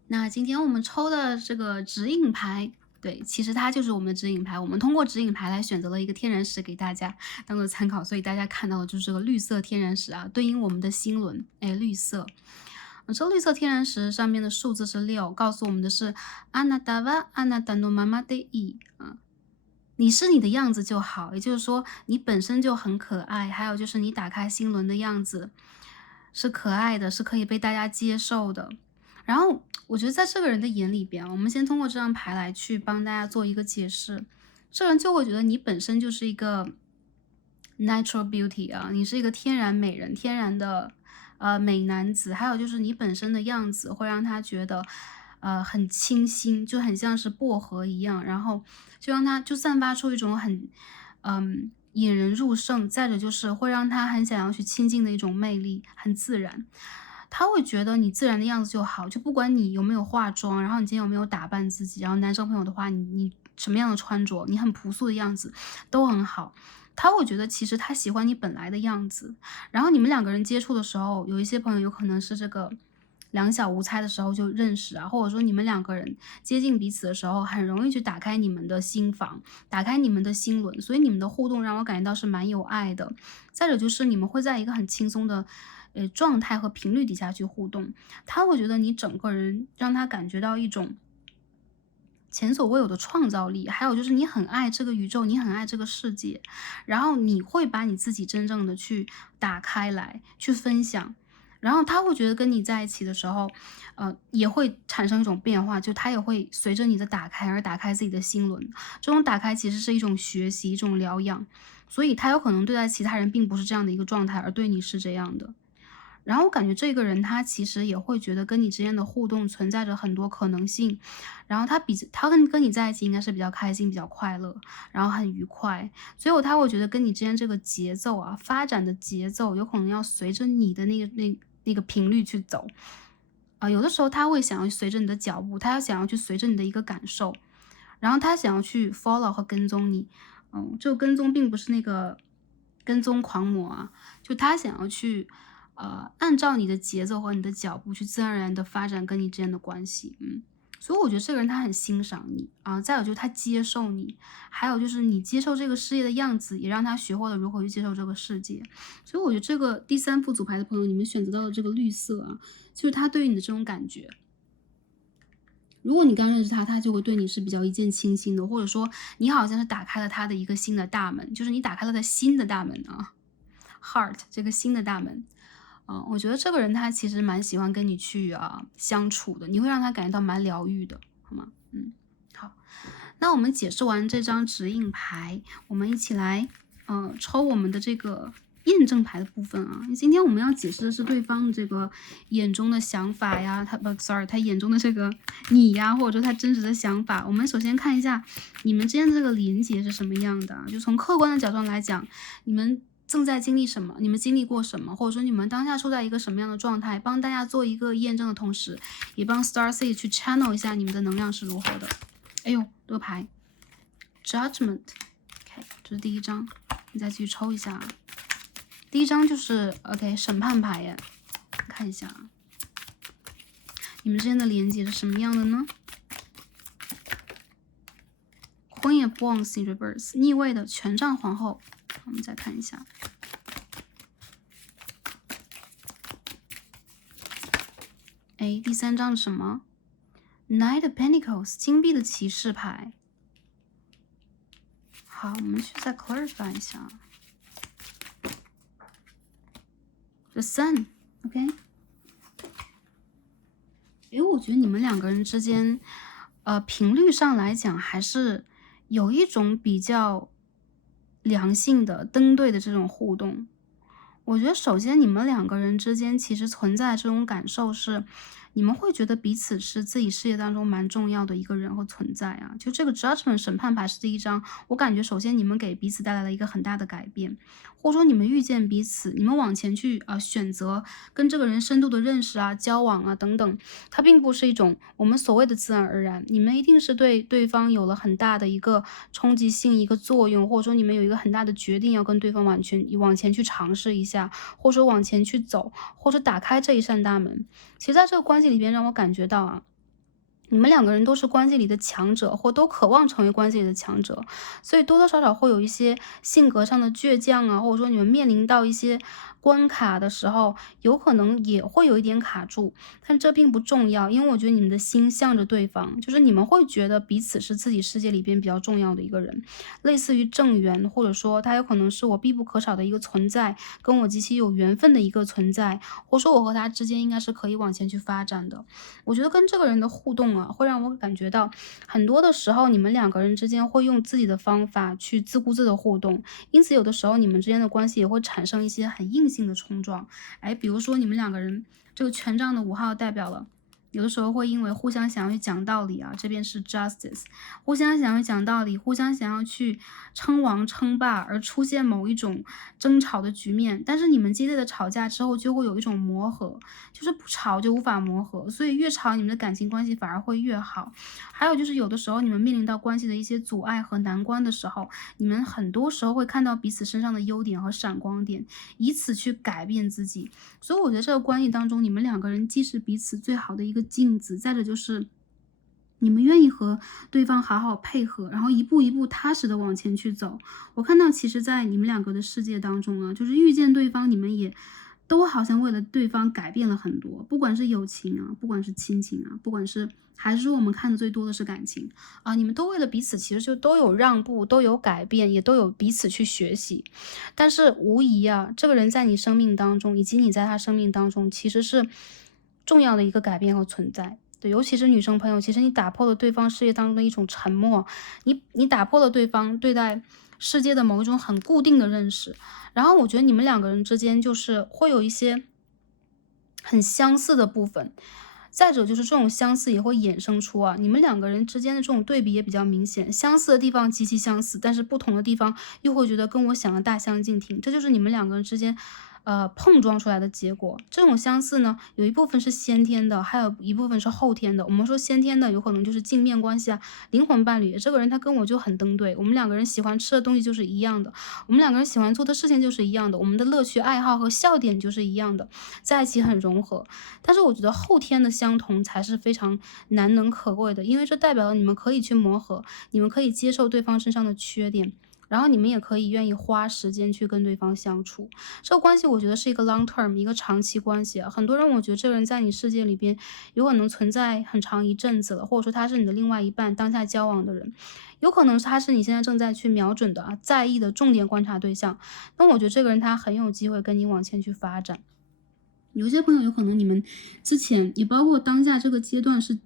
那今天我们抽的这个指引牌，对，其实它就是我们的指引牌。我们通过指引牌来选择了一个天然石给大家当做参考，所以大家看到的就是这个绿色天然石啊，对应我们的心轮，哎，绿色。这绿色天然石上面的数字是6，告诉我们的是阿那达瓦阿那达诺妈妈的意啊，你是你的样子就好，也就是说你本身就很可爱，还有就是你打开心轮的样子是可爱的，是可以被大家接受的。然后我觉得在这个人的眼里边，我们先通过这张牌来去帮大家做一个解释，这人就会觉得你本身就是一个 natural beauty 啊，你是一个天然美人，天然的美男子，还有就是你本身的样子会让他觉得很清新，就很像是薄荷一样，然后就让他就散发出一种很引人入胜，再者就是会让他很想要去亲近的一种魅力，很自然。他会觉得你自然的样子就好，就不管你有没有化妆，然后你今天有没有打扮自己，然后男生朋友的话，你什么样的穿着，你很朴素的样子都很好。他会觉得其实他喜欢你本来的样子，然后你们两个人接触的时候，有一些朋友有可能是这个两小无猜的时候就认识啊，或者说你们两个人接近彼此的时候，很容易去打开你们的心房，打开你们的心轮，所以你们的互动让我感觉到是蛮有爱的。再者就是你们会在一个很轻松的状态和频率底下去互动，他会觉得你整个人让他感觉到一种前所未有的创造力，还有就是你很爱这个宇宙，你很爱这个世界，然后你会把你自己真正的去打开来，去分享，然后他会觉得跟你在一起的时候，也会产生一种变化，就他也会随着你的打开而打开自己的心轮，这种打开其实是一种学习，一种疗养，所以他有可能对待其他人并不是这样的一个状态，而对你是这样的。然后我感觉这个人他其实也会觉得跟你之间的互动存在着很多可能性，然后他跟你在一起应该是比较开心、比较快乐，然后很愉快，所以他会觉得跟你之间这个节奏啊，发展的节奏有可能要随着你的那个频率去走，有的时候他会想要随着你的脚步，他想要去随着你的一个感受，然后他想要去 follow 和跟踪你，这个跟踪并不是那个跟踪狂魔啊，就他想要去按照你的节奏和你的脚步去自然而然的发展跟你之间的关系，所以我觉得这个人他很欣赏你啊，再有就是他接受你，还有就是你接受这个世界的样子，也让他学会了如何去接受这个世界。所以我觉得这个第三副组牌的朋友，你们选择到的这个绿色啊，就是他对于你的这种感觉。如果你刚认识他，他就会对你是比较一见倾心的，或者说你好像是打开了他的一个新的大门，就是你打开了他新的大门啊，heart 这个新的大门。我觉得这个人他其实蛮喜欢跟你去相处的，你会让他感觉到蛮疗愈的，好吗？好，那我们解释完这张指引牌，我们一起来抽我们的这个验证牌的部分啊。今天我们要解释的是对方的这个眼中的想法呀，他眼中的这个你呀，或者说他真实的想法。我们首先看一下你们之间的这个连接是什么样的啊，就从客观的角度上来讲，你们正在经历什么？你们经历过什么？或者说你们当下处在一个什么样的状态？帮大家做一个验证的同时，也帮 Starseed 去 channel 一下你们的能量是如何的。哎呦，这个牌 Judgment，OK，这是第一张，你再继续抽一下。第一张就是 OK 审判牌耶，看一下你们之间的连接是什么样的呢？Queen of Wands in reverse， 逆位的权杖皇后。我们再看一下，哎，第三张是什么 ？Knight of Pentacles， 金币的骑士牌。好，我们去再 clarify 一下。The Sun，OK。我觉得你们两个人之间，频率上来讲，还是有一种比较良性的登对的这种互动。我觉得首先你们两个人之间其实存在这种感受是，你们会觉得彼此是自己世界当中蛮重要的一个人和存在啊。就这个 Judgment 审判牌是第一张，我感觉首先你们给彼此带来了一个很大的改变，或者说你们遇见彼此，你们往前去选择跟这个人深度的认识啊、交往啊等等，它并不是一种我们所谓的自然而然，你们一定是对对方有了很大的一个冲击性、一个作用，或者说你们有一个很大的决定要跟对方往前去尝试一下，或者往前去走，或者打开这一扇大门。其实在这个关系里边让我感觉到啊，你们两个人都是关系里的强者，或都渴望成为关系里的强者，所以多多少少会有一些性格上的倔强啊，或者说你们面临到一些关卡的时候，有可能也会有一点卡住，但这并不重要，因为我觉得你们的心向着对方，就是你们会觉得彼此是自己世界里边比较重要的一个人，类似于正缘，或者说他有可能是我必不可少的一个存在，跟我极其有缘分的一个存在，或者说我和他之间应该是可以往前去发展的。我觉得跟这个人的互动啊，会让我感觉到很多的时候，你们两个人之间会用自己的方法去自顾自的互动，因此有的时候你们之间的关系也会产生一些很硬性的冲撞。比如说你们两个人这个权杖的5号代表了，有的时候会因为互相想要去讲道理啊，这边是 justice， 互相想要讲道理，互相想要去称王称霸，而出现某一种争吵的局面。但是你们激烈的吵架之后，就会有一种磨合，就是不吵就无法磨合，所以越吵你们的感情关系反而会越好。还有就是有的时候你们面临到关系的一些阻碍和难关的时候，你们很多时候会看到彼此身上的优点和闪光点，以此去改变自己。所以我觉得这个关系当中，你们两个人既是彼此最好的一个镜子，再者就是你们愿意和对方好好配合，然后一步一步踏实的往前去走。我看到其实在你们两个的世界当中啊，就是遇见对方，你们也都好像为了对方改变了很多，不管是友情啊，不管是亲情啊，不管是还是说我们看的最多的是感情啊，你们都为了彼此其实就都有让步，都有改变，也都有彼此去学习。但是无疑啊，这个人在你生命当中，以及你在他生命当中，其实是重要的一个改变和存在。对，尤其是女生朋友，其实你打破了对方世界当中的一种沉默，你打破了对方对待世界的某一种很固定的认识，然后我觉得你们两个人之间就是会有一些很相似的部分。再者就是这种相似也会衍生出你们两个人之间的这种对比也比较明显，相似的地方极其相似，但是不同的地方又会觉得跟我想的大相径庭，这就是你们两个人之间碰撞出来的结果。这种相似呢，有一部分是先天的，还有一部分是后天的。我们说先天的有可能就是镜面关系啊，灵魂伴侣，这个人他跟我就很登对，我们两个人喜欢吃的东西就是一样的，我们两个人喜欢做的事情就是一样的，我们的乐趣爱好和笑点就是一样的，在一起很融合。但是我觉得后天的相同才是非常难能可贵的，因为这代表了你们可以去磨合，你们可以接受对方身上的缺点，然后你们也可以愿意花时间去跟对方相处。这个关系我觉得是一个 long term， 一个长期关系啊。很多人我觉得这个人在你世界里边有可能存在很长一阵子了，或者说他是你的另外一半，当下交往的人，有可能他是你现在正在去瞄准的啊，在意的重点观察对象。那我觉得这个人他很有机会跟你往前去发展。有些朋友有可能你们之前也包括当下这个阶段是，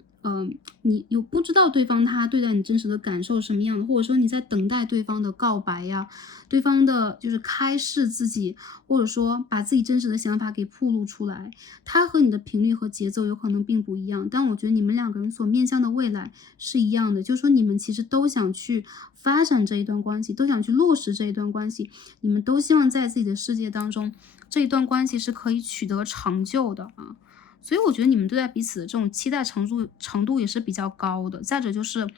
你有不知道对方他对待你真实的感受是什么样的，或者说你在等待对方的告白呀，对方的就是开示自己，或者说把自己真实的想法给暴露出来，他和你的频率和节奏有可能并不一样，但我觉得你们两个人所面向的未来是一样的，就是说你们其实都想去发展这一段关系，都想去落实这一段关系，你们都希望在自己的世界当中，这一段关系是可以取得长久的啊。所以我觉得你们对待彼此的这种期待程度也是比较高的。再者就是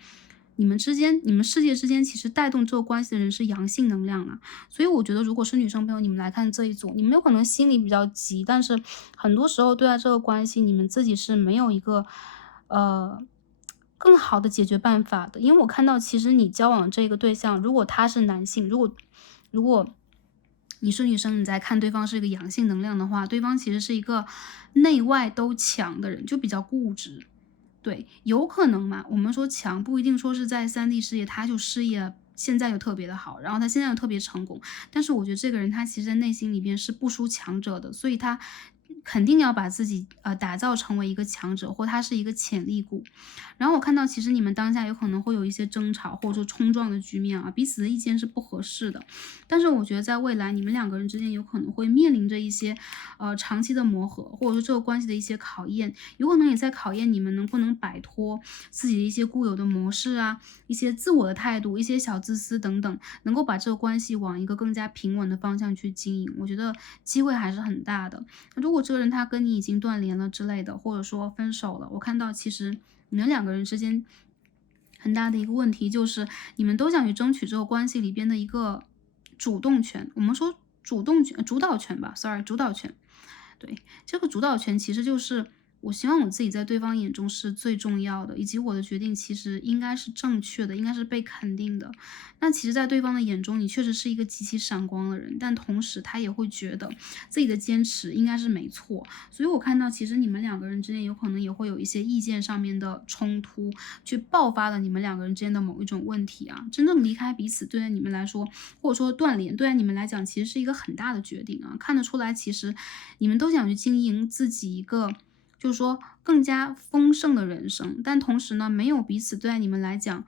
你们之间，你们世界之间其实带动这个关系的人是阳性能量啊。所以我觉得如果是女生朋友，你们来看这一组，你们有可能心里比较急，但是很多时候对待这个关系，你们自己是没有一个呃更好的解决办法的。因为我看到其实你交往的这个对象，如果他是男性，如果你是女生，你在看对方是一个阳性能量的话，对方其实是一个内外都强的人，就比较固执。对，有可能嘛，我们说强不一定说是在3D 事业，他就事业现在就特别的好，然后他现在又特别成功，但是我觉得这个人他其实在内心里边是不输强者的，所以他肯定要把自己打造成为一个强者，或他是一个潜力股。然后我看到其实你们当下有可能会有一些争吵或者说冲撞的局面啊，彼此的意见是不合适的。但是我觉得在未来你们两个人之间有可能会面临着一些长期的磨合，或者说这个关系的一些考验，有可能也在考验你们能不能摆脱自己的一些固有的模式啊，一些自我的态度，一些小自私等等，能够把这个关系往一个更加平稳的方向去经营。我觉得机会还是很大的。那如果这个人他跟你已经断联了之类的，或者说分手了，我看到其实你们两个人之间很大的一个问题就是你们都想去争取这个关系里边的一个主动权。我们说主动权、主导权吧，sorry，主导权。对，这个主导权其实就是我希望我自己在对方眼中是最重要的，以及我的决定其实应该是正确的，应该是被肯定的。那其实在对方的眼中，你确实是一个极其闪光的人，但同时他也会觉得自己的坚持应该是没错。所以我看到其实你们两个人之间有可能也会有一些意见上面的冲突，去爆发了你们两个人之间的某一种问题啊。真正离开彼此，对待你们来说，或者说断联，对待你们来讲，其实是一个很大的决定啊。看得出来，其实你们都想去经营自己一个，就是说更加丰盛的人生，但同时呢，没有彼此对待你们来讲，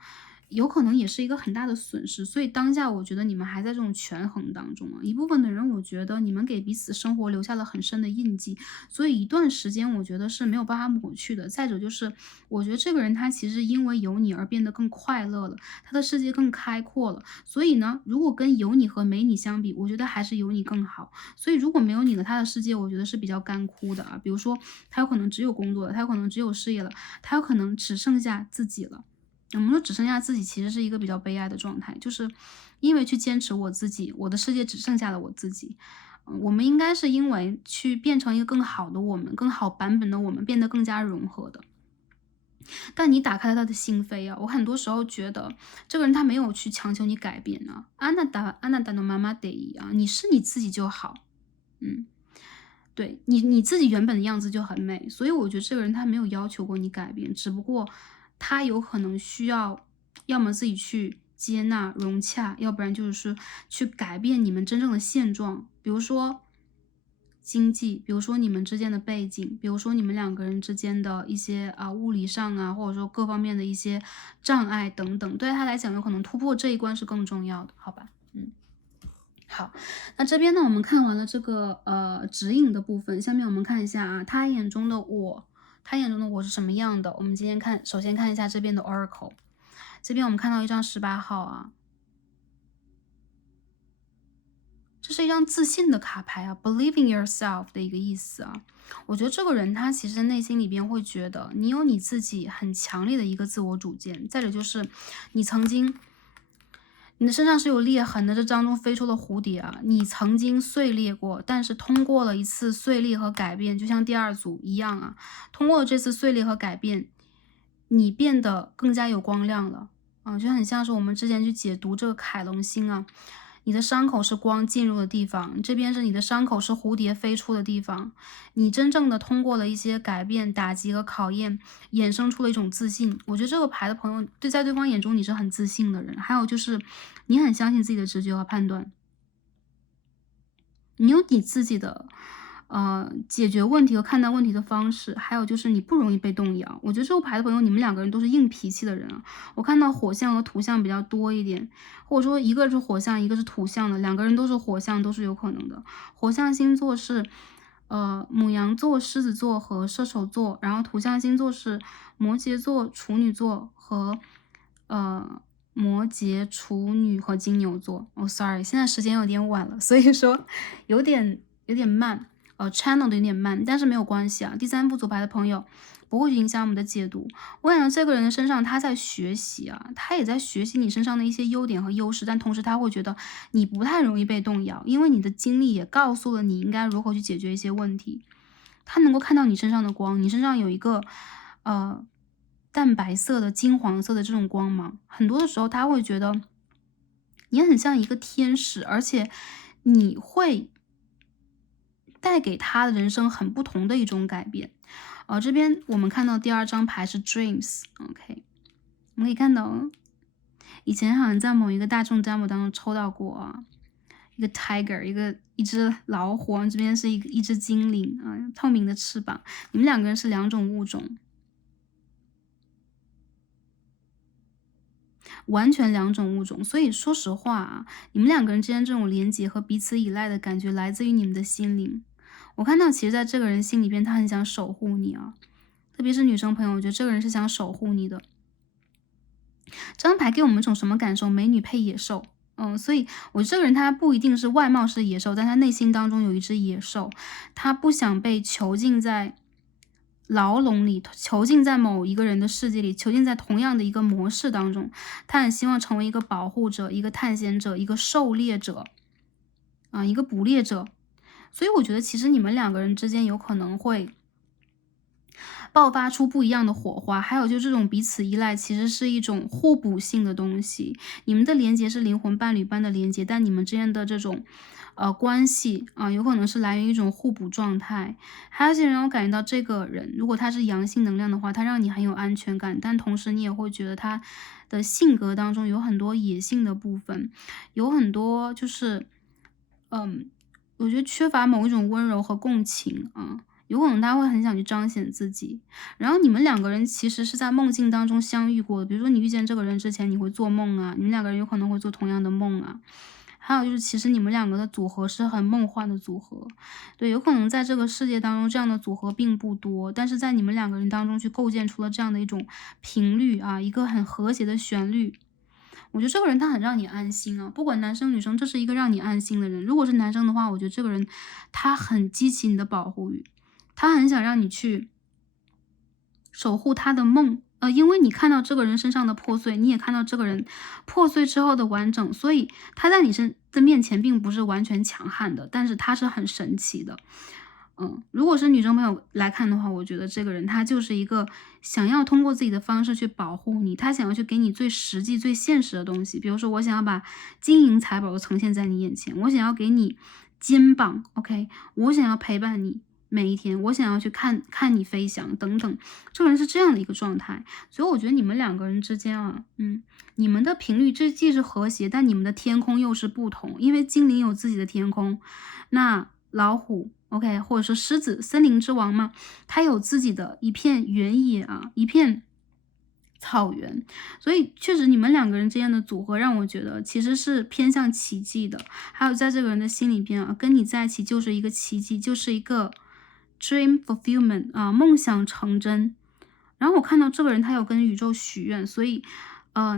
有可能也是一个很大的损失。所以当下我觉得你们还在这种权衡当中啊。一部分的人，我觉得你们给彼此生活留下了很深的印记，所以一段时间我觉得是没有办法抹去的。再者就是，我觉得这个人他其实因为有你而变得更快乐了，他的世界更开阔了。所以呢，如果跟有你和没你相比，我觉得还是有你更好。所以如果没有你了，他的世界我觉得是比较干枯的啊。比如说，他有可能只有工作了，他有可能只有事业了，他有可能只剩下自己了。我们说只剩下自己，其实是一个比较悲哀的状态，就是因为去坚持我自己，我的世界只剩下了我自己。我们应该是因为去变成一个更好的我们，更好版本的我们，变得更加融合的。但你打开了他的心扉啊，我很多时候觉得这个人他没有去强求你改变啊，安娜达的妈妈得啊，你是你自己就好，嗯。对，你自己原本的样子就很美，所以我觉得这个人他没有要求过你改变，只不过他有可能需要，要么自己去接纳融洽，要不然就是去改变你们真正的现状，比如说经济，比如说你们之间的背景，比如说你们两个人之间的一些物理上啊，或者说各方面的一些障碍等等，对他来讲有可能突破这一关是更重要的，好吧？嗯。好，那这边呢，我们看完了这个指引的部分，下面我们看一下啊，他眼中的我，他眼中的我是什么样的？我们今天看，首先看一下这边的 Oracle，这边我们看到一张18号啊，这是一张自信的卡牌啊，believe in yourself 的一个意思啊。我觉得这个人他其实内心里边会觉得你有你自己很强烈的一个自我主见，再者就是你曾经你的身上是有裂痕的，这当中飞出了蝴蝶啊，你曾经碎裂过，但是通过了一次碎裂和改变，就像第二组一样啊，通过了这次碎裂和改变，你变得更加有光亮了啊，就很像是我们之前去解读这个凯龙星啊，你的伤口是光进入的地方，这边是你的伤口是蝴蝶飞出的地方，你真正的通过了一些改变、打击和考验，衍生出了一种自信。我觉得这个牌的朋友，在对方眼中你是很自信的人，还有就是你很相信自己的直觉和判断，你有你自己的解决问题和看待问题的方式，还有就是你不容易被动摇。我觉得这个牌的朋友，你们两个人都是硬脾气的人啊。我看到火象和土象比较多一点，或者说一个是火象，一个是土象的，两个人都是火象都是有可能的。火象星座是牡羊座、狮子座和射手座，然后土象星座是摩羯座、处女座和摩羯、处女和金牛座。哦，sorry，现在时间有点晚了，所以说有点慢。channel 的有点慢，但是没有关系啊。第三副组牌的朋友不会影响我们的解读。我感觉这个人的身上他在学习啊，他也在学习你身上的一些优点和优势，但同时他会觉得你不太容易被动摇，因为你的经历也告诉了你应该如何去解决一些问题。他能够看到你身上的光，你身上有一个淡白色的、金黄色的这种光芒，很多的时候他会觉得你很像一个天使，而且你会带给他的人生很不同的一种改变。这边我们看到第二张牌是 Dreams，OK，我们可以看到，以前好像在某一个大众占卜当中抽到过啊，一个 tiger，一只老虎，这边是一只精灵啊，透明的翅膀，你们两个人是两种物种。完全两种物种，所以说实话啊，你们两个人之间这种连结和彼此依赖的感觉来自于你们的心灵。我看到其实在这个人心里边，他很想守护你啊，特别是女生朋友，我觉得这个人是想守护你的。这张牌给我们一种什么感受？美女配野兽。所以我觉得这个人他不一定是外貌是野兽，但他内心当中有一只野兽，他不想被囚禁在牢笼里，囚禁在某一个人的世界里，囚禁在同样的一个模式当中。他很希望成为一个保护者、一个探险者、一个狩猎者啊，一个捕猎者。所以我觉得其实你们两个人之间有可能会爆发出不一样的火花，还有就这种彼此依赖其实是一种互补性的东西。你们的连接是灵魂伴侣般的连接，但你们之间的这种关系啊，有可能是来源于一种互补状态。还有一些人我感觉到这个人，如果他是阳性能量的话，他让你很有安全感，但同时你也会觉得他的性格当中有很多野性的部分，有很多就是我觉得缺乏某一种温柔和共情啊。有可能他会很想去彰显自己，然后你们两个人其实是在梦境当中相遇过的。比如说你遇见这个人之前，你会做梦啊，你们两个人有可能会做同样的梦啊。还有就是，其实你们两个的组合是很梦幻的组合，对，有可能在这个世界当中，这样的组合并不多，但是在你们两个人当中去构建出了这样的一种频率啊，一个很和谐的旋律。我觉得这个人他很让你安心啊，不管男生女生，这是一个让你安心的人。如果是男生的话，我觉得这个人他很激起你的保护欲。他很想让你去守护他的梦，因为你看到这个人身上的破碎，你也看到这个人破碎之后的完整，所以他在你的面前并不是完全强悍的，但是他是很神奇的。如果是女生朋友来看的话，我觉得这个人他就是一个想要通过自己的方式去保护你，他想要去给你最实际、最现实的东西。比如说，我想要把金银财宝都呈现在你眼前，我想要给你肩膀，OK，我想要陪伴你每一天，我想要去看看你飞翔等等，这个人是这样的一个状态。所以我觉得你们两个人之间啊，你们的频率这既是和谐，但你们的天空又是不同，因为精灵有自己的天空，那老虎 OK， 或者说狮子，森林之王嘛，它有自己的一片原野啊，一片草原，所以确实你们两个人之间的组合让我觉得其实是偏向奇迹的。还有在这个人的心里边啊，跟你在一起就是一个奇迹，就是一个 dream fulfillment 啊，梦想成真。然后我看到这个人他有跟宇宙许愿，所以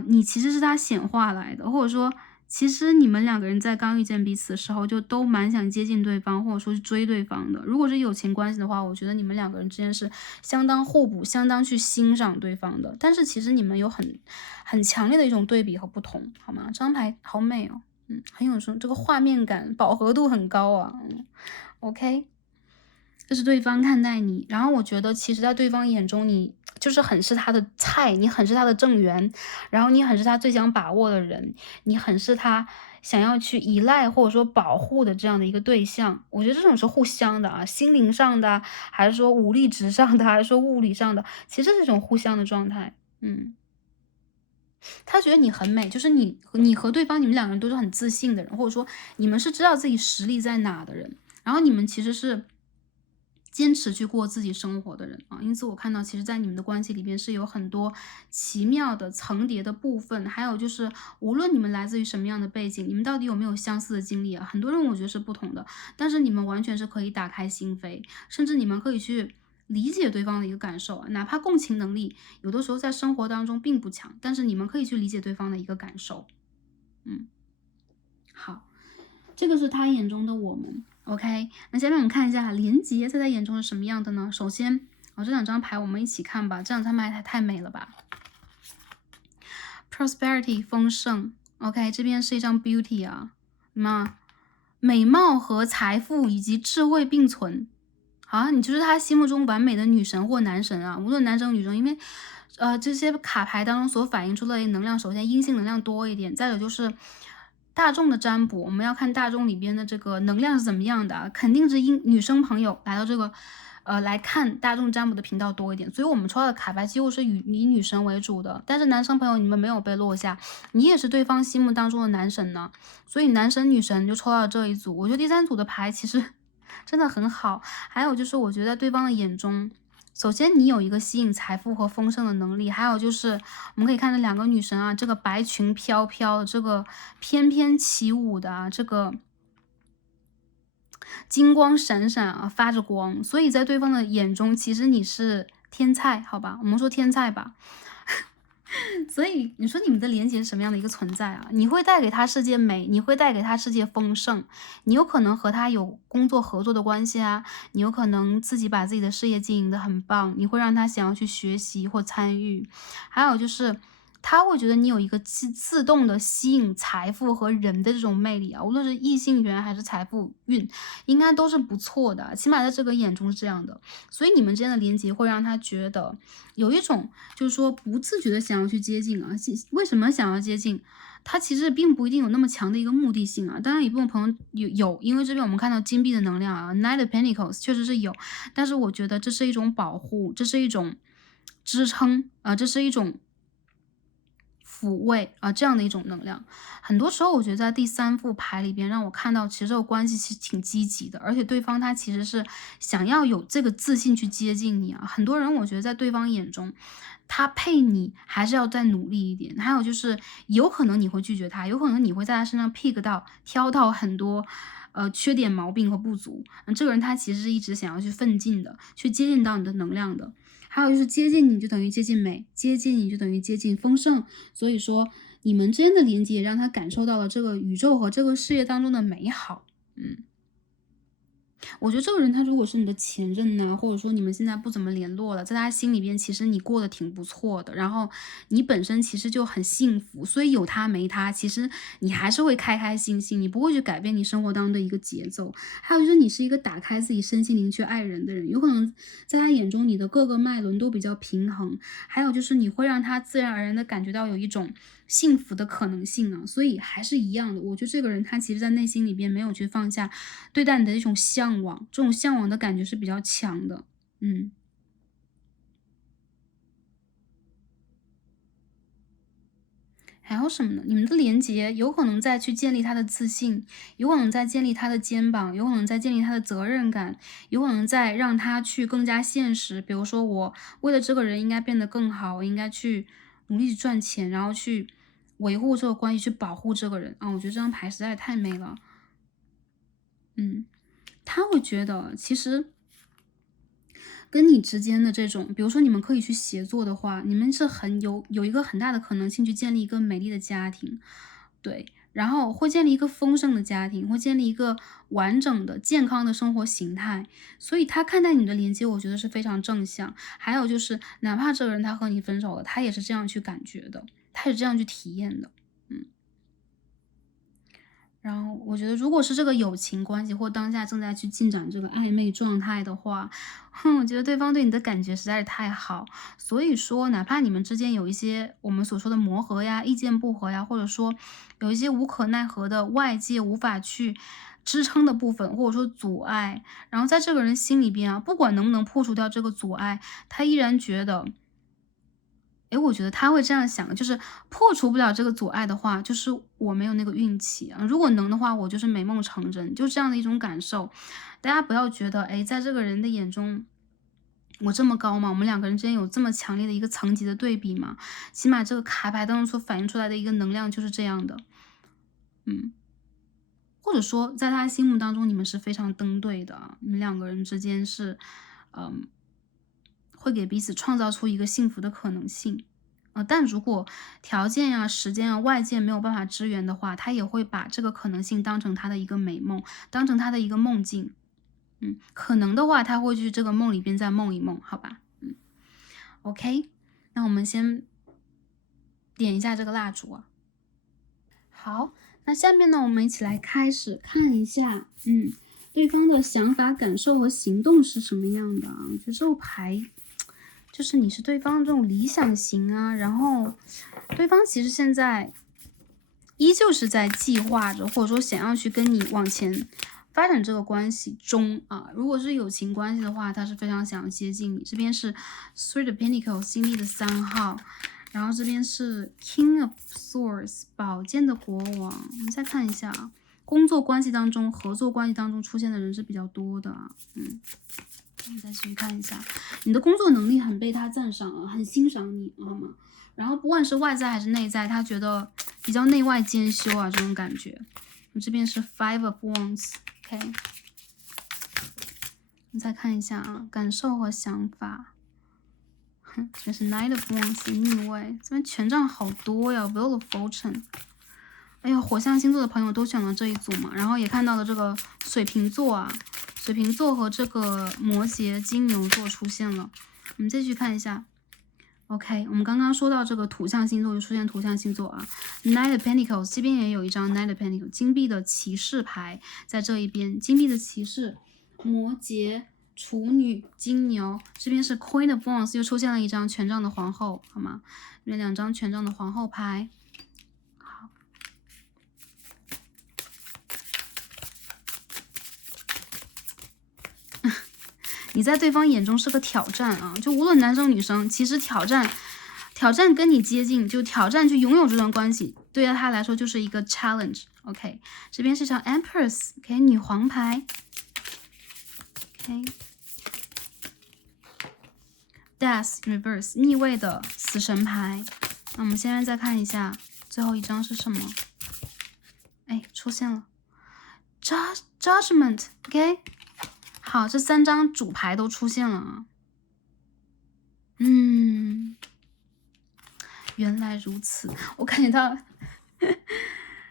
你其实是他显化来的，或者说其实你们两个人在刚遇见彼此的时候，就都蛮想接近对方，或者说是追对方的。如果是友情关系的话，我觉得你们两个人之间是相当互补、相当去欣赏对方的。但是其实你们有很强烈的一种对比和不同，好吗？这张牌好美哦，很有这个画面感，饱和度很高啊。OK。这是对方看待你，然后我觉得其实在对方眼中，你就是很是他的菜，你很是他的正缘，然后你很是他最想把握的人，你很是他想要去依赖或者说保护的这样的一个对象。我觉得这种是互相的啊，心灵上的啊，还是说武力值上的，还是说物理上的，其实这是一种互相的状态。他觉得你很美，就是你和对方，你们两个人都是很自信的人，或者说你们是知道自己实力在哪的人，然后你们其实是坚持去过自己生活的人啊。因此我看到其实在你们的关系里边是有很多奇妙的层叠的部分，还有就是无论你们来自于什么样的背景，你们到底有没有相似的经历啊，很多人我觉得是不同的，但是你们完全是可以打开心扉，甚至你们可以去理解对方的一个感受啊，哪怕共情能力有的时候在生活当中并不强，但是你们可以去理解对方的一个感受。嗯，好，这个是他眼中的我们。OK，那下面我们看一下连结在他眼中是什么样的呢？首先，这两张牌我们一起看吧，这两张牌太美了吧。Prosperity 丰盛 ，OK， 这边是一张 Beauty 啊，美貌和财富以及智慧并存。好，你就是他心目中完美的女神或男神啊，无论男生女生，因为这些卡牌当中所反映出的能量，首先阴性能量多一点，再有就是大众的占卜，我们要看大众里边的这个能量是怎么样的啊，肯定是女生朋友来到这个来看大众占卜的频道多一点，所以我们抽到的卡牌几乎是以女神为主的，但是男生朋友你们没有被落下，你也是对方心目当中的男神呢，所以男神女神就抽到了这一组，我觉得第三组的牌其实真的很好，还有就是我觉得在对方的眼中。首先，你有一个吸引财富和丰盛的能力，还有就是我们可以看这两个女神啊，这个白裙飘飘的，这个翩翩起舞的啊，这个金光闪闪啊，发着光，所以在对方的眼中，其实你是天菜，好吧？我们说天菜吧。所以你说你们的连接是什么样的一个存在啊？你会带给他世界美，你会带给他世界丰盛，你有可能和他有工作合作的关系啊，你有可能自己把自己的事业经营的很棒，你会让他想要去学习或参与，还有就是他会觉得你有一个自动的吸引财富和人的这种魅力啊，无论是异性缘还是财富运，应该都是不错的，起码在这个眼中是这样的。所以你们之间的连接会让他觉得有一种就是说不自觉的想要去接近啊。为什么想要接近？他其实并不一定有那么强的一个目的性啊。当然，一部分朋友有，因为这边我们看到金币的能量啊，Knight of Pentacles 确实是有，但是我觉得这是一种保护，这是一种支撑啊，这是一种抚慰啊，这样的一种能量。很多时候我觉得在第三副牌里边，让我看到其实这个关系其实挺积极的，而且对方他其实是想要有这个自信去接近你啊。很多人我觉得在对方眼中，他配你还是要再努力一点。还有就是有可能你会拒绝他，有可能你会在他身上 pick 到挑到很多缺点、毛病和不足。这个人他其实是一直想要去奋进的，去接近到你的能量的。还有就是接近你就等于接近美，接近你就等于接近丰盛。所以说你们之间的连接让他感受到了这个宇宙和这个世界当中的美好。我觉得这个人他如果是你的前任呐，或者说你们现在不怎么联络了，在他心里边其实你过得挺不错的，然后你本身其实就很幸福，所以有他没他，其实你还是会开开心心，你不会去改变你生活当中的一个节奏。还有就是你是一个打开自己身心灵去爱人的人，有可能在他眼中你的各个脉轮都比较平衡，还有就是你会让他自然而然的感觉到有一种幸福的可能性啊，所以还是一样的，我觉得这个人他其实在内心里边没有去放下对待你的一种向往，这种向往的感觉是比较强的。嗯，还有什么呢？你们的连接有可能在去建立他的自信，有可能在建立他的肩膀，有可能在建立他的责任感，有可能在让他去更加现实。比如说，我为了这个人应该变得更好，我应该去努力赚钱，然后去维护这个关系，去保护这个人啊。我觉得这张牌实在是太美了。嗯，他会觉得其实跟你之间的这种，比如说你们可以去协作的话，你们是有一个很大的可能性去建立一个美丽的家庭，对。然后会建立一个丰盛的家庭，会建立一个完整的、健康的生活形态。所以他看待你的连接，我觉得是非常正向。还有就是，哪怕这个人他和你分手了，他也是这样去感觉的，他也是这样去体验的。嗯。然后我觉得，如果是这个友情关系或当下正在去进展这个暧昧状态的话，我觉得对方对你的感觉实在是太好。所以说，哪怕你们之间有一些我们所说的磨合呀、意见不合呀，或者说有一些无可奈何的外界无法去支撑的部分，或者说阻碍，然后在这个人心里边啊，不管能不能破除掉这个阻碍，他依然觉得诶，我觉得他会这样想，就是破除不了这个阻碍的话，就是我没有那个运气啊。如果能的话，我就是美梦成真，就这样的一种感受。大家不要觉得，诶，在这个人的眼中，我这么高吗？我们两个人之间有这么强烈的一个层级的对比吗？起码这个卡牌当中所反映出来的一个能量就是这样的。嗯，或者说在他心目当中，你们是非常登对的啊，你们两个人之间是，嗯，会给彼此创造出一个幸福的可能性。但如果条件呀、时间啊、外界没有办法支援的话，他也会把这个可能性当成他的一个美梦，当成他的一个梦境。可能的话，他会去这个梦里边再梦一梦，好吧？OK，那我们先点一下这个蜡烛啊。好，那下面呢，我们一起来开始看一下，对方的想法、感受和行动是什么样的啊？我觉得这副牌就是你是对方这种理想型啊，然后对方其实现在依旧是在计划着，或者说想要去跟你往前发展这个关系中啊。如果是友情关系的话，他是非常想要接近你。这边是 Three of Pentacles 星币的3号，然后这边是 King of Swords 宝剑的国王。我们再看一下啊，工作关系当中、合作关系当中出现的人是比较多的啊。我们再继续看一下，你的工作能力很被他赞赏啊，很欣赏你，好吗？然后不管是外在还是内在，他觉得比较内外兼修啊，这种感觉。我这边是 Five of Wands，OK，你再看一下啊，感受和想法。这是 Knight of Wands 逆位，这边权杖好多呀 ，Wheel of Fortune。哎呀，火象星座的朋友都选了这一组嘛，然后也看到了这个水瓶座啊，水瓶座和这个摩羯、金牛座出现了。我们继续看一下。OK，我们刚刚说到这个土象星座就出现土象星座啊 ，Knight of Pentacles 这边也有一张 Knight of Pentacles 金币的骑士牌在这一边，金币的骑士，摩羯、处女、金牛，这边是 Queen of Wands 又出现了一张权杖的皇后，好吗？这边2张权杖的皇后牌。好，你在对方眼中是个挑战啊，就无论男生女生，其实挑战跟你接近，就挑战去拥有这段关系，对他来说就是一个 challenge。OK， 这边是张 Empress，OK， 女皇牌。OK，Death Reverse 逆位的死神牌。那我们现在再看一下最后一张是什么？哎，出现了 Judgment。OK， 好，这3张主牌都出现了啊。原来如此，我感觉到，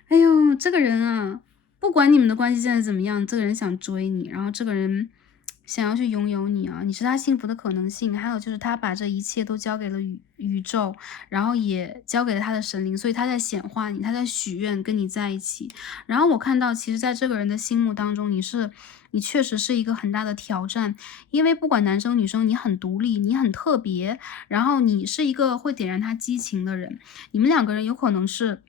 哎呦，这个人啊，不管你们的关系现在怎么样，这个人想追你，然后这个人想要去拥有你啊，你是他幸福的可能性。还有就是他把这一切都交给了宇宙，然后也交给了他的神灵，所以他在显化你，他在许愿跟你在一起。然后我看到，其实在这个人的心目当中，你确实是一个很大的挑战，因为不管男生女生，你很独立，你很特别，然后你是一个会点燃他激情的人。你们两个人有可能是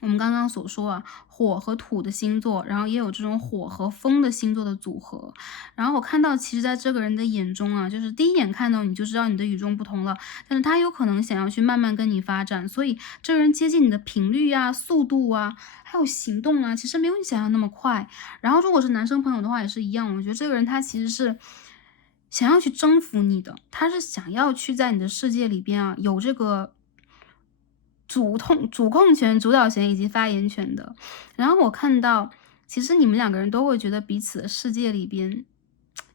我们刚刚所说啊，火和土的星座，然后也有这种火和风的星座的组合。然后我看到，其实在这个人的眼中啊，就是第一眼看到你就知道你的与众不同了，但是他有可能想要去慢慢跟你发展，所以这个人接近你的频率啊、速度啊，还有行动啊，其实没有你想象那么快。然后如果是男生朋友的话也是一样，我觉得这个人他其实是想要去征服你的，他是想要去在你的世界里边啊，有这个主控权、主导权以及发言权的。然后我看到，其实你们两个人都会觉得彼此的世界里边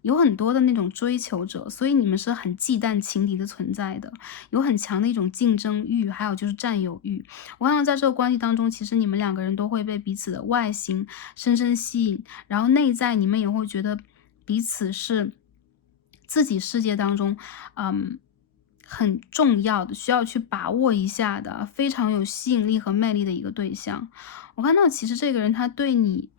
有很多的那种追求者，所以你们是很忌惮情敌的存在的，有很强的一种竞争欲，还有就是占有欲。我看到在这个关系当中，其实你们两个人都会被彼此的外形深深吸引，然后内在你们也会觉得彼此是自己世界当中，很重要的，需要去把握一下的，非常有吸引力和魅力的一个对象。我看到其实这个人他对你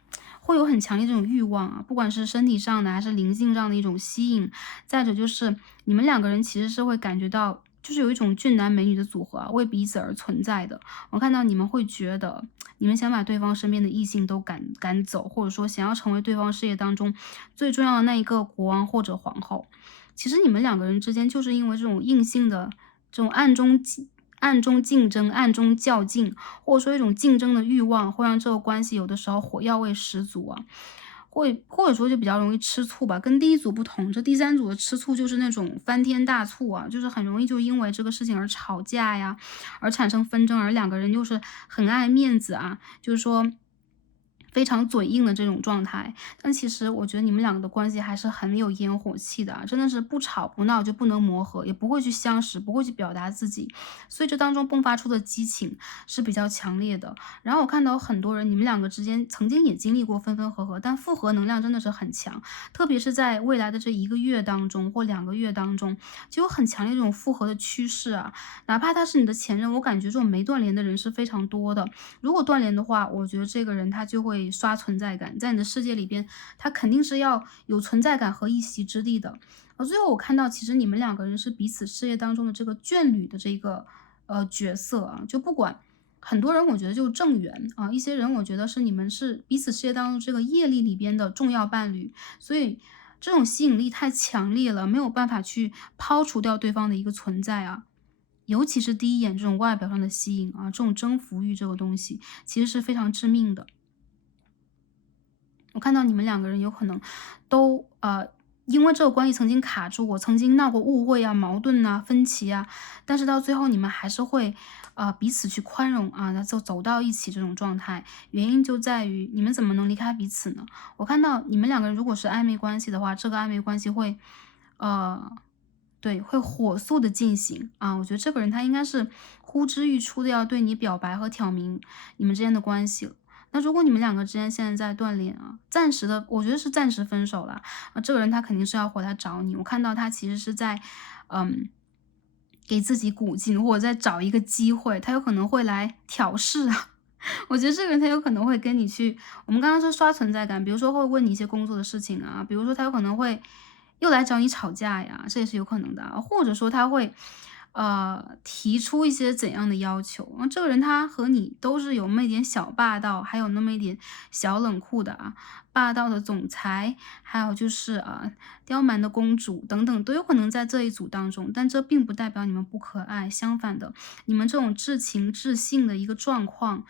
会有很强烈这种欲望啊，不管是身体上的还是灵性上的一种吸引。再者就是你们两个人其实是会感觉到，就是有一种俊男美女的组合啊，为彼此而存在的。我看到你们会觉得，你们想把对方身边的异性都赶走，或者说想要成为对方事业当中最重要的那一个国王或者皇后。其实你们两个人之间就是因为这种硬性的这种暗中竞争、暗中较劲，或者说一种竞争的欲望，会让这个关系有的时候火药味十足啊。或者说就比较容易吃醋吧，跟第一组不同，这第三组的吃醋就是那种翻天大醋啊，就是很容易就因为这个事情而吵架呀，而产生纷争，而两个人就是很爱面子啊，就是说非常嘴硬的这种状态。但其实我觉得你们两个的关系还是很有烟火气的啊，真的是不吵不闹就不能磨合，也不会去相识，不会去表达自己，所以这当中迸发出的激情是比较强烈的。然后我看到很多人，你们两个之间曾经也经历过分分合合，但复合能量真的是很强，特别是在未来的这1个月当中或2个月当中，就有很强烈这种复合的趋势啊。哪怕他是你的前任，我感觉这种没断联的人是非常多的。如果断联的话，我觉得这个人他就会刷存在感，在你的世界里边，他肯定是要有存在感和一席之地的。最后我看到，其实你们两个人是彼此事业当中的这个眷侣的这个角色啊，就不管很多人我觉得就是正缘啊，一些人我觉得是你们是彼此事业当中这个业力里边的重要伴侣，所以这种吸引力太强烈了，没有办法去抛除掉对方的一个存在啊。尤其是第一眼这种外表上的吸引啊，这种征服欲这个东西，其实是非常致命的。我看到你们两个人有可能都因为这个关系曾经卡住我，曾经闹过误会啊、矛盾啊、分歧啊，但是到最后你们还是会彼此去宽容啊，那就走到一起这种状态。原因就在于你们怎么能离开彼此呢？我看到你们两个人如果是暧昧关系的话，这个暧昧关系会呃对，会火速的进行啊。我觉得这个人他应该是呼之欲出的要对你表白和挑明你们之间的关系了。那如果你们两个之间现在在断联啊，暂时的，我觉得是暂时分手了啊。这个人他肯定是要回来找你，我看到他其实是在，嗯，给自己鼓劲，或者在找一个机会，他有可能会来挑事啊。我觉得这个人他有可能会跟你去，我们刚刚说刷存在感，比如说会问你一些工作的事情啊，比如说他有可能会又来找你吵架呀，这也是有可能的啊，或者说他会提出一些怎样的要求。这个人他和你都是有那么一点小霸道，还有那么一点小冷酷的啊，霸道的总裁，还有就是刁蛮的公主等等，都有可能在这一组当中。但这并不代表你们不可爱，相反的，你们这种至情至性的一个状况，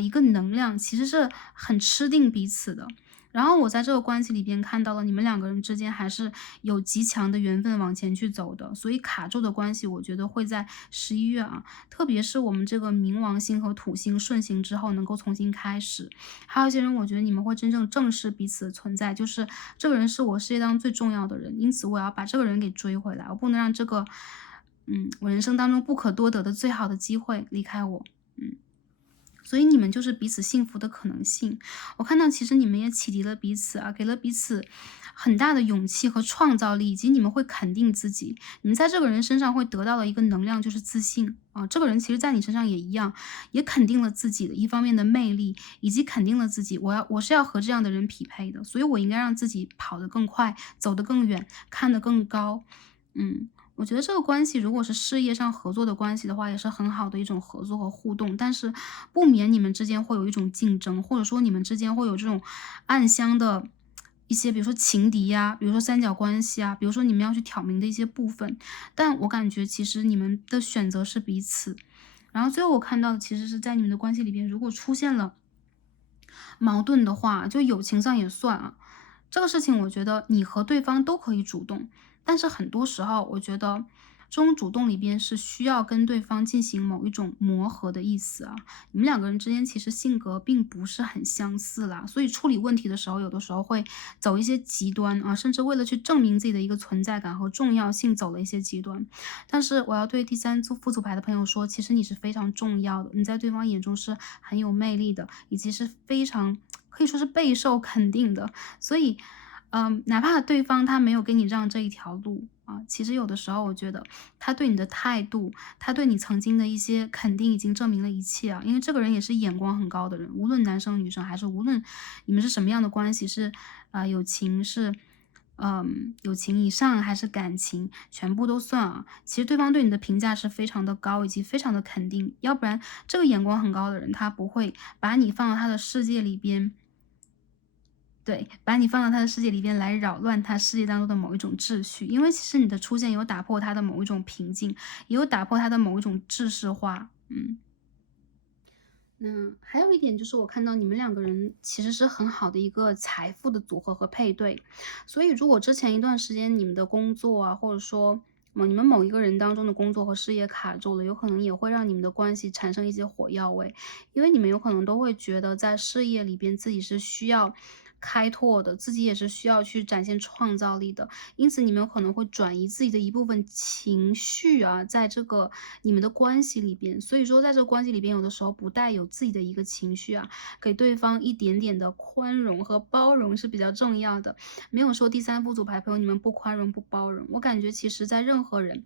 一个能量，其实是很吃定彼此的。然后我在这个关系里边看到了你们两个人之间还是有极强的缘分往前去走的，所以卡住的关系，我觉得会在11月啊，特别是我们这个冥王星和土星顺行之后能够重新开始。还有一些人，我觉得你们会真正正视彼此的存在，就是这个人是我世界当中最重要的人，因此我要把这个人给追回来，我不能让这个，我人生当中不可多得的最好的机会离开我。嗯。所以你们就是彼此幸福的可能性。我看到其实你们也启迪了彼此啊，给了彼此很大的勇气和创造力，以及你们会肯定自己。你们在这个人身上会得到的一个能量就是自信啊，这个人其实在你身上也一样，也肯定了自己的一方面的魅力，以及肯定了自己，我是要和这样的人匹配的，所以我应该让自己跑得更快，走得更远，看得更高。嗯。我觉得这个关系如果是事业上合作的关系的话，也是很好的一种合作和互动，但是不免你们之间会有一种竞争，或者说你们之间会有这种暗箱的一些，比如说情敌呀，比如说三角关系啊，比如说你们要去挑明的一些部分。但我感觉其实你们的选择是彼此。然后最后我看到的其实是在你们的关系里边，如果出现了矛盾的话，就友情上也算啊。这个事情我觉得你和对方都可以主动，但是很多时候我觉得，这种主动里边是需要跟对方进行某一种磨合的意思啊。你们两个人之间其实性格并不是很相似啦，所以处理问题的时候，有的时候会走一些极端啊，甚至为了去证明自己的一个存在感和重要性，走了一些极端。但是我要对第三组副组牌的朋友说，其实你是非常重要的，你在对方眼中是很有魅力的，以及是非常可以说是备受肯定的。所以，哪怕对方他没有给你让这一条路啊，其实有的时候我觉得他对你的态度，他对你曾经的一些肯定已经证明了一切啊。因为这个人也是眼光很高的人，无论男生女生，还是无论你们是什么样的关系，是友情是。友情以上还是感情，全部都算啊。其实对方对你的评价是非常的高，以及非常的肯定，要不然这个眼光很高的人，他不会把你放到他的世界里边，对，把你放到他的世界里边来扰乱他世界当中的某一种秩序。因为其实你的出现有打破他的某一种平静，也有打破他的某一种制式化。那还有一点就是我看到你们两个人其实是很好的一个财富的组合和配对，所以如果之前一段时间你们的工作啊，或者说你们某一个人当中的工作和事业卡住了，有可能也会让你们的关系产生一些火药味，因为你们有可能都会觉得在事业里边自己是需要开拓的，自己也是需要去展现创造力的，因此你们有可能会转移自己的一部分情绪啊，在这个你们的关系里边。所以说在这个关系里边，有的时候不带有自己的一个情绪啊，给对方一点点的宽容和包容是比较重要的。没有说第三副组牌朋友你们不宽容不包容，我感觉其实在任何人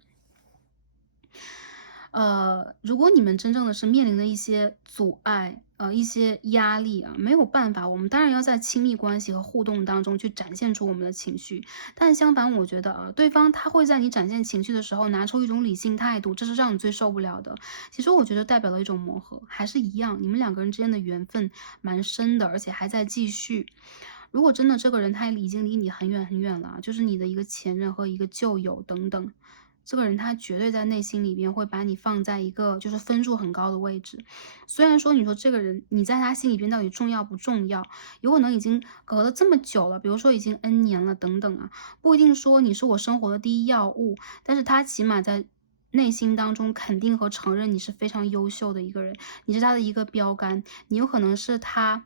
如果你们真正的是面临的一些阻碍，一些压力啊，没有办法，我们当然要在亲密关系和互动当中去展现出我们的情绪。但相反，我觉得啊，对方他会在你展现情绪的时候拿出一种理性态度，这是让你最受不了的。其实我觉得代表了一种磨合，还是一样，你们两个人之间的缘分蛮深的，而且还在继续。如果真的这个人他已经离你很远很远了，就是你的一个前任和一个旧友等等，这个人他绝对在内心里边会把你放在一个就是分数很高的位置。虽然说你说这个人你在他心里边到底重要不重要，有可能已经隔了这么久了，比如说已经 N 年了等等啊，不一定说你是我生活的第一要务，但是他起码在内心当中肯定和承认你是非常优秀的一个人，你是他的一个标杆，你有可能是他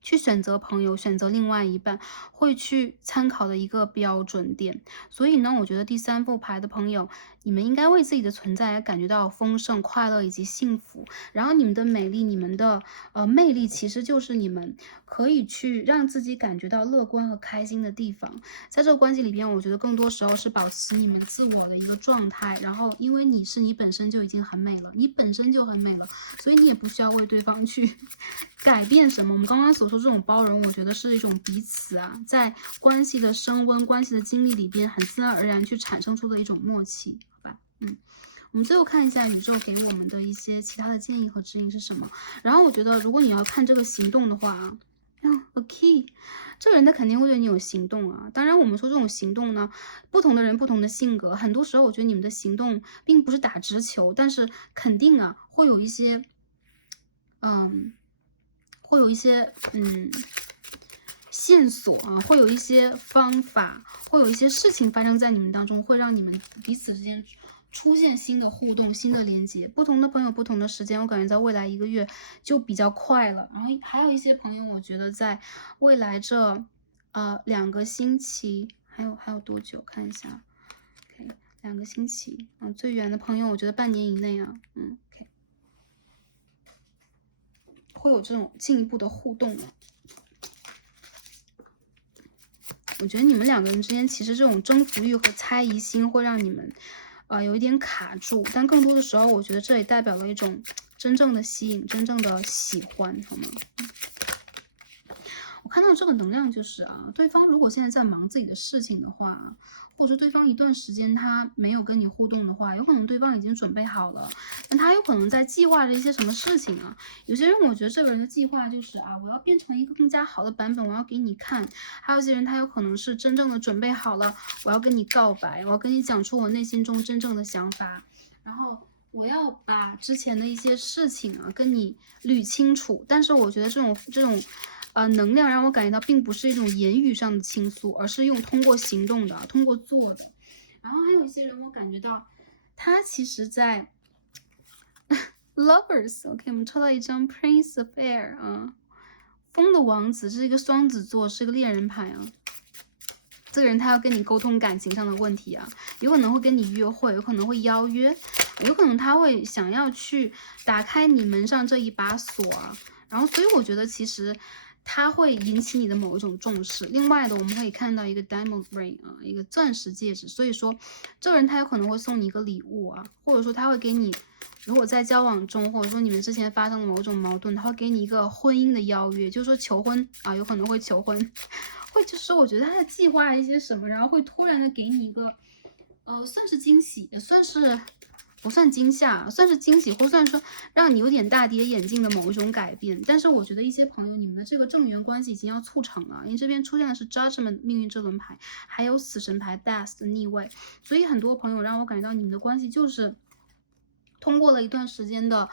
去选择朋友、选择另外一半，会去参考的一个标准点。所以呢，我觉得第三副牌的朋友，你们应该为自己的存在感觉到丰盛、快乐以及幸福。然后你们的美丽、你们的魅力，其实就是你们可以去让自己感觉到乐观和开心的地方。在这个关系里边，我觉得更多时候是保持你们自我的一个状态。然后，因为你是你本身就已经很美了，你本身就很美了，所以你也不需要为对方去改变什么。我们刚刚所说这种包容，我觉得是一种彼此啊，在关系的升温、关系的经历里边，很自然而然去产生出的一种默契，好吧？我们最后看一下宇宙给我们的一些其他的建议和指引是什么。然后我觉得，如果你要看这个行动的话啊，OK，这个人他肯定会对你有行动啊。当然，我们说这种行动呢，不同的人不同的性格，很多时候我觉得你们的行动并不是打直球，但是肯定啊会有一些，会有一些线索啊，会有一些方法，会有一些事情发生在你们当中，会让你们彼此之间出现新的互动、新的连接。不同的朋友，不同的时间，我感觉在未来1个月就比较快了。然后还有一些朋友，我觉得在未来这2个星期，还有多久？看一下，OK，2个星期最远的朋友，我觉得半年以内啊，OK，会有这种进一步的互动了。我觉得你们两个人之间，其实这种征服欲和猜疑心会让你们，有一点卡住。但更多的时候，我觉得这也代表了一种真正的吸引，真正的喜欢，好吗？我看到这个能量就是对方如果现在在忙自己的事情的话，或者对方一段时间他没有跟你互动的话，有可能对方已经准备好了，但他有可能在计划着一些什么事情啊。有些人我觉得这个人的计划就是我要变成一个更加好的版本，我要给你看。还有些人他有可能是真正的准备好了，我要跟你告白，我要跟你讲出我内心中真正的想法，然后我要把之前的一些事情跟你捋清楚。但是我觉得这种能量让我感觉到并不是一种言语上的倾诉，而是通过行动的，通过做的。然后还有一些人，我感觉到他其实在Lovers，OK，我们抽到一张 Prince of Air 啊，风的王子，这是一个双子座，是个恋人牌啊。这个人他要跟你沟通感情上的问题啊，有可能会跟你约会，有可能会邀约，有可能他会想要去打开你门上这一把锁啊。然后，所以我觉得其实他会引起你的某一种重视。另外的，我们可以看到一个 diamond ring 啊，一个钻石戒指。所以说，这个人他有可能会送你一个礼物啊，或者说他会给你，如果在交往中，或者说你们之前发生了某种矛盾，他会给你一个婚姻的邀约，就是说求婚啊，有可能会求婚。会就是我觉得他在计划一些什么，然后会突然的给你一个，算是惊喜，也算是不算惊吓，算是惊喜，或算说让你有点大跌眼镜的某一种改变。但是我觉得一些朋友，你们的这个正缘关系已经要促成了，因为这边出现的是 Judgment 命运这轮牌，还有死神牌 Death 的逆位，所以很多朋友让我感觉到你们的关系就是通过了一段时间的，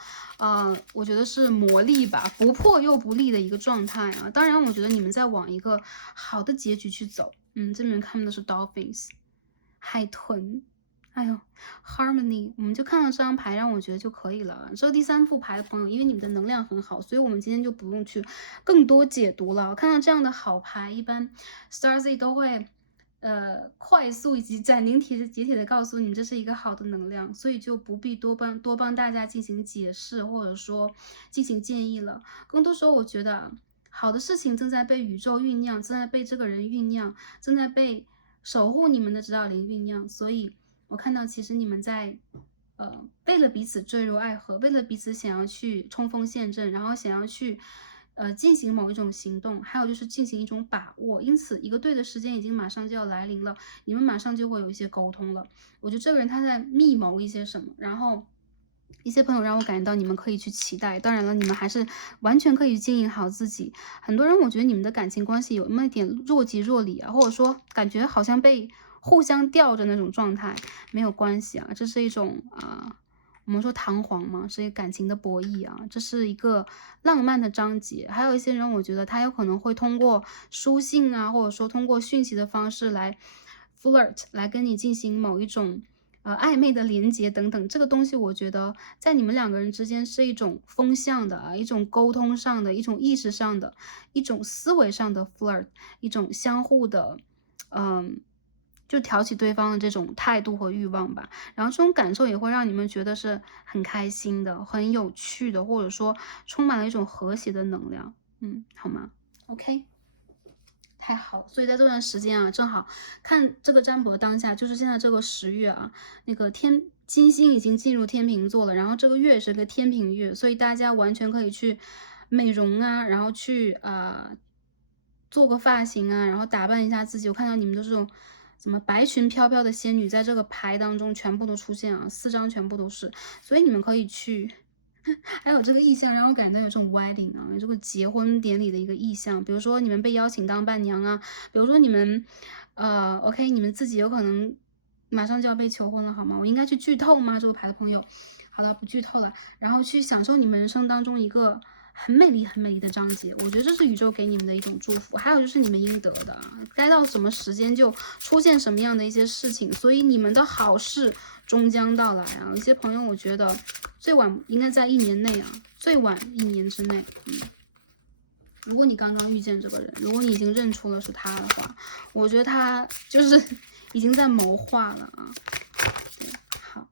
我觉得是磨砺吧，不破又不立的一个状态啊。当然，我觉得你们在往一个好的结局去走。这里面看的是 Dolphins， 海豚，哎呦 Harmony， 我们就看到这张牌，让我觉得就可以了。这个第三副牌的朋友，因为你们的能量很好，所以我们今天就不用去更多解读了。看到这样的好牌，一般 Starzy 都会。快速以及斩钉截铁的告诉你们这是一个好的能量，所以就不必多帮大家进行解释，或者说进行建议了。更多时候，我觉得好的事情正在被宇宙酝酿，正在被这个人酝酿，正在被守护你们的指导灵酝酿。所以我看到其实你们在为了彼此坠入爱河，为了彼此想要去冲锋陷阵，然后想要去进行某一种行动，还有就是进行一种把握。因此，一个对的时间已经马上就要来临了，你们马上就会有一些沟通了。我觉得这个人他在密谋一些什么，然后一些朋友让我感觉到你们可以去期待。当然了，你们还是完全可以经营好自己。很多人我觉得你们的感情关系有那么一点若即若离啊，或者说感觉好像被互相吊着那种状态，没有关系啊，这是一种我们说弹簧嘛，是一个感情的博弈啊，这是一个浪漫的章节。还有一些人，我觉得他有可能会通过书信啊，或者说通过讯息的方式来 flirt， 来跟你进行某一种暧昧的连接等等。这个东西，我觉得在你们两个人之间是一种风向的啊，一种沟通上的，一种意识上的，一种思维上的 flirt， 一种相互的，就挑起对方的这种态度和欲望吧，然后这种感受也会让你们觉得是很开心的、很有趣的，或者说充满了一种和谐的能量，好吗 ？OK， 太好，所以在这段时间啊，正好看这个占卜的当下，就是现在这个10月啊，那个金星已经进入天秤座了，然后这个月是个天秤月，所以大家完全可以去美容啊，然后去做个发型啊，然后打扮一下自己。我看到你们都是这种怎么白裙飘飘的仙女，在这个牌当中全部都出现啊，4张全部都是，所以你们可以去。还有这个意象让我感觉到有这种 wedding 啊，有这个结婚典礼的一个意象。比如说你们被邀请当伴娘啊，比如说你们OK，你们自己有可能马上就要被求婚了，好吗？我应该去剧透吗？这个牌的朋友，好了，不剧透了，然后去享受你们人生当中一个很美丽、很美丽的章节。我觉得这是宇宙给你们的一种祝福，还有就是你们应得的，该到什么时间就出现什么样的一些事情，所以你们的好事终将到来啊！有一些朋友，我觉得最晚应该在1年内啊，最晚1年之内。如果你刚刚遇见这个人，如果你已经认出了是他的话，我觉得他就是已经在谋划了啊。对，好，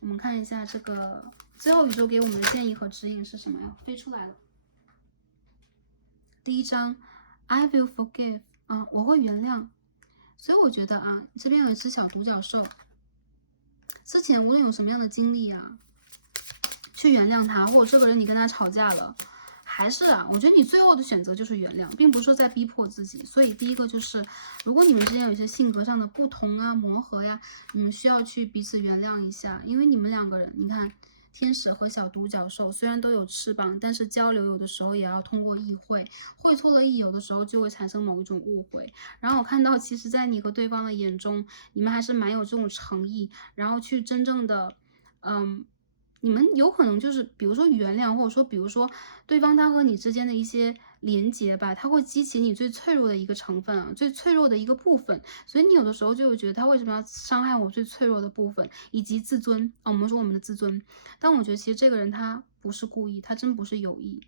我们看一下这个最后宇宙给我们的建议和指引是什么呀？飞出来了。第一张 I will forgive 啊，我会原谅。所以我觉得啊，这边有一只小独角兽，之前无论有什么样的经历啊，去原谅他，或者这个人你跟他吵架了，还是啊，我觉得你最后的选择就是原谅，并不是说在逼迫自己。所以第一个就是，如果你们之间有一些性格上的不同啊、磨合呀，你们需要去彼此原谅一下，因为你们两个人，你看。天使和小独角兽虽然都有翅膀，但是交流有的时候也要通过意会，会错了意，有的时候就会产生某一种误会。然后我看到，其实，在你和对方的眼中，你们还是蛮有这种诚意，然后去真正的，你们有可能就是，比如说原谅，或者说，比如说对方他和你之间的一些连接吧，它会激起你最脆弱的一个成分啊，最脆弱的一个部分。所以你有的时候就会觉得他为什么要伤害我最脆弱的部分，以及自尊啊，我们说我们的自尊。但我觉得其实这个人他不是故意，他真不是有意。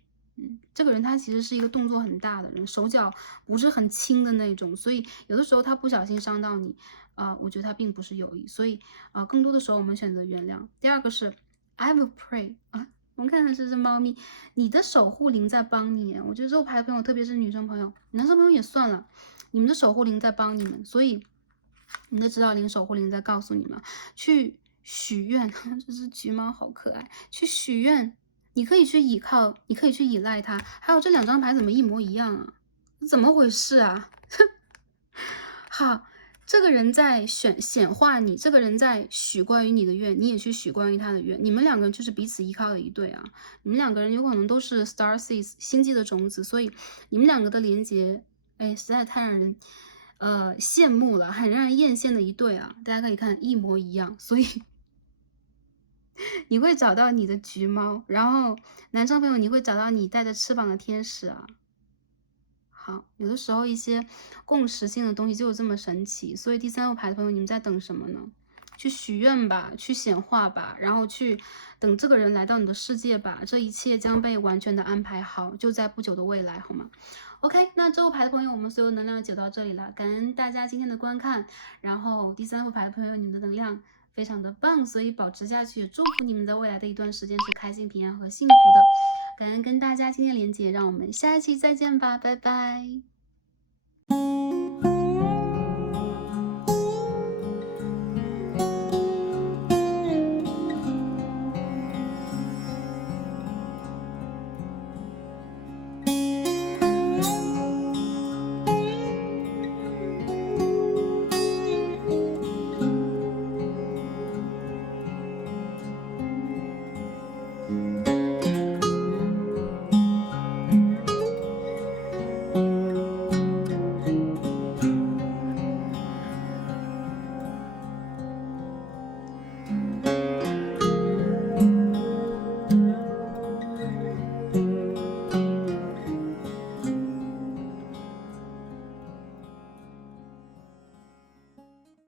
这个人他其实是一个动作很大的人，手脚不是很轻的那种，所以有的时候他不小心伤到你，我觉得他并不是有意，所以更多的时候我们选择原谅。第二个是 I will pray 啊，我们看看这只猫咪，你的守护灵在帮你。我觉得这个牌的朋友，特别是女生朋友，男生朋友也算了，你们的守护灵在帮你们，所以你的指导灵、守护灵在告诉你们去许愿。这只橘猫好可爱，去许愿。你可以去依靠，你可以去依赖它。还有这两张牌怎么一模一样啊？怎么回事啊？好，这个人在显化你，这个人在许关于你的愿，你也去许关于他的愿。你们两个人就是彼此依靠的一对啊。你们两个人有可能都是 Star Seeds 星际的种子，所以你们两个的连接，哎，实在太让人羡慕了，很让人艳羡的一对啊。大家可以看一模一样，所以你会找到你的橘猫，然后男生朋友你会找到你带着翅膀的天使啊。好，有的时候一些共识性的东西就有这么神奇，所以第三副牌的朋友，你们在等什么呢？去许愿吧，去显化吧，然后去等这个人来到你的世界吧，这一切将被完全的安排好，就在不久的未来，好吗？OK，那这副牌的朋友，我们所有能量就到这里了，感恩大家今天的观看。然后第三副牌的朋友，你们的能量非常的棒，所以保持下去，也祝福你们在未来的一段时间是开心、平安和幸福的。感恩跟大家今天连接，让我们下一期再见吧，拜拜。